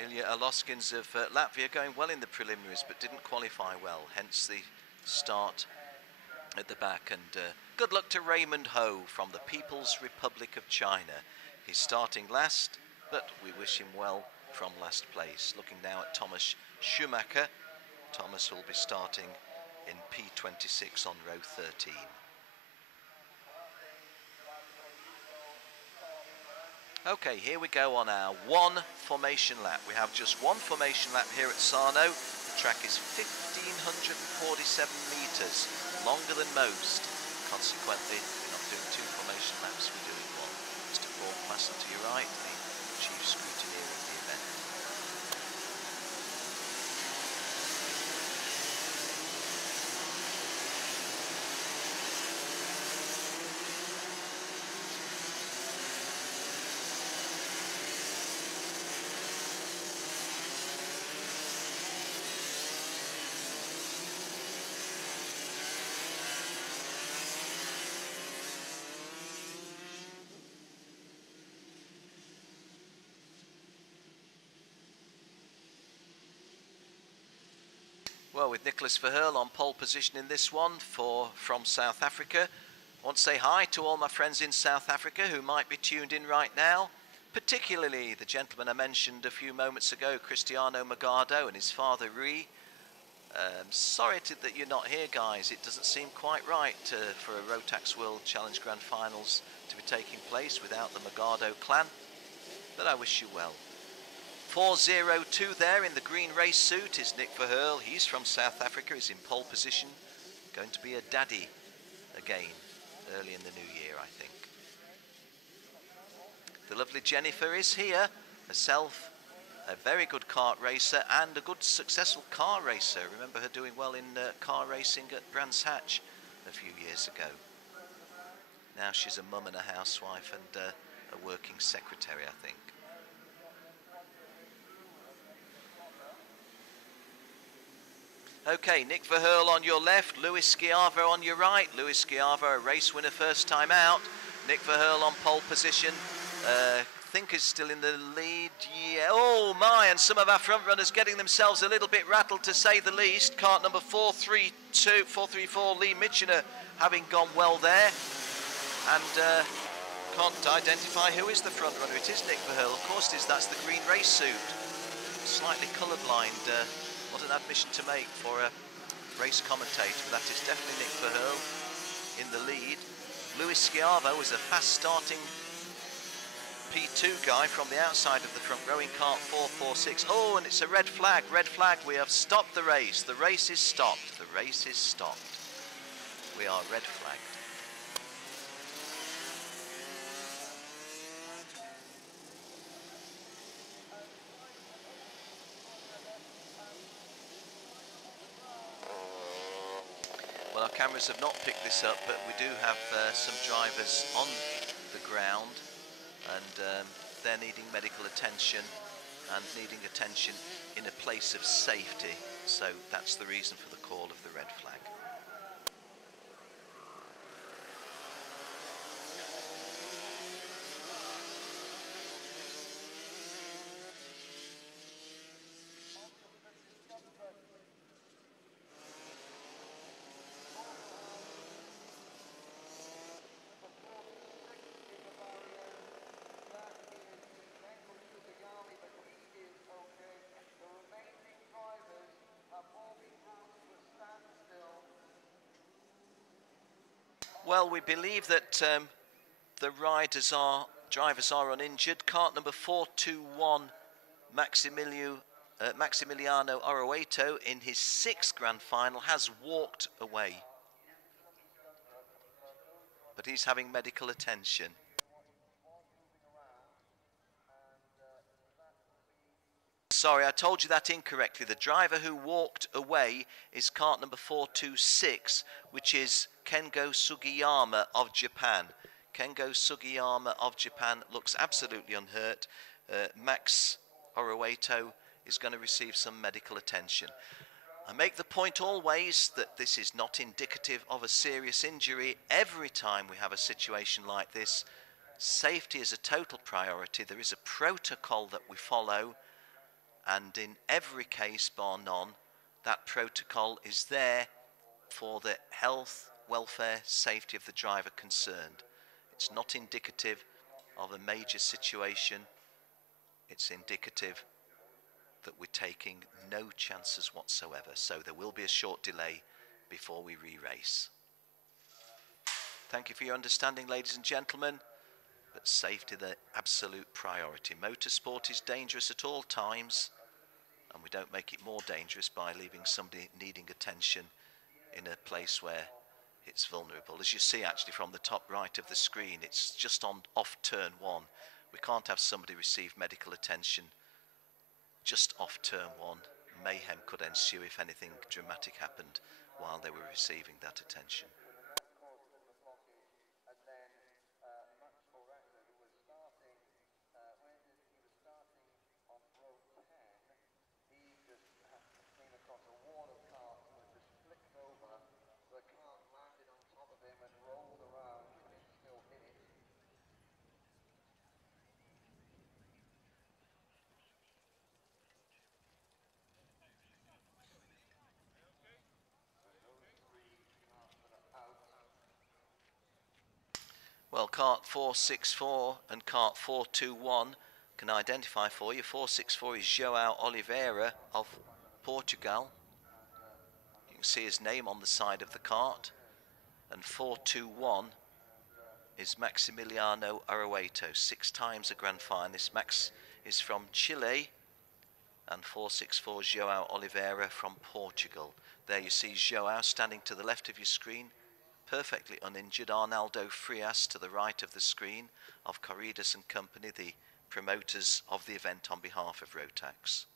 Ilya Aloskins of Latvia going well in the preliminaries but didn't qualify well, hence the start at the back. And good luck to Raymond Ho from the People's Republic of China. He's starting last, but we wish him well from last place. Looking now at Thomas Schumacher. Thomas will be starting in P26 on row 13. Okay, here we go on our 1 formation lap. We have just 1 formation lap here at Sarno. The track is 1,547 metres, longer than most. Consequently, we're not doing 2 formation laps, we're doing 1. Mr. Paul Klassen to your right, the chief scrutineer of the event. Well, with Nicholas Verheul on pole position in this one from South Africa. I want to say hi to all my friends in South Africa who might be tuned in right now, particularly the gentleman I mentioned a few moments ago, Cristiano Magado, and his father Rui. Sorry that you're not here, guys. It doesn't seem quite right for a Rotax World Challenge Grand Finals to be taking place without the Magado clan, but I wish you well. 402 there in the green race suit is Nick Verheul. He's from South Africa, he's in pole position. Going to be a daddy again early in the new year, I think. The lovely Jennifer is here, herself a very good kart racer and a good successful car racer. Remember her doing well in car racing at Brands Hatch a few years ago. Now she's a mum and a housewife and a working secretary, I think. Okay, Nick Verheul on your left, Luis Schiavo on your right. Luis Schiavo, a race winner first time out. Nick Verheul on pole position. Think is still in the lead. Yeah. Oh my, and some of our front runners getting themselves a little bit rattled, to say the least. Kart number 434, Lee Mitchener, having gone well there. And can't identify who is the front runner. It is Nick Verheul. Of course it is. That's the green race suit. Slightly colourblind What an admission to make for a race commentator. That is definitely Nick Verheul in the lead. Luis Schiavo is a fast-starting P2 guy from the outside of the front row in kart 446. Oh, and it's a red flag, red flag. We have stopped the race. The race is stopped. The race is stopped. We are red flagged. Well, our cameras have not picked this up, but we do have some drivers on the ground, and they're needing medical attention and needing attention in a place of safety. So that's the reason for the call of the red flag. Well, we believe that the drivers are uninjured. Kart number 421, Maximiliano Oroeto, in his 6th grand final, has walked away. But he's having medical attention. Sorry, I told you that incorrectly. The driver who walked away is kart number 426, which is Kengo Sugiyama of Japan. Kengo Sugiyama of Japan looks absolutely unhurt. Max Oroeto is going to receive some medical attention. I make the point always that this is not indicative of a serious injury. Every time we have a situation like this, safety is a total priority. There is a protocol that we follow, and in every case bar none, that protocol is there for the health, welfare, safety of the driver concerned. It's not indicative of a major situation. It's indicative that we're taking no chances whatsoever. So there will be a short delay before we re-race. Thank you for your understanding, ladies and gentlemen. But safety the absolute priority. Motorsport is dangerous at all times, and we don't make it more dangerous by leaving somebody needing attention in a place where it's vulnerable. As you see actually from the top right of the screen, it's just off turn 1. We can't have somebody receive medical attention just off turn 1. Mayhem could ensue if anything dramatic happened while they were receiving that attention. Well, kart 464 and kart 421 can identify for you. 464 is João Oliveira of Portugal. You can see his name on the side of the kart. And 421 is Maximiliano Oroeto, 6 times a grand finalist. Max is from Chile, and 464 is João Oliveira from Portugal. There you see João standing to the left of your screen, perfectly uninjured. Arnaldo Frias to the right of the screen of Corridas and Company, the promoters of the event on behalf of Rotax.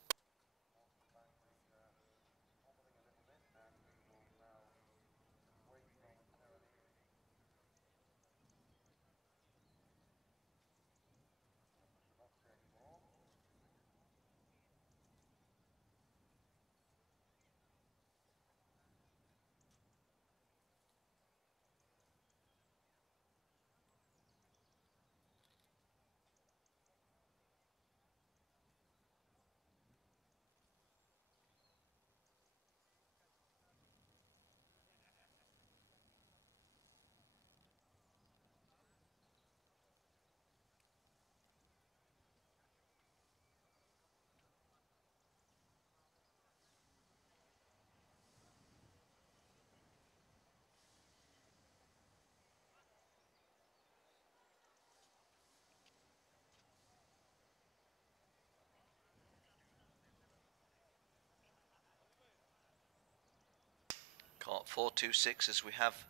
Kart 426, as we have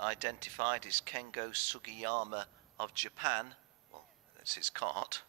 identified, is Kengo Sugiyama of Japan. Well, that's his kart.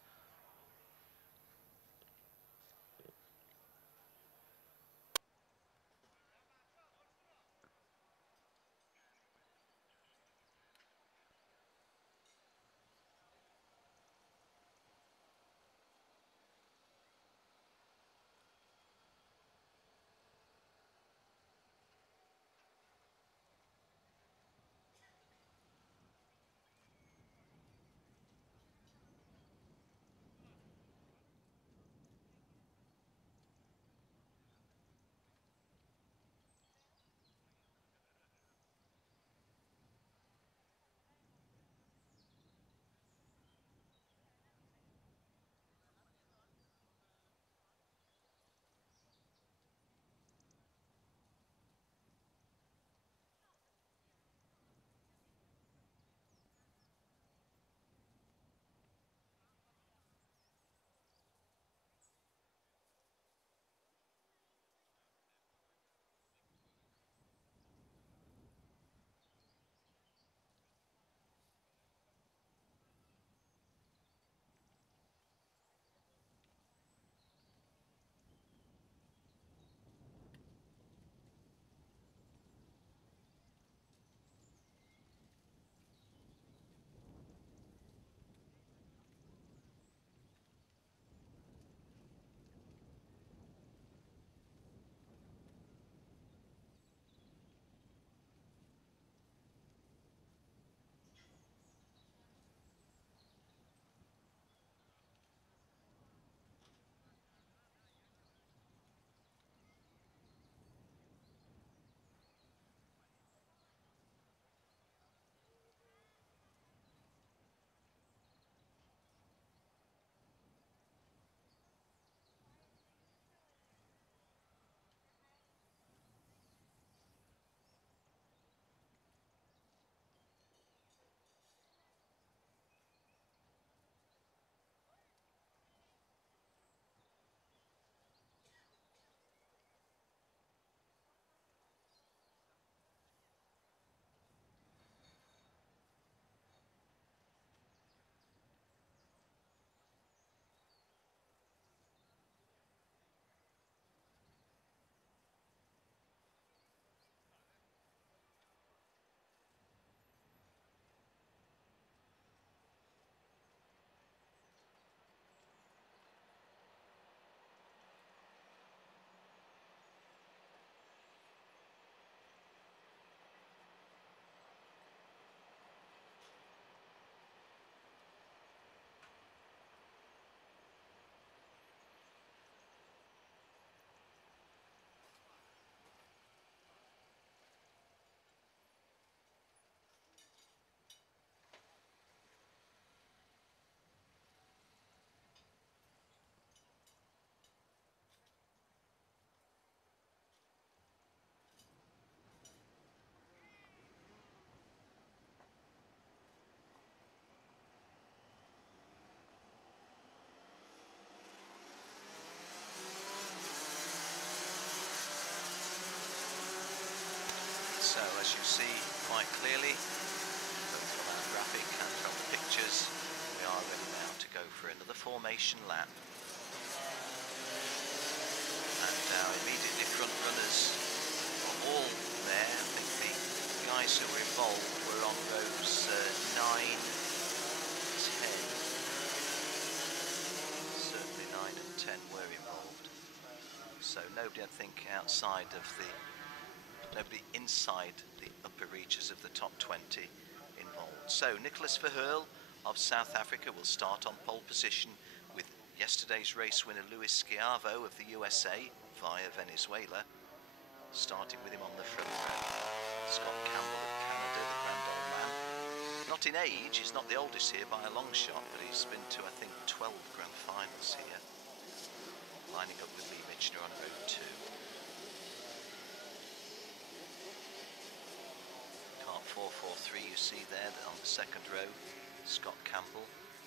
So as you see quite clearly, both from our graphic and from the pictures, we are ready now to go for another formation lap. And our immediately front runners are all there. I think the guys who were involved were on rows 9, 10. Certainly 9 and 10 were involved. So nobody, I think, outside of the nobody inside the upper reaches of the top 20 involved. So Nicholas Verheul of South Africa will start on pole position with yesterday's race winner Luis Schiavo of the USA via Venezuela, starting with him on the front row. Scott Campbell of Canada, the grand old man. Not in age, he's not the oldest here by a long shot, but he's been to, I think, 12 grand finals here. Lining up with Lee Michener on row 2. Kart 443 you see there on the second row, Scott Campbell.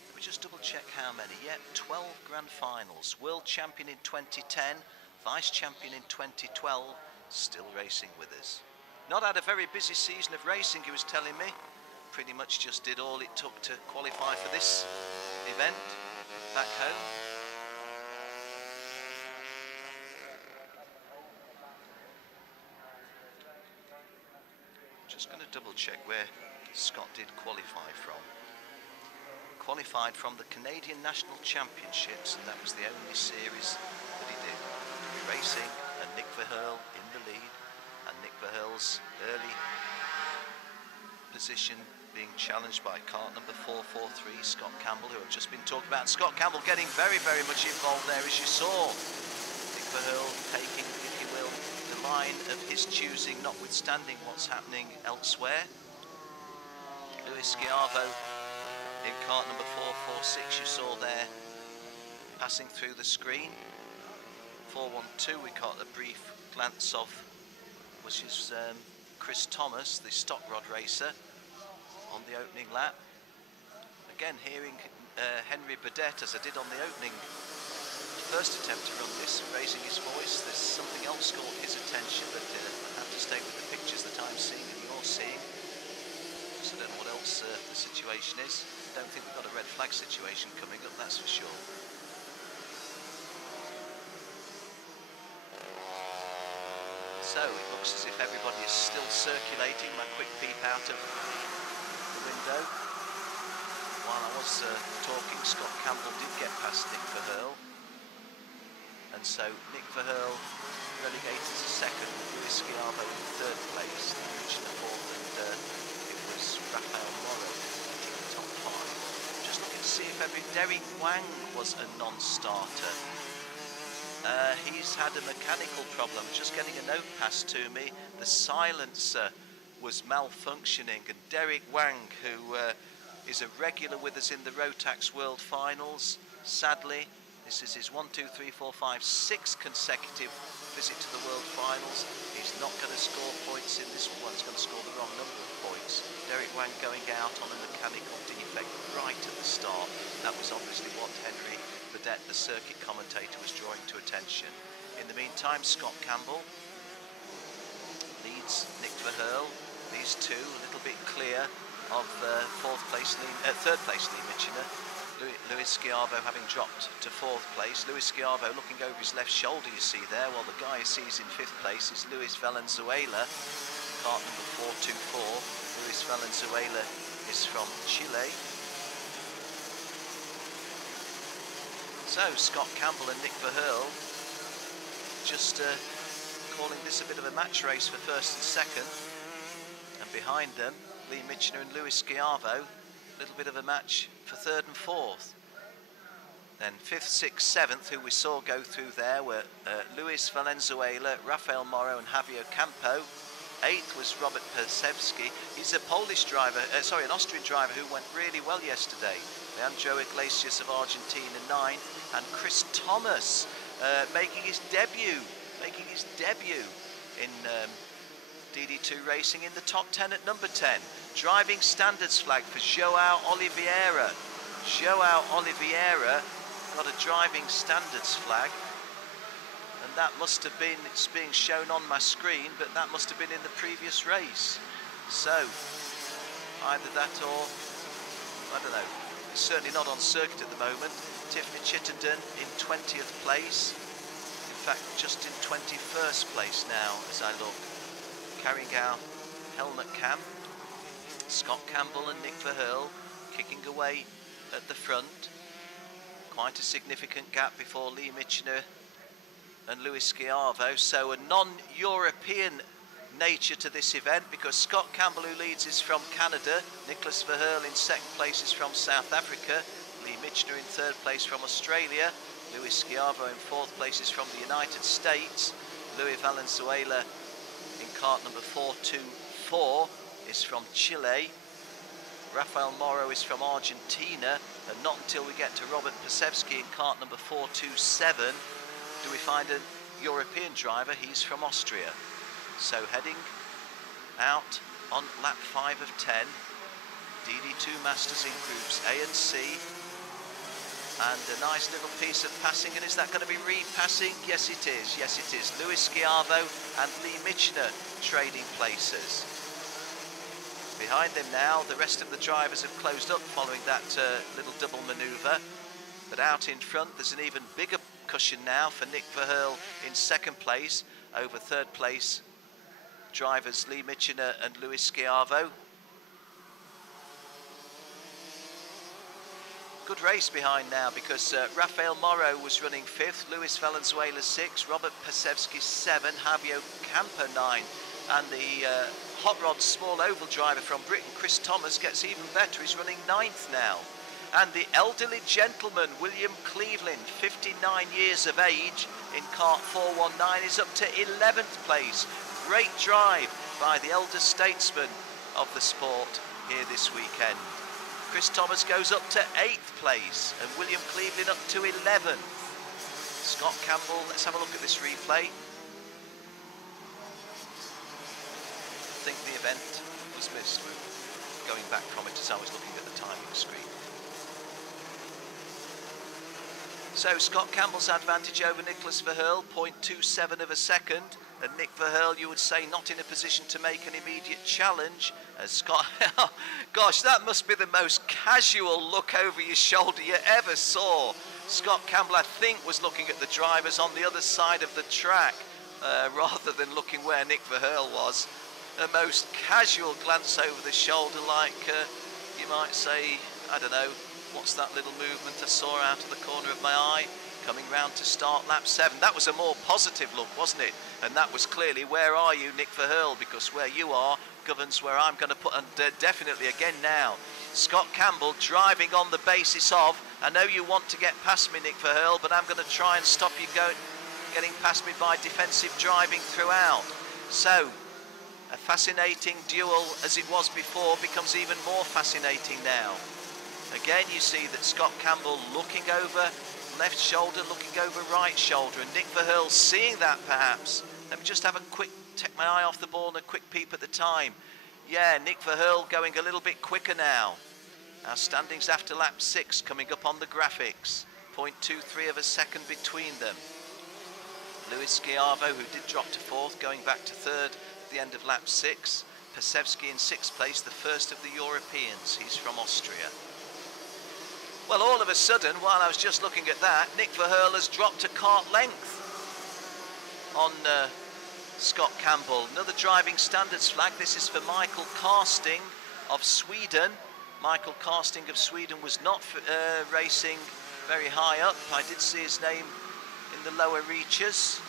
Let me just double check how many. Yeah, 12 grand finals. World champion in 2010, vice champion in 2012, still racing with us. Not had a very busy season of racing, he was telling me. Pretty much just did all it took to qualify for this event back home. Just going to double check where Scott did qualify from. Qualified from the Canadian National Championships, and that was the only series that he did. Racing, and Nick Verheul in the lead, and Nick Verheul's early position being challenged by kart number 443, Scott Campbell, who I've just been talking about. And Scott Campbell getting very, very much involved there, as you saw. Nick Verheul taking, if you will, the line of his choosing, notwithstanding what's happening elsewhere. Luis Schiavo in kart number 446, you saw there, passing through the screen. 412, we caught a brief glance of, which is Chris Thomas, the stock rod racer, on the opening lap. Again, hearing Henry Burdett, as I did on the opening first attempt to run this, raising his voice. There's something else caught his attention, but I have to stay with the pictures that I'm seeing and you're seeing. So I don't know what else the situation is. Don't think we've got a red flag situation coming up, that's for sure. So it looks as if everybody is still circulating. My quick peep out of the window. While I was talking, Scott Campbell did get past Nick Verheul. And so Nick Verheul relegated to second, Luis Schiavo in third place, reaching the fourth, and it was Rafael Morrow in the top five. Just looking to see if Derek Wang was a non-starter. He's had a mechanical problem. Just getting a note passed to me. The silencer was malfunctioning, and Derek Wang, who is a regular with us in the Rotax World Finals, sadly, this is his 6th consecutive visit to the World Finals. He's not going to score points in this one. He's going to score the wrong number of points. Derek Wang going out on a mechanical defect right at the start. That was obviously what Henry Burdett, the circuit commentator, was drawing to attention. In the meantime, Scott Campbell leads Nick Verheul. These two a little bit clear of third place Lee Michener. Luis Schiavo having dropped to fourth place. Luis Schiavo looking over his left shoulder, you see there, while the guy he sees in fifth place is Luis Valenzuela, kart number 424. Luis Valenzuela is from Chile. So Scott Campbell and Nick Verheul just calling this a bit of a match race for first and second, and behind them Lee Michener and Luis Schiavo, a little bit of a match for third and fourth. Then fifth, sixth, seventh, who we saw go through there, were Luis Valenzuela, Rafael Morrow and Javier Campo. Eighth was Robert Persevsky. He's a Polish driver, an Austrian driver who went really well yesterday. Leandro Iglesias of Argentina, 9, and Chris Thomas making his debut in DD2 racing in the top 10 at number 10. Driving standards flag for Joao Oliveira. Joao Oliveira got a driving standards flag, and that must have been, it's being shown on my screen, but that must have been in the previous race. So either that or, I don't know, it's certainly not on circuit at the moment. Tiffany Chittenden in 20th place, in fact just in 21st place now as I look. Carrying out helmet cam, Scott Campbell and Nick Verheul kicking away at the front. Quite a significant gap before Lee Michener and Luis Schiavo. So a non-European nature to this event, because Scott Campbell, who leads, is from Canada. Nicholas Verheul in second place is from South Africa. Lee Michener in third place from Australia. Luis Schiavo in fourth place is from the United States. Luis Valenzuela in kart number 424 is from Chile. Rafael Morrow is from Argentina, and not until we get to Robert Persevsky in kart number 427 do we find a European driver. He's from Austria. So heading out on lap 5 of 10, DD2 Masters in groups A and C. And a nice little piece of passing, and is that going to be repassing? Yes it is, yes it is. Lewis Schiavo and Lee Michener trading places. Behind them now, the rest of the drivers have closed up following that little double manoeuvre. But out in front, there's an even bigger cushion now for Nick Verheul in second place over third place drivers Lee Michener and Lewis Schiavo. Good race behind now because Rafael Morro was running 5th, Luis Valenzuela 6th, Robert Pasewski 7th, Javier Campo 9th, and the hot rod small oval driver from Britain, Chris Thomas, gets even better. He's running 9th now. And the elderly gentleman, William Cleveland, 59 years of age, in kart 419, is up to 11th place. Great drive by the elder statesman of the sport here this weekend. Chris Thomas goes up to 8th place and William Cleveland up to 11th. Scott Campbell, let's have a look at this replay. I think the event was missed. Going back from it as I was looking at the timing screen. So Scott Campbell's advantage over Nicholas Verheul, 0.27 of a second. And Nick Verheul, you would say, not in a position to make an immediate challenge. As Scott, gosh, that must be the most casual look over your shoulder you ever saw. Scott Campbell, I think, was looking at the drivers on the other side of the track, rather than looking where Nick Verheul was. A most casual glance over the shoulder, like you might say, I don't know, what's that little movement I saw out of the corner of my eye? Coming round to start lap 7. That was a more positive look, wasn't it? And that was clearly, where are you, Nick Verheul? Because where you are governs where I'm going to put, and definitely again now. Scott Campbell driving on the basis of, I know you want to get past me, Nick Verheul, but I'm going to try and stop you getting past me by defensive driving throughout. So, a fascinating duel as it was before becomes even more fascinating now. Again, you see that Scott Campbell looking over left shoulder, looking over right shoulder, and Nick Verheul seeing that perhaps. Let me just have a quick, take my eye off the ball and a quick peep at the time. Yeah, Nick Verheul going a little bit quicker now. Our standings after lap 6 coming up on the graphics. 0.23 of a second between them. Lewis Schiavo, who did drop to 4th, going back to 3rd at the end of lap 6. Pasewski in 6th place, the first of the Europeans. He's from Austria. Well, all of a sudden, while I was just looking at that, Nick Verheul has dropped a kart length on Scott Campbell. Another driving standards flag. This is for Michael Karsting of Sweden. Michael Karsting of Sweden was not racing very high up. I did see his name in the lower reaches.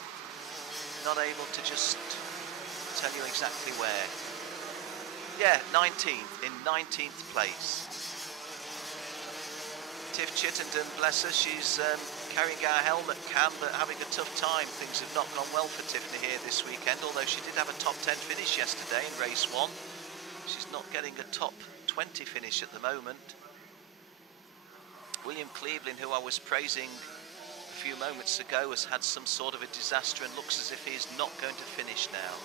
Not able to just tell you exactly where. Yeah, 19th, in 19th place. Tiff Chittenden, bless her, she's carrying our helmet cam, but having a tough time. Things have not gone well for Tiffany here this weekend, although she did have a top 10 finish yesterday in race 1. She's not getting a top 20 finish at the moment. William Cleveland, who I was praising a few moments ago, has had some sort of a disaster and looks as if he is not going to finish now.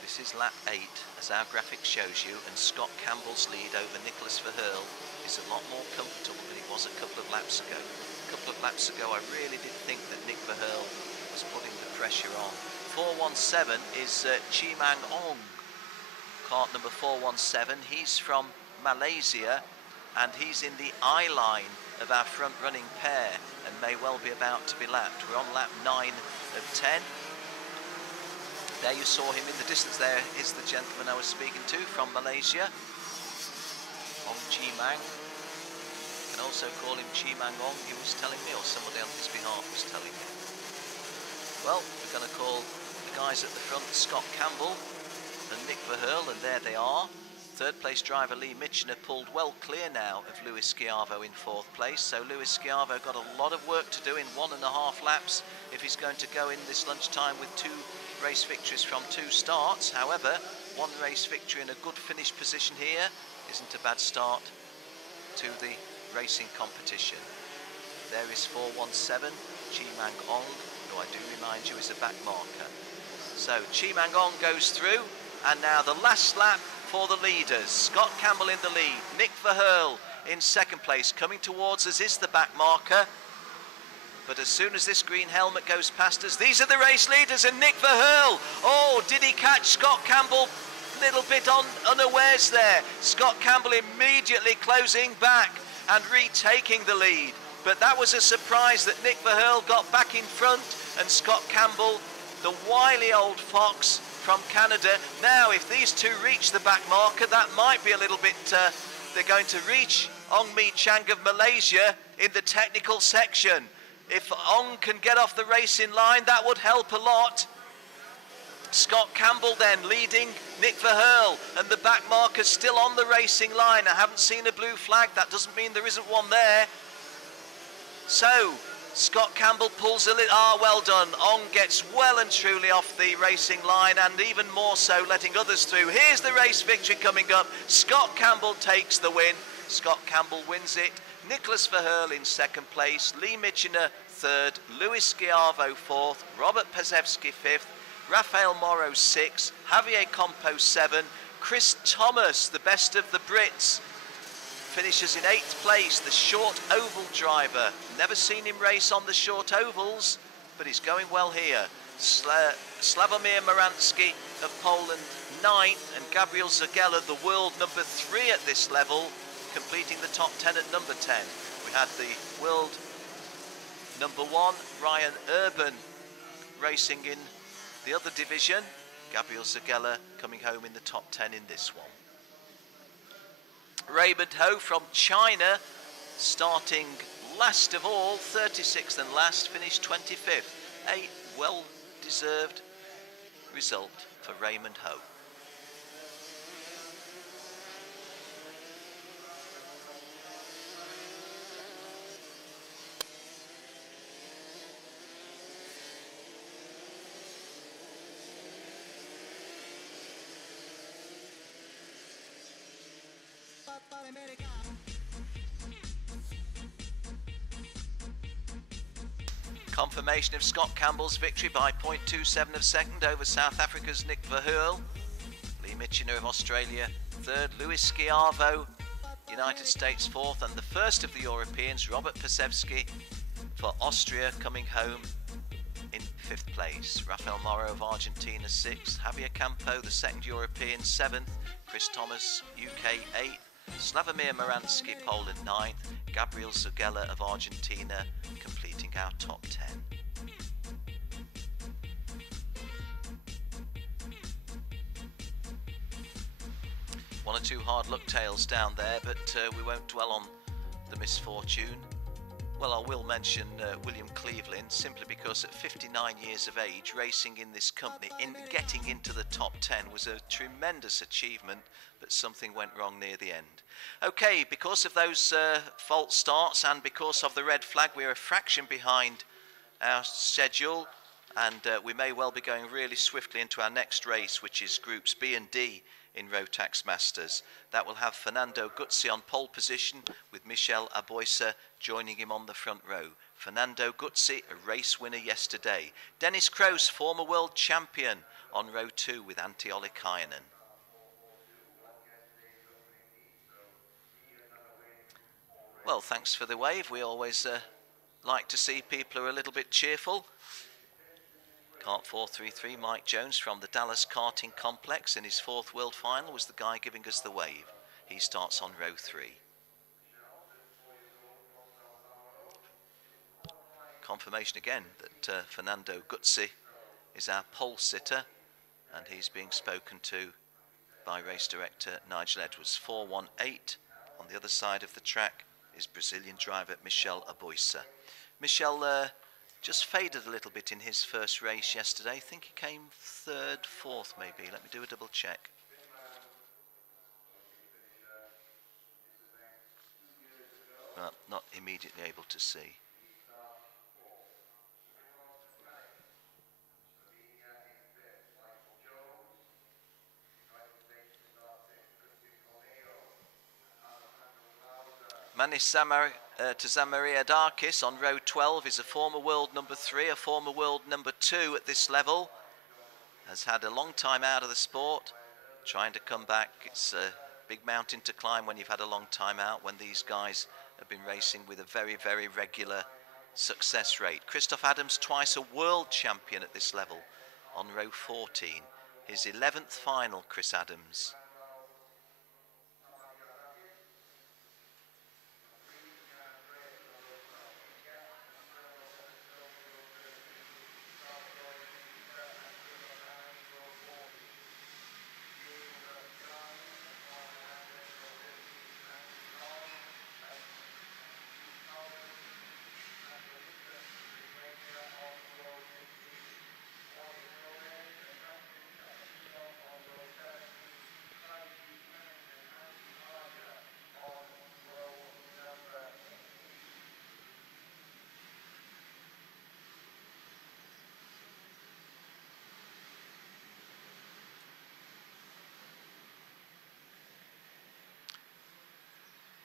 This is lap 8, as our graphic shows you, and Scott Campbell's lead over Nicholas Verheul is a lot more comfortable than it was a couple of laps ago. A couple of laps ago, I really did think that Nick Verheul was putting the pressure on. 417 is Chimang Ong, kart number 417. He's from Malaysia, and he's in the eye line of our front-running pair, and may well be about to be lapped. We're on lap 9 of 10. There you saw him in the distance. There is the gentleman I was speaking to from Malaysia, Ong Chimang. You can also call him Chimang Ong, he was telling me, or somebody on his behalf was telling me. Well, we're going to call the guys at the front, Scott Campbell and Nick Verheul, and there they are. Third place driver Lee Michener pulled well clear now of Lewis Schiavo in 4th place. So Lewis Schiavo got a lot of work to do in 1.5 laps if he's going to go in this lunchtime with 2 race victories from 2 starts. However, 1 race victory and a good finish position here isn't a bad start to the racing competition. There is 417, Chimang Ong, who I do remind you is a back marker. So Chimang Ong goes through, and now the last lap for the leaders. Scott Campbell in the lead. Nick Verhulst in second place. Coming towards us is the back marker. But as soon as this green helmet goes past us, these are the race leaders, and Nick Verhulst. Oh, did he catch Scott Campbell a little bit unawares there? Scott Campbell immediately closing back and retaking the lead. But that was a surprise that Nick Verhulst got back in front, and Scott Campbell, the wily old fox from Canada. Now, if these two reach the back marker, that might be a little bit... they're going to reach Ong Mi Chang of Malaysia in the technical section. If Ong can get off the racing line, that would help a lot. Scott Campbell then leading Nick Verhulst, and the back marker's still on the racing line. I haven't seen a blue flag. That doesn't mean there isn't one there. So, Scott Campbell pulls a little... Ah, well done. Ong gets well and truly off the racing line, and even more so letting others through. Here's the race victory coming up. Scott Campbell takes the win. Scott Campbell wins it. Nicholas Verhulst in second place, Lee Michener third, Luis Schiavo fourth, Robert Pesevsky fifth, Rafael Morrow sixth, Javier Compo seven, Chris Thomas, the best of the Brits, finishes in eighth place, the short oval driver. Never seen him race on the short ovals, but he's going well here. Slavomir Moransky of Poland ninth, and Gabriel Zagella, the world number 3 at this level, completing the top 10 at number 10. We had the world number 1, Ryan Urban, racing in the other division. Gabriel Zagella coming home in the top 10 in this one. Raymond Ho from China, starting last of all, 36th and last, finished 25th. A well-deserved result for Raymond Ho. Confirmation of Scott Campbell's victory by 0.27 of a second over South Africa's Nick Verhulst. Lee Michener of Australia third, Luis Schiavo, United States fourth, and the first of the Europeans, Robert Pesevsky for Austria, coming home in fifth place. Rafael Morrow of Argentina sixth, Javier Campo, the second European, seventh, Chris Thomas, UK eighth, Slavomir Moransky, Poland ninth, Gabriel Zagella of Argentina completing our top 10. One or two hard luck tales down there, but we won't dwell on the misfortune. Well, I will mention William Cleveland, simply because at 59 years of age, racing in this company, getting into the top 10 was a tremendous achievement, but something went wrong near the end. Okay, because of those false starts and because of the red flag, we're a fraction behind our schedule, and we may well be going really swiftly into our next race, which is Groups B and D in Rotax Masters. That will have Fernando Guzzi on pole position, with Michel Aboisa joining him on the front row. Fernando Guzzi, a race winner yesterday. Dennis Kroos, former world champion, on row 2 with Antti Ollikainen. Well, thanks for the wave. We always like to see people who are a little bit cheerful. Kart 433, Mike Jones from the Dallas Karting Complex in his 4th World Final was the guy giving us the wave. He starts on row 3. Confirmation again that Fernando Guzzi is our pole sitter, and he's being spoken to by race director Nigel Edwards. 418 on the other side of the track is Brazilian driver Michel Aboisa. Michel just faded a little bit in his first race yesterday. I think he came 3rd, 4th maybe. Let me do a double check. Not immediately able to see. Manis Zamariadakis on row 12 is a former world number 3, a former world number 2 at this level. Has had a long time out of the sport. trying to come back. It's a big mountain to climb when you've had a long time out, when these guys have been racing with a very, very regular success rate. Christoph Adams, twice a world champion at this level, on row 14. His 11th final, Chris Adams.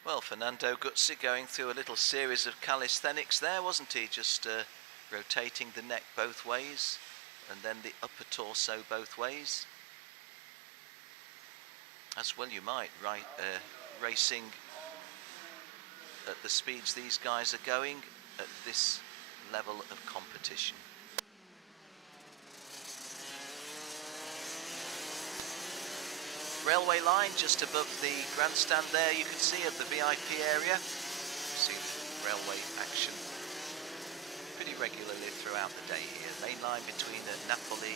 Well, Fernando Guzzi going through a little series of calisthenics there, wasn't he? Just rotating the neck both ways and then the upper torso both ways. As well you might, right? Racing at the speeds these guys are going at this level of competition. Railway line just above the grandstand there, you can see, of the VIP area. You see the railway action pretty regularly throughout the day here. Main line between Napoli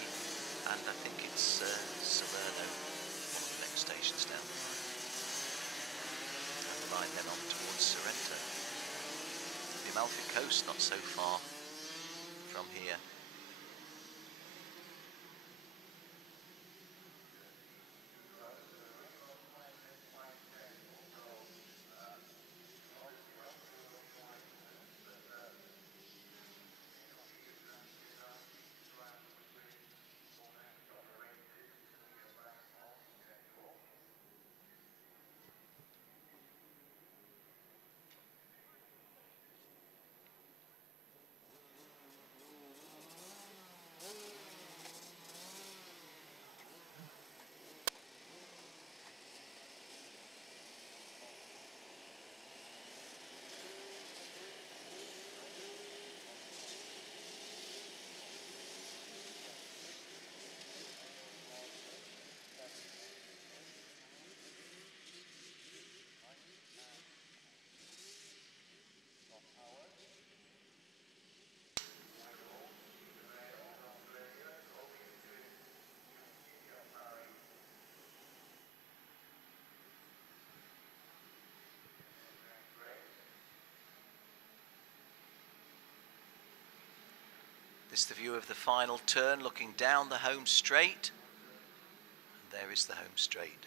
and I think it's Salerno, one of the next stations down the line. And the line then on towards Sorrento. The Amalfi Coast not so far from here. This is the view of the final turn, looking down the home straight. And there is the home straight.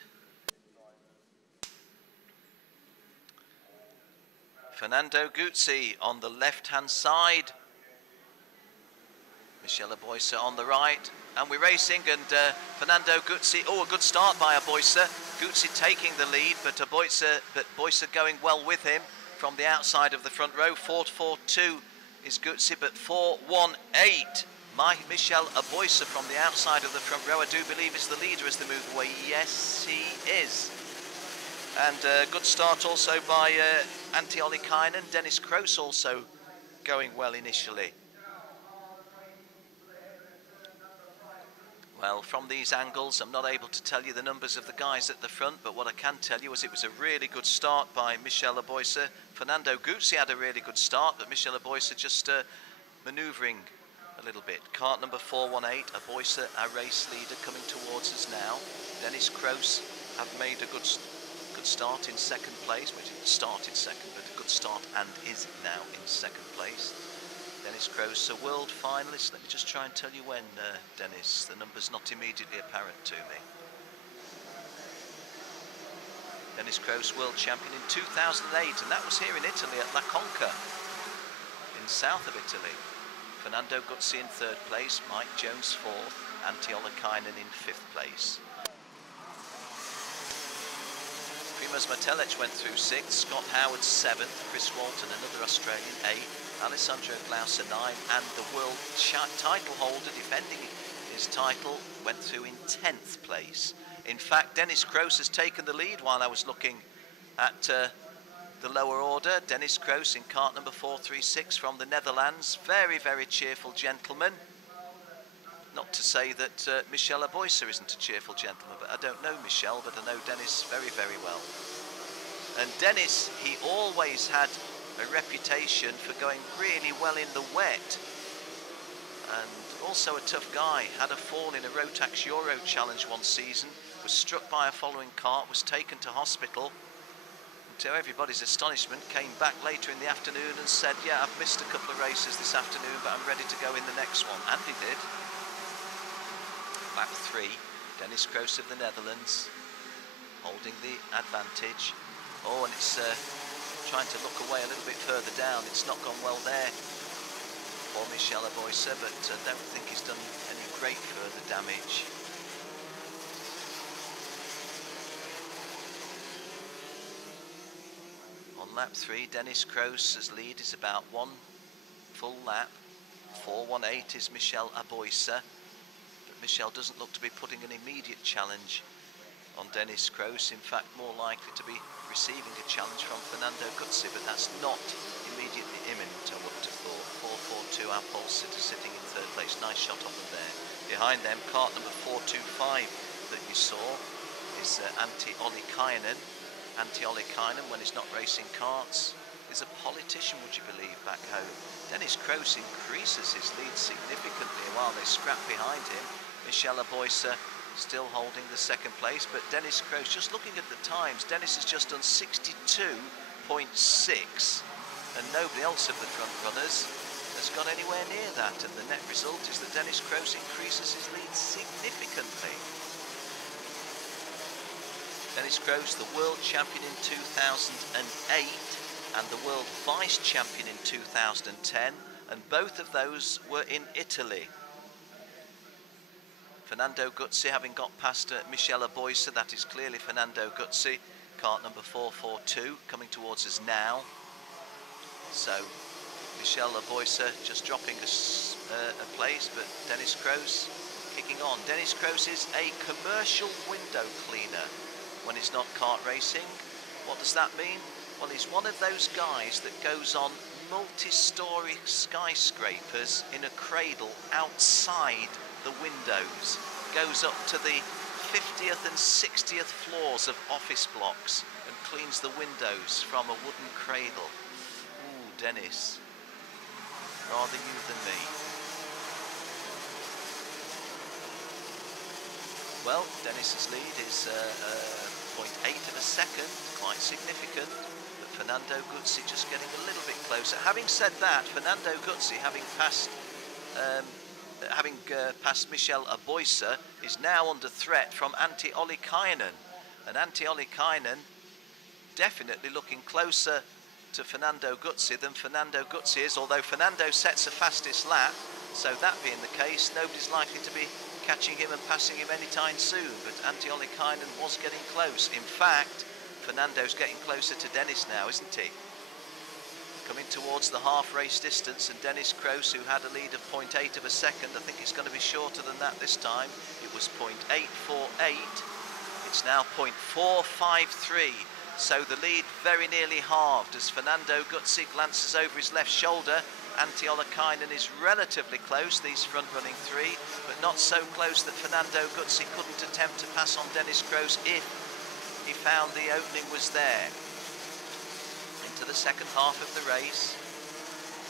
Fernando Guzzi on the left-hand side. Michele Aboisa on the right. And we're racing, and Fernando Guzzi, oh, a good start by Aboisa. Guzzi taking the lead, but Aboisa going well with him from the outside of the front row. 4-4-2 is Guzzi, but 4-1-8. Michele Aboisa from the outside of the front row, I do believe, is the leader as they move away. Yes, he is. And good start also by Antti Ollikainen. Dennis Kroos also going well initially. Well, from these angles, I'm not able to tell you the numbers of the guys at the front, but what I can tell you is it was a really good start by Michele Aboisa. Fernando Guzzi had a really good start, but Michele Aboisa just manoeuvring a little bit. Cart number 418, Aboisa, our race leader, coming towards us now. Dennis Kroos have made a good start in second place. Well, didn't start in second, but a good start, and is now in second place. Dennis Kroos, a world finalist. Let me just try and tell you when, Dennis. The number's not immediately apparent to me. Dennis Kroos, world champion in 2008, and that was here in Italy at La Conca, in south of Italy. Fernando Guzzi in third place, Mike Jones fourth, Antti Ollikainen in fifth place. Primož Metelic went through sixth, Scott Howard seventh, Chris Walton, another Australian, eighth. Alessandro Glauser 9, and the world title holder defending his title went through in 10th place. In fact, Dennis Kroos has taken the lead while I was looking at the lower order. Dennis Kroos in cart number 436 from the Netherlands. Very, very cheerful gentleman. Not to say that Michel Aboysa isn't a cheerful gentleman, but I don't know Michel, but I know Dennis very, very well. And Dennis, he always had a reputation for going really well in the wet. And also a tough guy. Had a fall in a Rotax Euro Challenge one season, was struck by a following cart, was taken to hospital. To everybody's astonishment, came back later in the afternoon and said, yeah, I've missed a couple of races this afternoon, but I'm ready to go in the next one. And he did. Lap 3, Dennis Kroos of the Netherlands, holding the advantage. Oh, and it's trying to look away a little bit further down. It's not gone well there for Michel Aboysa, but I don't think he's done any great further damage. On lap 3, Dennis Kroos' lead is about 1 full lap. 4:18 is Michel Aboysa. But Michel doesn't look to be putting an immediate challenge on Dennis Kroos. In fact, more likely to be receiving a challenge from Fernando Guzzi, but that's not immediately imminent, I wouldn't have thought. 4:42, our pole sitter sitting in third place. Nice shot of them there. Behind them, cart number 425 that you saw is Antti Ollikainen. Antti Ollikainen, when he's not racing karts, is a politician, would you believe, back home. Dennis Kroos increases his lead significantly while they scrap behind him. Michel Aboysa still holding the second place, but Dennis Kroos, just looking at the times, Dennis has just done 62.6, and nobody else of the front runners has got anywhere near that, and the net result is that Dennis Kroos increases his lead significantly. Dennis Kroos, the world champion in 2008 and the world vice champion in 2010, and both of those were in Italy. Fernando Guzzi having got past Michel Aboysa, that is clearly Fernando Guzzi, cart number 442, coming towards us now. So Michel Aboysa just dropping a place, but Dennis Kroos kicking on. Dennis Kroos is a commercial window cleaner when he's not kart racing. What does that mean? Well, he's one of those guys that goes on multi-story skyscrapers in a cradle outside the windows, goes up to the 50th and 60th floors of office blocks and cleans the windows from a wooden cradle. Ooh, Dennis, rather you than me. Well, Dennis's lead is 0.8 of a second, quite significant, but Fernando Guzzi just getting a little bit closer. Having said that, Fernando Guzzi, having passed Michel Aboysa, is now under threat from Antti Ollikainen, and Antti Ollikainen definitely looking closer to Fernando Guzzi than Fernando Guzzi is, although Fernando sets the fastest lap, so that being the case, nobody's likely to be catching him and passing him anytime soon, but Antti Ollikainen was getting close. In fact, Fernando's getting closer to Dennis now, isn't he? Coming towards the half race distance, and Dennis Kroos, who had a lead of 0.8 of a second, I think it's going to be shorter than that this time. It was 0.848, it's now 0.453, so the lead very nearly halved as Fernando Guzzi glances over his left shoulder. Antti Ollikainen is relatively close, these front-running three, but not so close that Fernando Guzzi couldn't attempt to pass on Dennis Kroos if he found the opening was there. Into the second half of the race,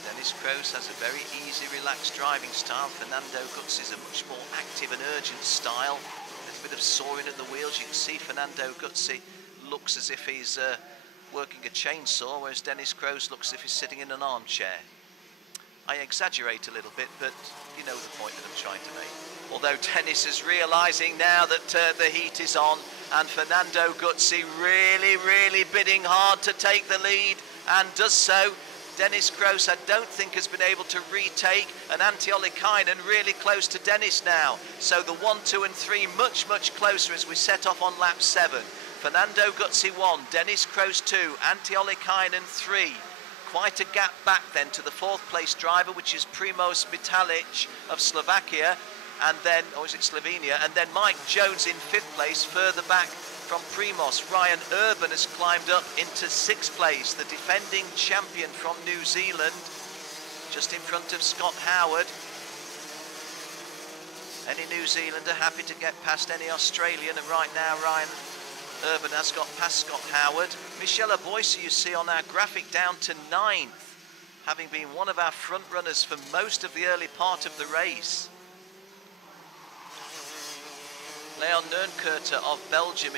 Dennis Kroos has a very easy, relaxed driving style. Fernando Guzzi is a much more active and urgent style. A little bit of sawing at the wheels. You can see Fernando Guzzi looks as if he's working a chainsaw, whereas Dennis Kroos looks as if he's sitting in an armchair. I exaggerate a little bit, but you know the point that I'm trying to make. Although Dennis is realising now that the heat is on, and Fernando Guzzi really bidding hard to take the lead, and does so. Dennis Kroos, I don't think, has been able to retake, and Antti Ollikainen really close to Dennis now. So the 1, 2 and 3 much closer as we set off on lap 7. Fernando Guzzi 1, Dennis Kroos 2, Antti Ollikainen 3. Quite a gap back then to the 4th place driver, which is Primož Mitalic of Slovakia, and then, or is it Slovenia? And then Mike Jones in 5th place, further back from Primos. Ryan Urban has climbed up into 6th place, the defending champion from New Zealand, just in front of Scott Howard. Any New Zealander happy to get past any Australian, and right now Ryan Urban has got past Scott Howard. Michelle Boyce, you see on our graphic, down to 9th, having been one of our front runners for most of the early part of the race. Leon Nernkerter of Belgium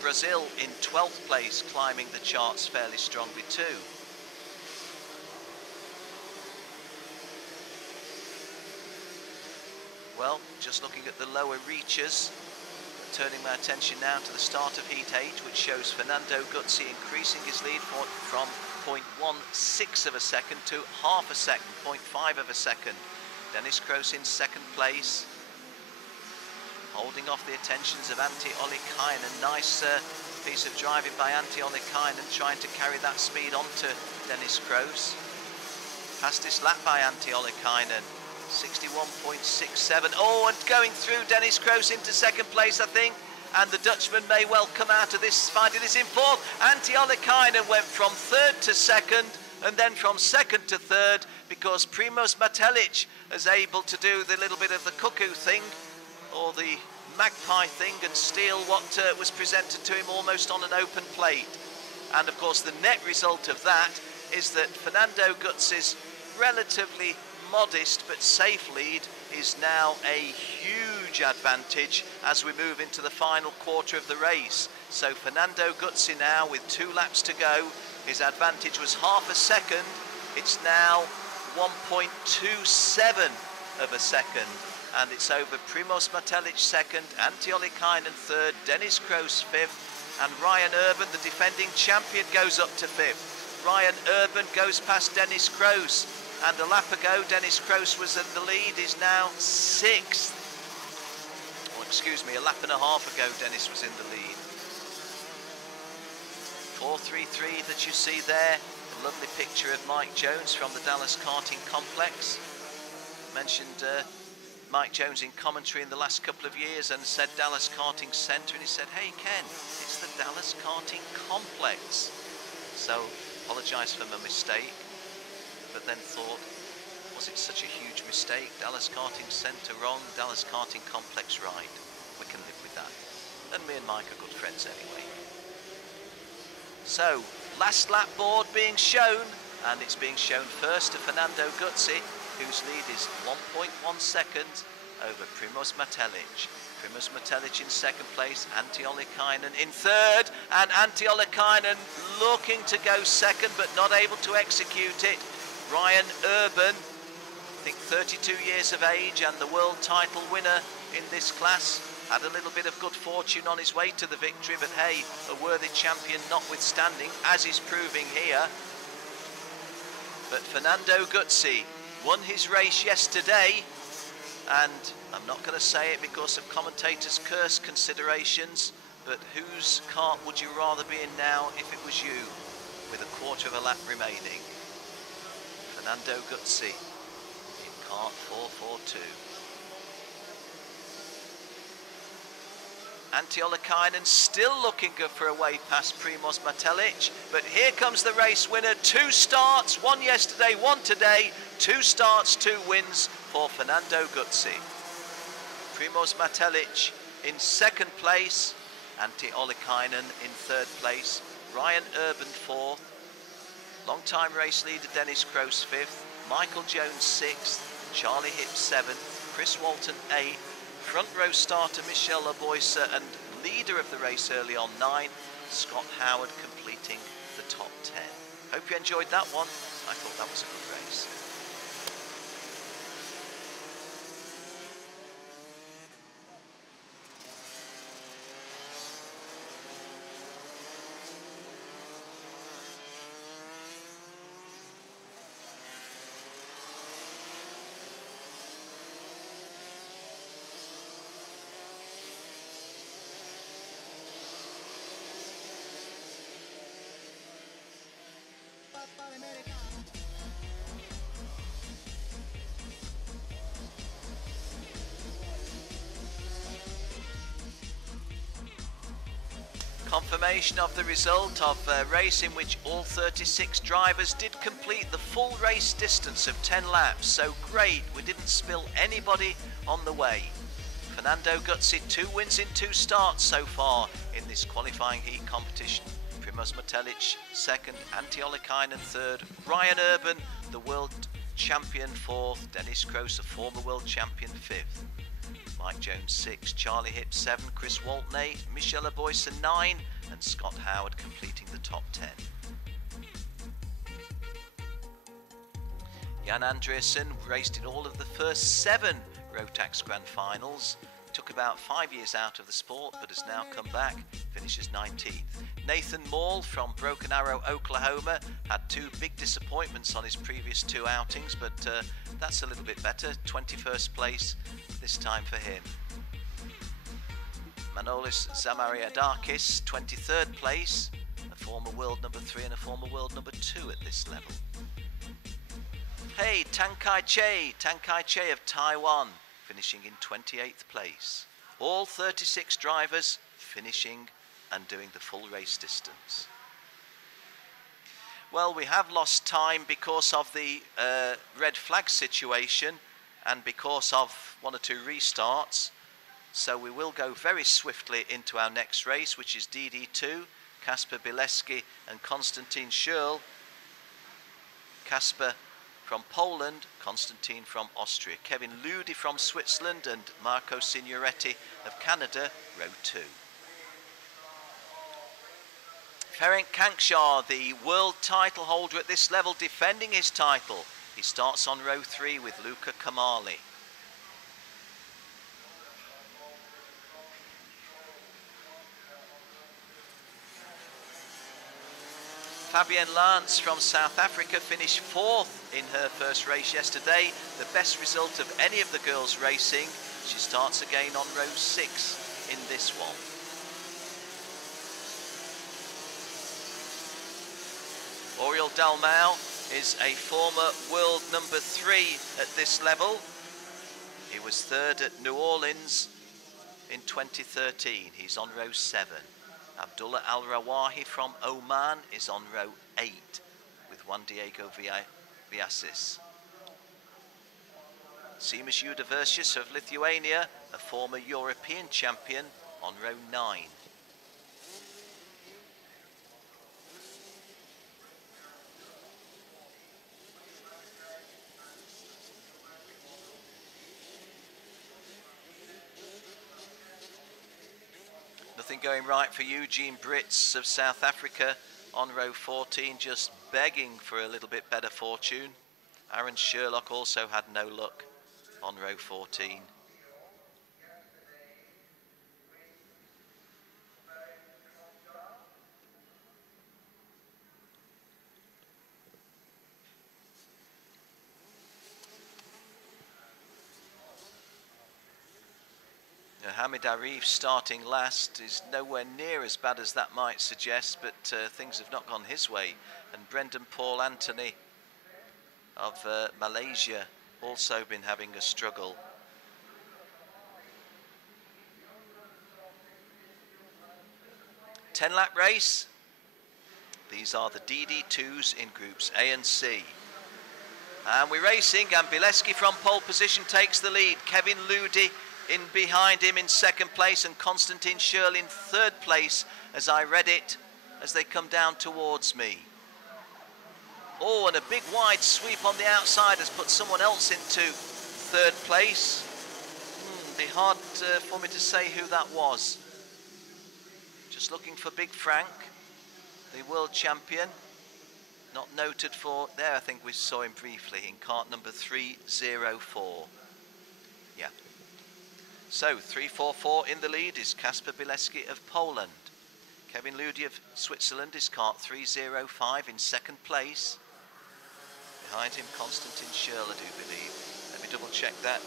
Brazil in 12th place, climbing the charts fairly strongly too. Well, just looking at the lower reaches, turning my attention now to the start of Heat 8, which shows Fernando Guzzi increasing his lead from 0.16 of a second to half a second, 0.5 of a second. Dennis Kroos in 2nd place, holding off the attentions of Antti Ollikainen. Nice piece of driving by Antti Ollikainen, trying to carry that speed onto Dennis Kroos. Fastest lap by Antti Ollikainen, 61.67. Oh, and going through Dennis Kroos into 2nd place, I think. And the Dutchman may well come out of this, finding this in 4th. Antti Ollikainen went from 3rd to 2nd, and then from 2nd to 3rd, because Primoz Matelic is able to do the little bit of the cuckoo thing, or the magpie thing, and steal what was presented to him almost on an open plate. And of course the net result of that is that Fernando Guzzi's relatively modest but safe lead is now a huge advantage as we move into the final quarter of the race. So Fernando Guzzi now, with 2 laps to go, his advantage was half a second, it's now 1.27 of a second, and it's over Primoz Matelic 2nd, Antti Ollikainen 3rd, Dennis Kroos 5th, and Ryan Urban, the defending champion, goes up to 5th. Ryan Urban goes past Dennis Kroos, and a lap ago Dennis Kroos was in the lead, is now 6th. Or excuse me, a lap and a half ago Dennis was in the lead. 4:33 that you see there, a lovely picture of Mike Jones from the Dallas Karting Complex. Mentioned Mike Jones in commentary in the last couple of years and said Dallas Karting Centre, and he said, hey Ken, it's the Dallas Karting Complex. So apologise for my mistake, but then thought, was it such a huge mistake? Dallas Karting Centre wrong, Dallas Karting Complex right. We can live with that. And me and Mike are good friends anyway. So, last lap board being shown, and it's being shown first to Fernando Guzzi, whose lead is 1.1 seconds over Primoz Matelic. Primoz Matelic in 2nd place, Antti Ollikainen in 3rd, and Antti Ollikainen looking to go 2nd but not able to execute it. Ryan Urban, I think 32 years of age and the world title winner in this class, had a little bit of good fortune on his way to the victory, but hey, a worthy champion notwithstanding, as he's proving here. But Fernando Guzzi won his race yesterday, and I'm not going to say it because of commentators' curse considerations, but whose cart would you rather be in now if it was you, with a quarter of a lap remaining? Fernando Guzzi in kart 442. Antti Ollikainen still looking good for a way past Primoz Matelic, but here comes the race winner. 2 starts, 1 yesterday, 1 today, 2 starts, 2 wins for Fernando Guzzi. Primoz Matelic in 2nd place, Antti Ollikainen in 3rd place, Ryan Urban 4th, long-time race leader Dennis Kroos 5th, Michael Jones 6th, Charlie Hipp 7th, Chris Walton 8th, front row starter Michelle Boyce and leader of the race early on 9th, Scott Howard completing the top 10. Hope you enjoyed that one. I thought that was a good race. Confirmation of the result of a race in which all 36 drivers did complete the full race distance of 10 laps. So great, we didn't spill anybody on the way. Fernando Guzzi, 2 wins in 2 starts so far in this qualifying heat competition. Primož Metelic, 2nd, Antti Ollikainen, 3rd, Ryan Urban, the world champion, 4th, Dennis Kroos, a former world champion, 5th. Mike Jones 6, Charlie Hipp 7, Chris Waltney, Michel Aboyson 9 and Scott Howard completing the top 10. Jan Andreasen raced in all of the first 7 Rotax Grand Finals. Took about 5 years out of the sport but has now come back, finishes 19th. Nathan Maul from Broken Arrow, Oklahoma had 2 big disappointments on his previous 2 outings, but that's a little bit better, 21st place this time for him. Manolis Zamariadakis, 23rd place, a former world number 3 and a former world number 2 at this level. Hey, Tankai Che of Taiwan, finishing in 28th place. All 36 drivers finishing and doing the full race distance. Well, we have lost time because of the red flag situation and because of 1 or 2 restarts. So we will go very swiftly into our next race, which is DD2, Kasper Bileski and Konstantin Schürl. Kasper from Poland, Konstantin from Austria. Kevin Ludi from Switzerland and Marco Signoretti of Canada, row 2. Ferenc Kankshar, the world title holder at this level, defending his title. He starts on row 3 with Luca Kamali. Fabienne Lance from South Africa finished 4th in her first race yesterday, the best result of any of the girls racing. She starts again on row 6 in this one. Oriol Dalmau is a former world number 3 at this level. He was 3rd at New Orleans in 2013. He's on row 7. Abdullah Al-Rawahi from Oman is on row 8 with Juan Diego Viasis. Seamus Judaversius of Lithuania, a former European champion, on row 9. Nothing going right for Eugene Brits of South Africa on row 14, just begging for a little bit better fortune. Aaron Sherlock also had no luck on row 14. Hamid Arif starting last is nowhere near as bad as that might suggest, but things have not gone his way. And Brendan Paul Anthony of Malaysia also been having a struggle. Ten-lap race. These are the DD2s in groups A and C. And we're racing, and Bileski from pole position takes the lead. Kevin Ludi in behind him in 2nd place, and Konstantin Schürl in 3rd place as I read it as they come down towards me. Oh, and a big wide sweep on the outside has put someone else into 3rd place. Be hard for me to say who that was. Just looking for Big Frank, the world champion. Not noted for there, I think we saw him briefly in kart number 304. Yeah. So 344 in the lead is Kasper Bileski of Poland. Kevin Ludi of Switzerland is kart 305 in 2nd place. Behind him Konstantin Schürl, I do believe. Let me double check that.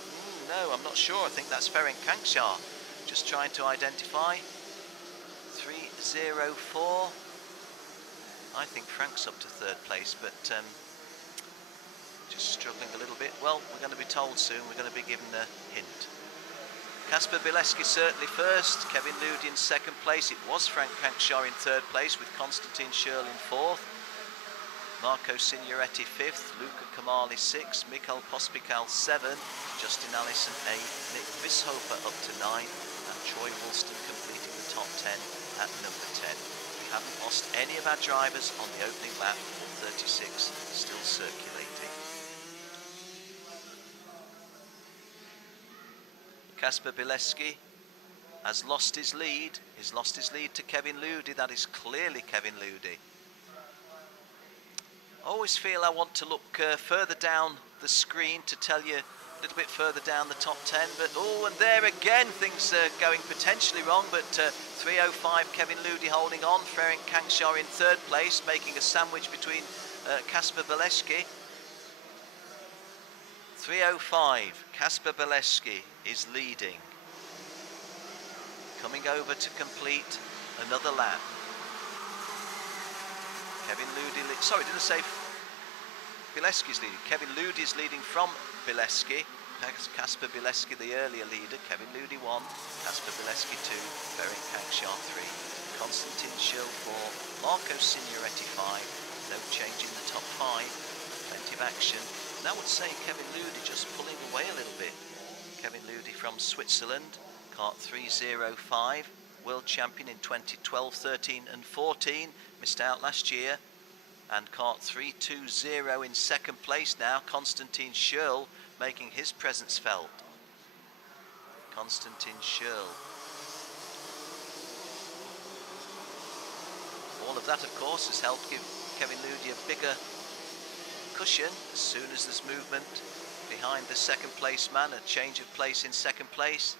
No, I'm not sure. I think that's Ferenc Kankshar. Just trying to identify. 304. I think Frank's up to 3rd place, but just struggling a little bit. Well, we're going to be told soon. We're going to be given a hint. Kasper Bileski certainly first, Kevin Ludi in second place. It was Frank Kankshaw in third place with Konstantin Schürl in fourth. Marco Signoretti fifth, Luca Kamali sixth, Mikael Pospical seven, Justin Allison eighth, Nick Vishofer up to ninth, and Troy Woolston completing the top 10 at number 10. We haven't lost any of our drivers on the opening lap, 36 still circulating. Kasper Bileski has lost his lead. He's lost his lead to Kevin Ludi. That is clearly Kevin Ludi. I always feel I want to look further down the screen to tell you a little bit further down the top 10, but oh, and there again things are going potentially wrong, but 3:05 Kevin Ludi holding on, Ferenc Kankshaw in third place, making a sandwich between Kasper Bileski. 3:05 Kasper Bileski is leading, coming over to complete another lap. Kevin Ludi, sorry, did I say Bileski's leading? Kevin Ludi is leading from Bileski. Kasper Bileski, the earlier leader. Kevin Ludi 1, Kasper Bileski 2, Ferenc Kankshaw 3, Konstantin Schürl 4, Marco Signoretti 5. No change in the top 5. Plenty of action. And I would say Kevin Ludi just pulling away a little bit. Kevin Ludi from Switzerland, kart 3:05. World champion in 2012, 13 and 14, missed out last year, and kart 3:20 in second place now. Konstantin Schürl making his presence felt. Konstantin Schürl. All of that, of course, has helped give Kevin Ludi a bigger cushion as soon as there's movement behind the second place man, a change of place in second place.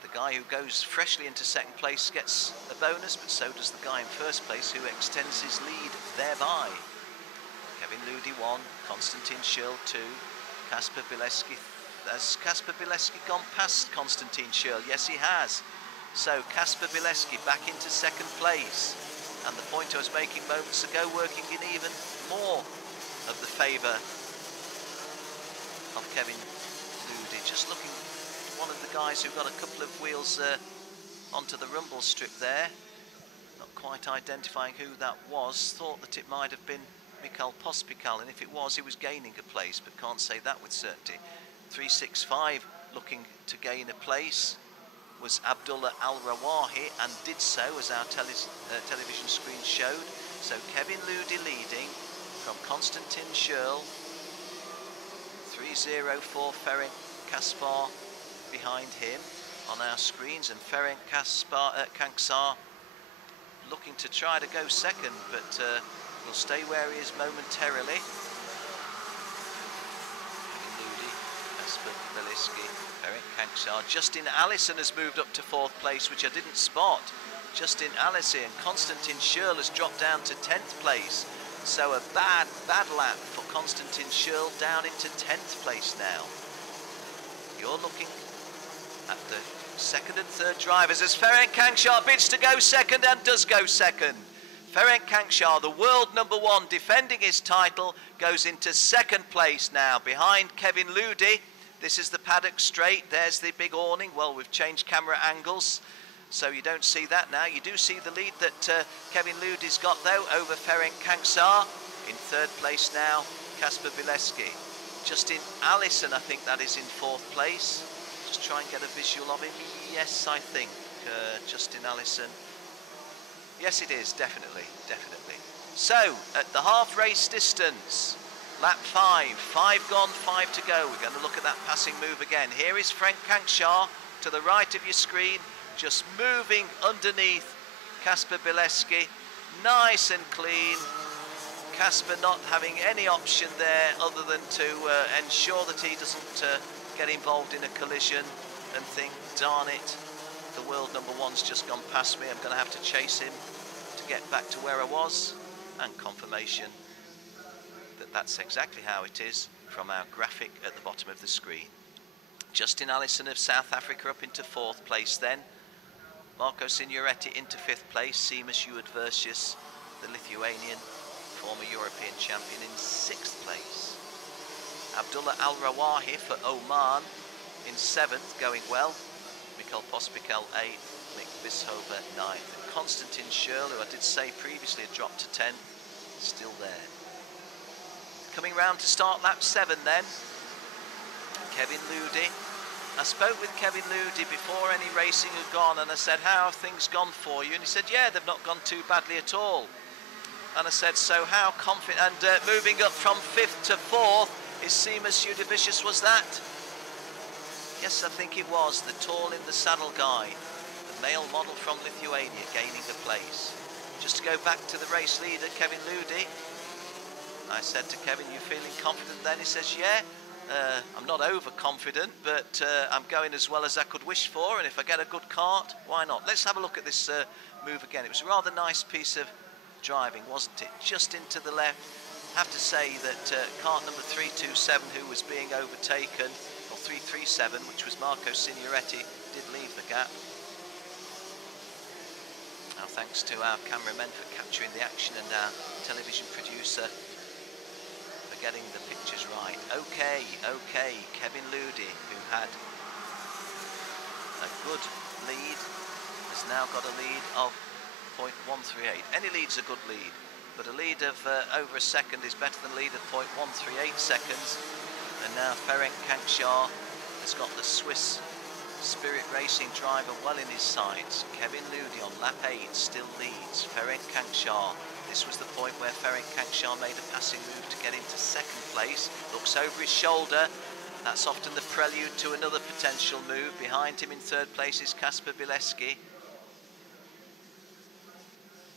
The guy who goes freshly into second place gets a bonus, but so does the guy in first place who extends his lead thereby. Kevin Ludi 1, Konstantin Schürl 2, Kasper Bileski. Has Kasper Bileski gone past Konstantin Schürl? Yes, he has. So Kasper Bileski back into second place. And the point I was making moments ago, working in even more of the favour of Kevin Ludi. Just looking, one of the guys who got a couple of wheels onto the rumble strip there, not quite identifying who that was, thought that it might have been Mikael Pospical, and if it was, he was gaining a place, but can't say that with certainty. 3:65 looking to gain a place was Abdullah Al-Rawahi, and did so as our television screen showed. So Kevin Ludi leading from Konstantin Schürl, 3:04 Ferenc Kankshaw behind him on our screens, and Ferenc Kankshaw looking to try to go second, but will stay where he is momentarily. Ludi, Kasper Bileski, Ferenc Kankshaw. Justin Allison has moved up to fourth place, which I didn't spot. Justin Allison, and Konstantin Schürl has dropped down to 10th place. So a bad lap for Konstantin Schürl, down into 10th place now. You're looking at the second and third drivers as Ferenc Kankshaw bids to go second and does go second. Ferenc Kankshaw, the world #1, defending his title, goes into second place now behind Kevin Ludi. This is the paddock straight. There's the big awning. Well, we've changed camera angles, so you don't see that now. You do see the lead that Kevin Ludi's got, though, over Ferenc Kankshaw. In third place now, Kasper Bileski. Justin Allison, I think that is in fourth place. Just try and get a visual of him. Yes, I think Justin Allison. Yes, it is, definitely. So, at the half race distance, lap 5 gone, 5 to go. We're going to look at that passing move again. Here is Ferenc Kankshaw to the right of your screen, just moving underneath Kasper Bileski. Nice and clean. Kasper not having any option there other than to ensure that he doesn't get involved in a collision and think, darn it, the world #1's just gone past me, I'm going to have to chase him to get back to where I was. And confirmation that that's exactly how it is from our graphic at the bottom of the screen. Justin Allison of South Africa up into fourth place then. Marco Signoretti into fifth place. Seamus Uadversius, the Lithuanian former European champion, in sixth place. Abdullah Al-Rawahi for Oman in 7th, going well. Mikael Pospikel 8th, Mick Vishover 9th. And Konstantin Schürrle, who I did say previously had dropped to 10th, still there. Coming round to start lap 7 then, Kevin Ludi. I spoke with Kevin Ludi before any racing had gone, and I said, how have things gone for you? And he said, yeah, they've not gone too badly at all. And I said, so how confident, and moving up from 5th to 4th, is Seamus Udavicius, was that? Yes, I think it was, the tall in the saddle guy, the male model from Lithuania, gaining a place. Just to go back to the race leader, Kevin Ludi, I said to Kevin, you feeling confident then? He says, yeah. I'm not overconfident, but I'm going as well as I could wish for, and if I get a good kart, why not? Let's have a look at this move again. It was a rather nice piece of driving, wasn't it? Just into the left. I have to say that kart number 327, who was being overtaken, or 337, which was Marco Signoretti, did leave the gap. Now thanks to our cameramen for capturing the action, and our television producer getting the pictures right. Okay, Kevin Ludi, who had a good lead, has now got a lead of 0.138. Any lead's a good lead, but a lead of over a second is better than a lead of 0.138 seconds. And now Ferenc Kankshaw has got the Swiss Spirit Racing driver well in his sights. Kevin Ludi on lap 8 still leads. Ferenc Kankshaw. This was the point where Ferenc Kankshaw made a passing move to get into 2nd place. Looks over his shoulder. That's often the prelude to another potential move. Behind him in 3rd place is Kasper Bileski.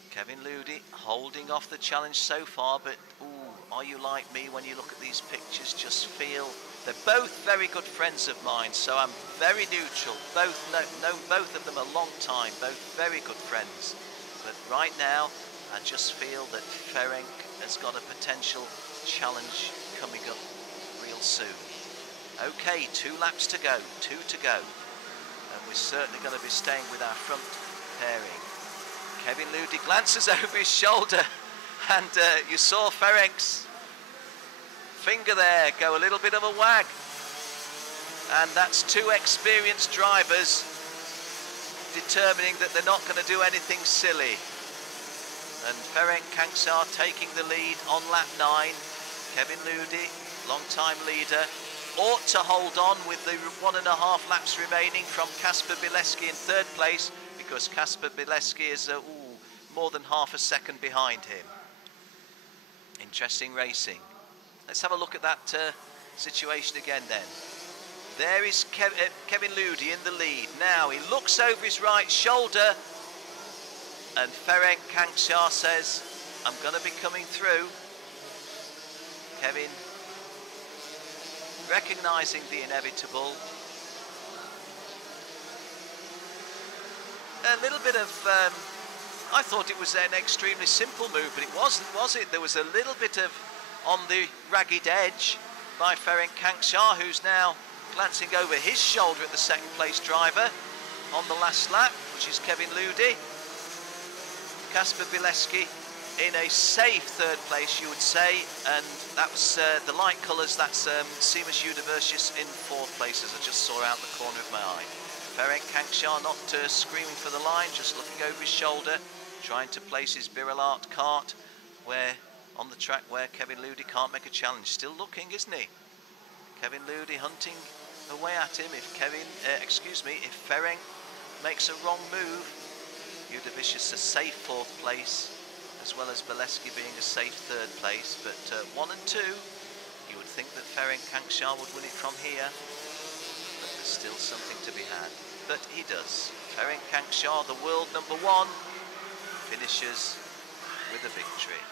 Kevin Ludi holding off the challenge so far, but ooh, are you like me when you look at these pictures? Just feel they're both very good friends of mine, so I'm very neutral. Both known both of them a long time, both very good friends. But right now, I just feel that Ferenc has got a potential challenge coming up real soon. Okay, 2 laps to go, 2 to go. And we're certainly going to be staying with our front pairing. Kevin Ludi glances over his shoulder, and you saw Ferenc's finger there go a little bit of a wag. And that's 2 experienced drivers determining that they're not going to do anything silly. And Ferenc Kankshaw taking the lead on lap 9. Kevin Ludi, long-time leader, ought to hold on with the 1.5 laps remaining from Kasper Bileski in 3rd place, because Kasper Bileski is more than half a second behind him. Interesting racing. Let's have a look at that situation again then. There is Kevin Ludi in the lead. Now he looks over his right shoulder, and Ferenc Kankshaw says, I'm going to be coming through. Kevin recognising the inevitable. A little bit of, I thought it was an extremely simple move, but it wasn't, was it? There was a little bit of on the ragged edge by Ferenc Kankshaw, who's now glancing over his shoulder at the 2nd place driver on the last lap, which is Kevin Ludi. Kasper Bileski in a safe 3rd place, you would say, and that was the light colours, that's Seamus Udavicius in 4th place, as I just saw out the corner of my eye. Ferenc Kankshaw not screaming for the line, just looking over his shoulder, trying to place his Birillard kart where on the track where Kevin Ludi can't make a challenge. Still looking, isn't he? Kevin Ludi hunting away at him. If if Ferenc makes a wrong move, Udavicius a safe 4th place, as well as Bileski being a safe 3rd place. But 1 and 2, you would think that Ferenc Kankshaw would win it from here, but there's still something to be had. But he does. Ferenc Kankshaw, the world #1, finishes with a victory.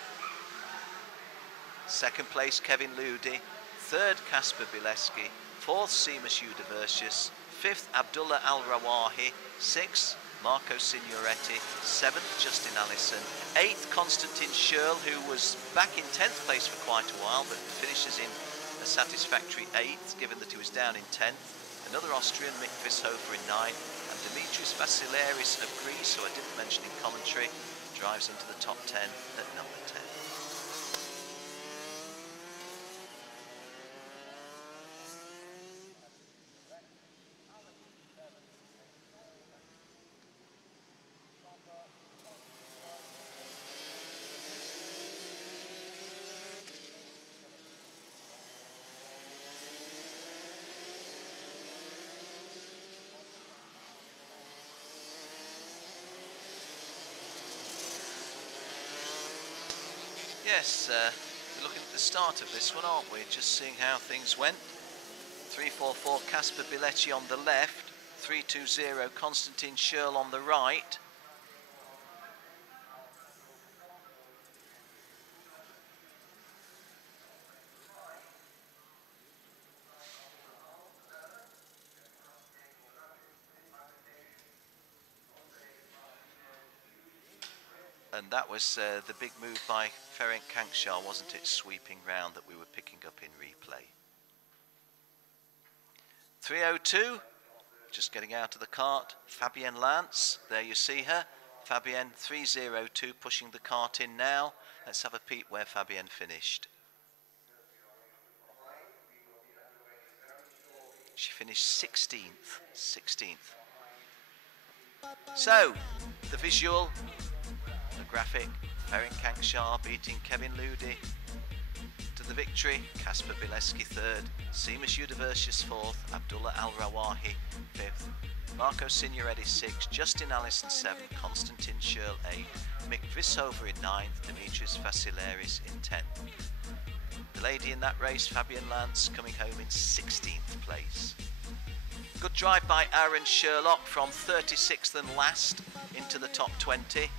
2nd place Kevin Ludi, 3rd Kasper Bileski, 4th Seamus Udavicius, 5th Abdullah Al-Rawahi, 6th Marco Signoretti, 7th Justin Allison, 8th Konstantin Schürrle, who was back in 10th place for quite a while, but finishes in a satisfactory 8th, given that he was down in 10th. Another Austrian, Mick Vishofer, in 9th, and Dimitris Vassileris of Greece, who I didn't mention in commentary, drives into the top 10 at number 10. Yes, we're looking at the start of this one, aren't we? Just seeing how things went. 3-4-4 Casper Biletti on the left, 3-2-0 Konstantin Schürrle on the right. And that was the big move by Ferenc Kankshar, wasn't it? Sweeping round that we were picking up in replay. 3:02, just getting out of the cart. Fabienne Lance, there you see her. Fabienne 3:02, pushing the cart in now. Let's have a peep where Fabienne finished. She finished 16th. So, the visual, the graphic, Ferenc Kankshar beating Kevin Ludi to the victory. Kasper Bileski third, Seamus Udavacius fourth, Abdullah Al-Rawahi fifth, Marco Signoretti sixth, Justin Allison seventh, Konstantin Schürrle eighth, Mick Vissover in ninth, Dimitris Vasileris in 10th. The lady in that race, Fabienne Lance, coming home in 16th place. Good drive by Aaron Sherlock from 36th and last into the top 20.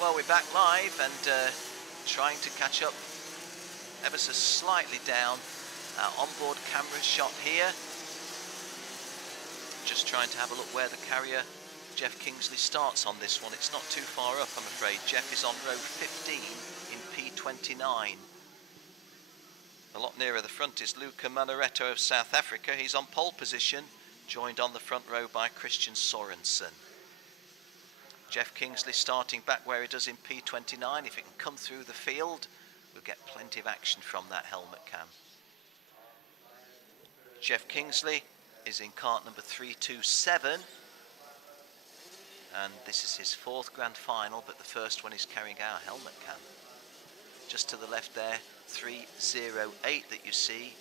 Well, we're back live and trying to catch up ever so slightly down our onboard camera shot here. Just trying to have a look where the carrier Jeff Kingsley starts on this one. It's not too far up, I'm afraid. Jeff is on row 15 in P29. A lot nearer the front is Luca Manaretto of South Africa. He's on pole position, joined on the front row by Christian Sorensen. Jeff Kingsley starting back where he does in P29. If it can come through the field, we'll get plenty of action from that helmet cam. Jeff Kingsley is in cart number 327. And this is his fourth grand final, but the first one is carrying our helmet cam. Just to the left there, 308 that you see